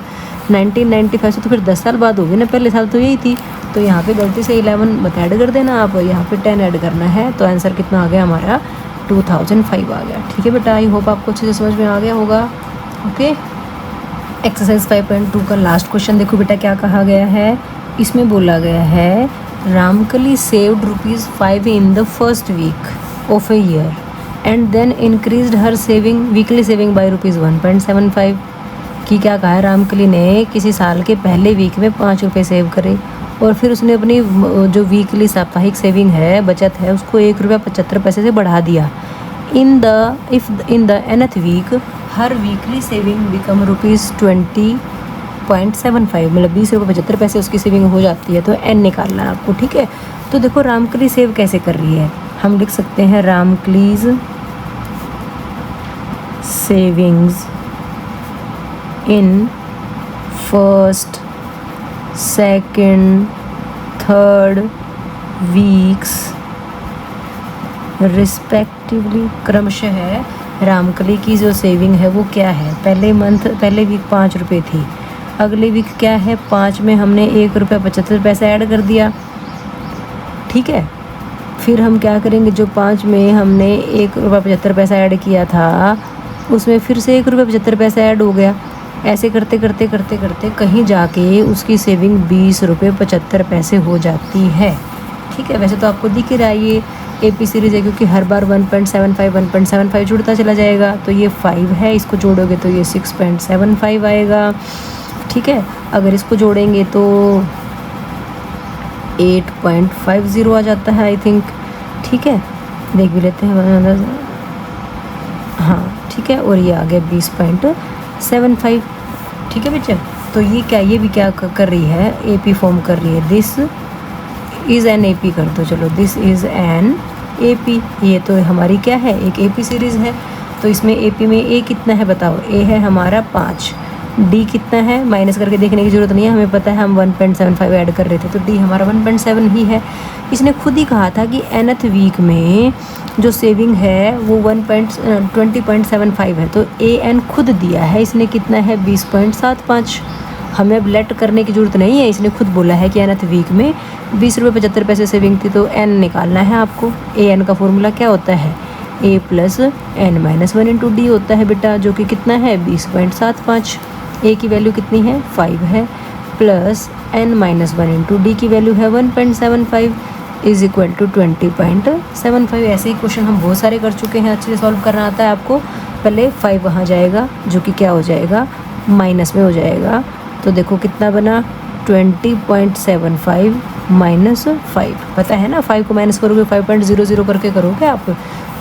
1995 से तो फिर 10 साल बाद होगी ना, पहले साल तो यही थी। तो यहाँ पे गलती से 11 मत ऐड कर देना आप, यहाँ पे 10 ऐड करना है। तो आंसर कितना आ गया हमारा, 2005 आ गया, ठीक है बेटा। आई होप आपको अच्छे से समझ में आ गया होगा। ओके, एक्सरसाइज 5.2 का लास्ट क्वेश्चन देखो बेटा क्या कहा गया है। इसमें बोला गया है Ramkali saved ₹5 in the first week of a year and then increased her saving weekly saving by ₹1.75। कि क्या कहा है, रामकली ने किसी साल के पहले वीक में 5 रुपये सेव करे और फिर उसने अपनी जो वीकली साप्ताहिक सेविंग है, बचत है, उसको ₹1.75 से बढ़ा दिया। In the nth week her weekly saving become ₹20.75, मतलब ₹20.75 उसकी सेविंग हो जाती है। तो n निकालना है आपको, ठीक है। तो देखो रामकली सेव कैसे कर रही है, हम लिख सकते हैं Ramkali's savings in first, second, third weeks respectively. क्रमशः है रामकली की जो सेविंग है वो क्या है, पहले वीक 5 रुपये थी, अगले वीक क्या है 5 में हमने ₹1.75 ऐड कर दिया, ठीक है। फिर हम क्या करेंगे, जो 5 में हमने ₹1.75 ऐड किया था उसमें फिर से ₹1.75 ऐड हो गया। ऐसे करते करते करते करते कहीं जाके उसकी सेविंग ₹20.75 हो जाती है, ठीक है। वैसे तो आपको दिख ही रहा है ये AP सीरीज़ है, क्योंकि हर बार 1.75 जुड़ता चला जाएगा। तो ये 5 है, इसको जोड़ोगे तो ये 6.75 आएगा, ठीक है। अगर इसको जोड़ेंगे तो 8.50 आ जाता है आई थिंक, ठीक है। देख भी लेते हैं, हाँ ठीक है। और ये आ गया 20.75, ठीक है बच्चा। तो ये क्या, ये भी क्या कर रही है, AP फॉर्म कर रही है। दिस इज़ एन AP कर दो, चलो दिस इज़ एन AP। ये तो हमारी क्या है, एक AP सीरीज़ है। तो इसमें AP में A कितना है बताओ, A है हमारा 5, D कितना है, माइनस करके देखने की ज़रूरत नहीं है, हमें पता है हम 1.75 ऐड कर रहे थे, तो D हमारा 1.7 ही है। इसने खुद ही कहा था कि nth वीक में जो सेविंग है वो 20.75 है, तो AN खुद दिया है, इसने कितना है 20.75। हमें अब लेट करने की ज़रूरत नहीं है, इसने खुद बोला है कि nth वीक में ₹20.75 सेविंग थी, तो n निकालना है आपको। AN का फॉर्मूला क्या होता है, A + n-1 इंटू D होता है बेटा, जो कि कितना है 20.75। A की वैल्यू कितनी है 5 है, प्लस n-1 इंटू D की वैल्यू है 1.75 इज इक्वल टू 20.75। ऐसे ही क्वेश्चन हम बहुत सारे कर चुके हैं, अच्छे से सॉल्व करना आता है आपको। पहले 5 वहाँ जाएगा, जो कि क्या हो जाएगा, माइनस में हो जाएगा। तो देखो कितना बना 20.75 माइनस 5, पता है ना 5 को माइनस करोगे 5.00 करके करोगे आप,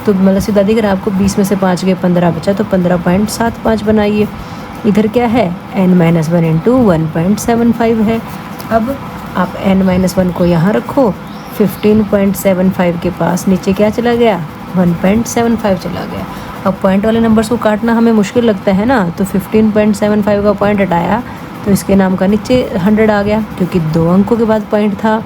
तो मतलब सीधा दिख रहा है आपको। 20 में से 5 गए 15 बचा, तो 15.75 बनाइए। इधर क्या है n-1 इंटू 1.75 है। अब आप n-1 को यहाँ रखो, 15.75 के पास नीचे क्या चला गया 1.75 चला गया। अब पॉइंट वाले नंबर्स को काटना हमें मुश्किल लगता है ना, तो 15.75 का पॉइंट हटाया तो इसके नाम का नीचे 100 आ गया, क्योंकि 2 अंकों के बाद पॉइंट था।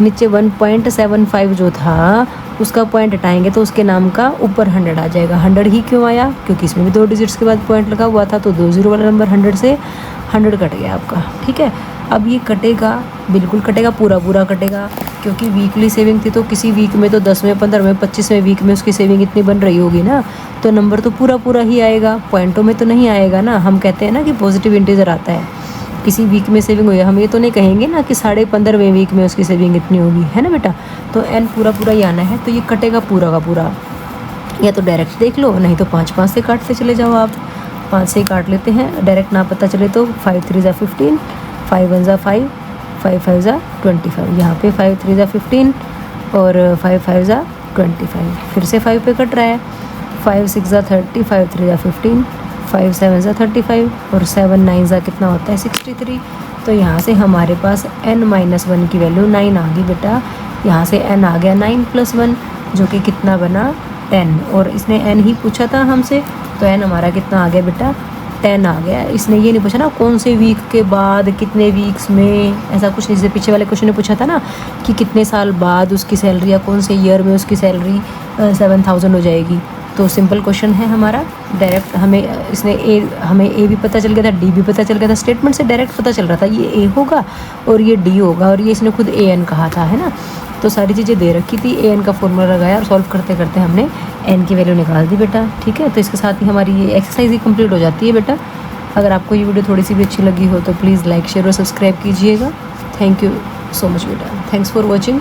नीचे 1.75 जो था उसका पॉइंट हटाएंगे तो उसके नाम का ऊपर 100 आ जाएगा। 100 ही क्यों आया, क्योंकि इसमें भी 2 डिजिट्स के बाद पॉइंट लगा हुआ था, तो 20 वाला नंबर 100 से 100 कट गया आपका, ठीक है। अब ये कटेगा, बिल्कुल कटेगा, पूरा पूरा कटेगा, क्योंकि वीकली सेविंग थी तो किसी वीक में तो 10वें 15वें 25वें वीक में उसकी सेविंग इतनी बन रही होगी ना, तो नंबर तो पूरा पूरा ही आएगा, पॉइंटों में तो नहीं आएगा ना। हम कहते हैं ना कि पॉजिटिव इंटीजर आता है, किसी वीक में सेविंग हुई है, हम ये तो नहीं कहेंगे ना कि 15.5वें वीक में उसकी सेविंग इतनी होगी, है ना बेटा। तो एन पूरा पूरा ही आना है, तो ये कटेगा पूरा का पूरा। या तो डायरेक्ट देख लो, नहीं तो 5 से काटते चले जाओ आप। 5 से ही काट लेते हैं, डायरेक्ट ना पता चले तो 5 3 = 15, 5 1 = 5, 5 5 = 25। यहाँ पे 5 3 = 15 और 5 5 = 25। फिर से 5 पे कट रहा है, 5 6 = 30, 5 3 = 15, 5 7 = 35 और 7 9 = कितना होता है 63। तो यहाँ से हमारे पास n-1 की वैल्यू 9 आ गई बेटा। यहाँ से n आ गया 9 + 1 जो कि कितना बना 10, और इसने n ही पूछा था हमसे, तो n हमारा कितना आ गया बेटा 10 आ गया। इसने ये नहीं पूछा ना कौन से वीक के बाद, कितने वीक्स में, ऐसा कुछ नहीं। जैसे पीछे वाले क्वेश्चन ने पूछा था ना कि कितने साल बाद उसकी सैलरी या कौन से ईयर में उसकी सैलरी 7,000 हो जाएगी। तो सिंपल क्वेश्चन है हमारा, डायरेक्ट हमें इसने हमें ए भी पता चल गया था, डी भी पता चल गया था, स्टेटमेंट से डायरेक्ट पता चल रहा था ये ए होगा और ये डी होगा, और ये इसने खुद ए एन कहा था, है ना। तो सारी चीज़ें दे रखी थी, ए एन का फॉर्मूला लगाया और सॉल्व करते करते हमने एन की वैल्यू निकाल दी बेटा। ठीक है, तो इसके साथ ही हमारी ये एक्सरसाइज ही कंप्लीट हो जाती है बेटा। अगर आपको ये वीडियो थोड़ी सी भी अच्छी लगी हो तो प्लीज़ लाइक शेयर और सब्सक्राइब कीजिएगा। थैंक यू सो मच बेटा, थैंक्स फॉर वॉचिंग।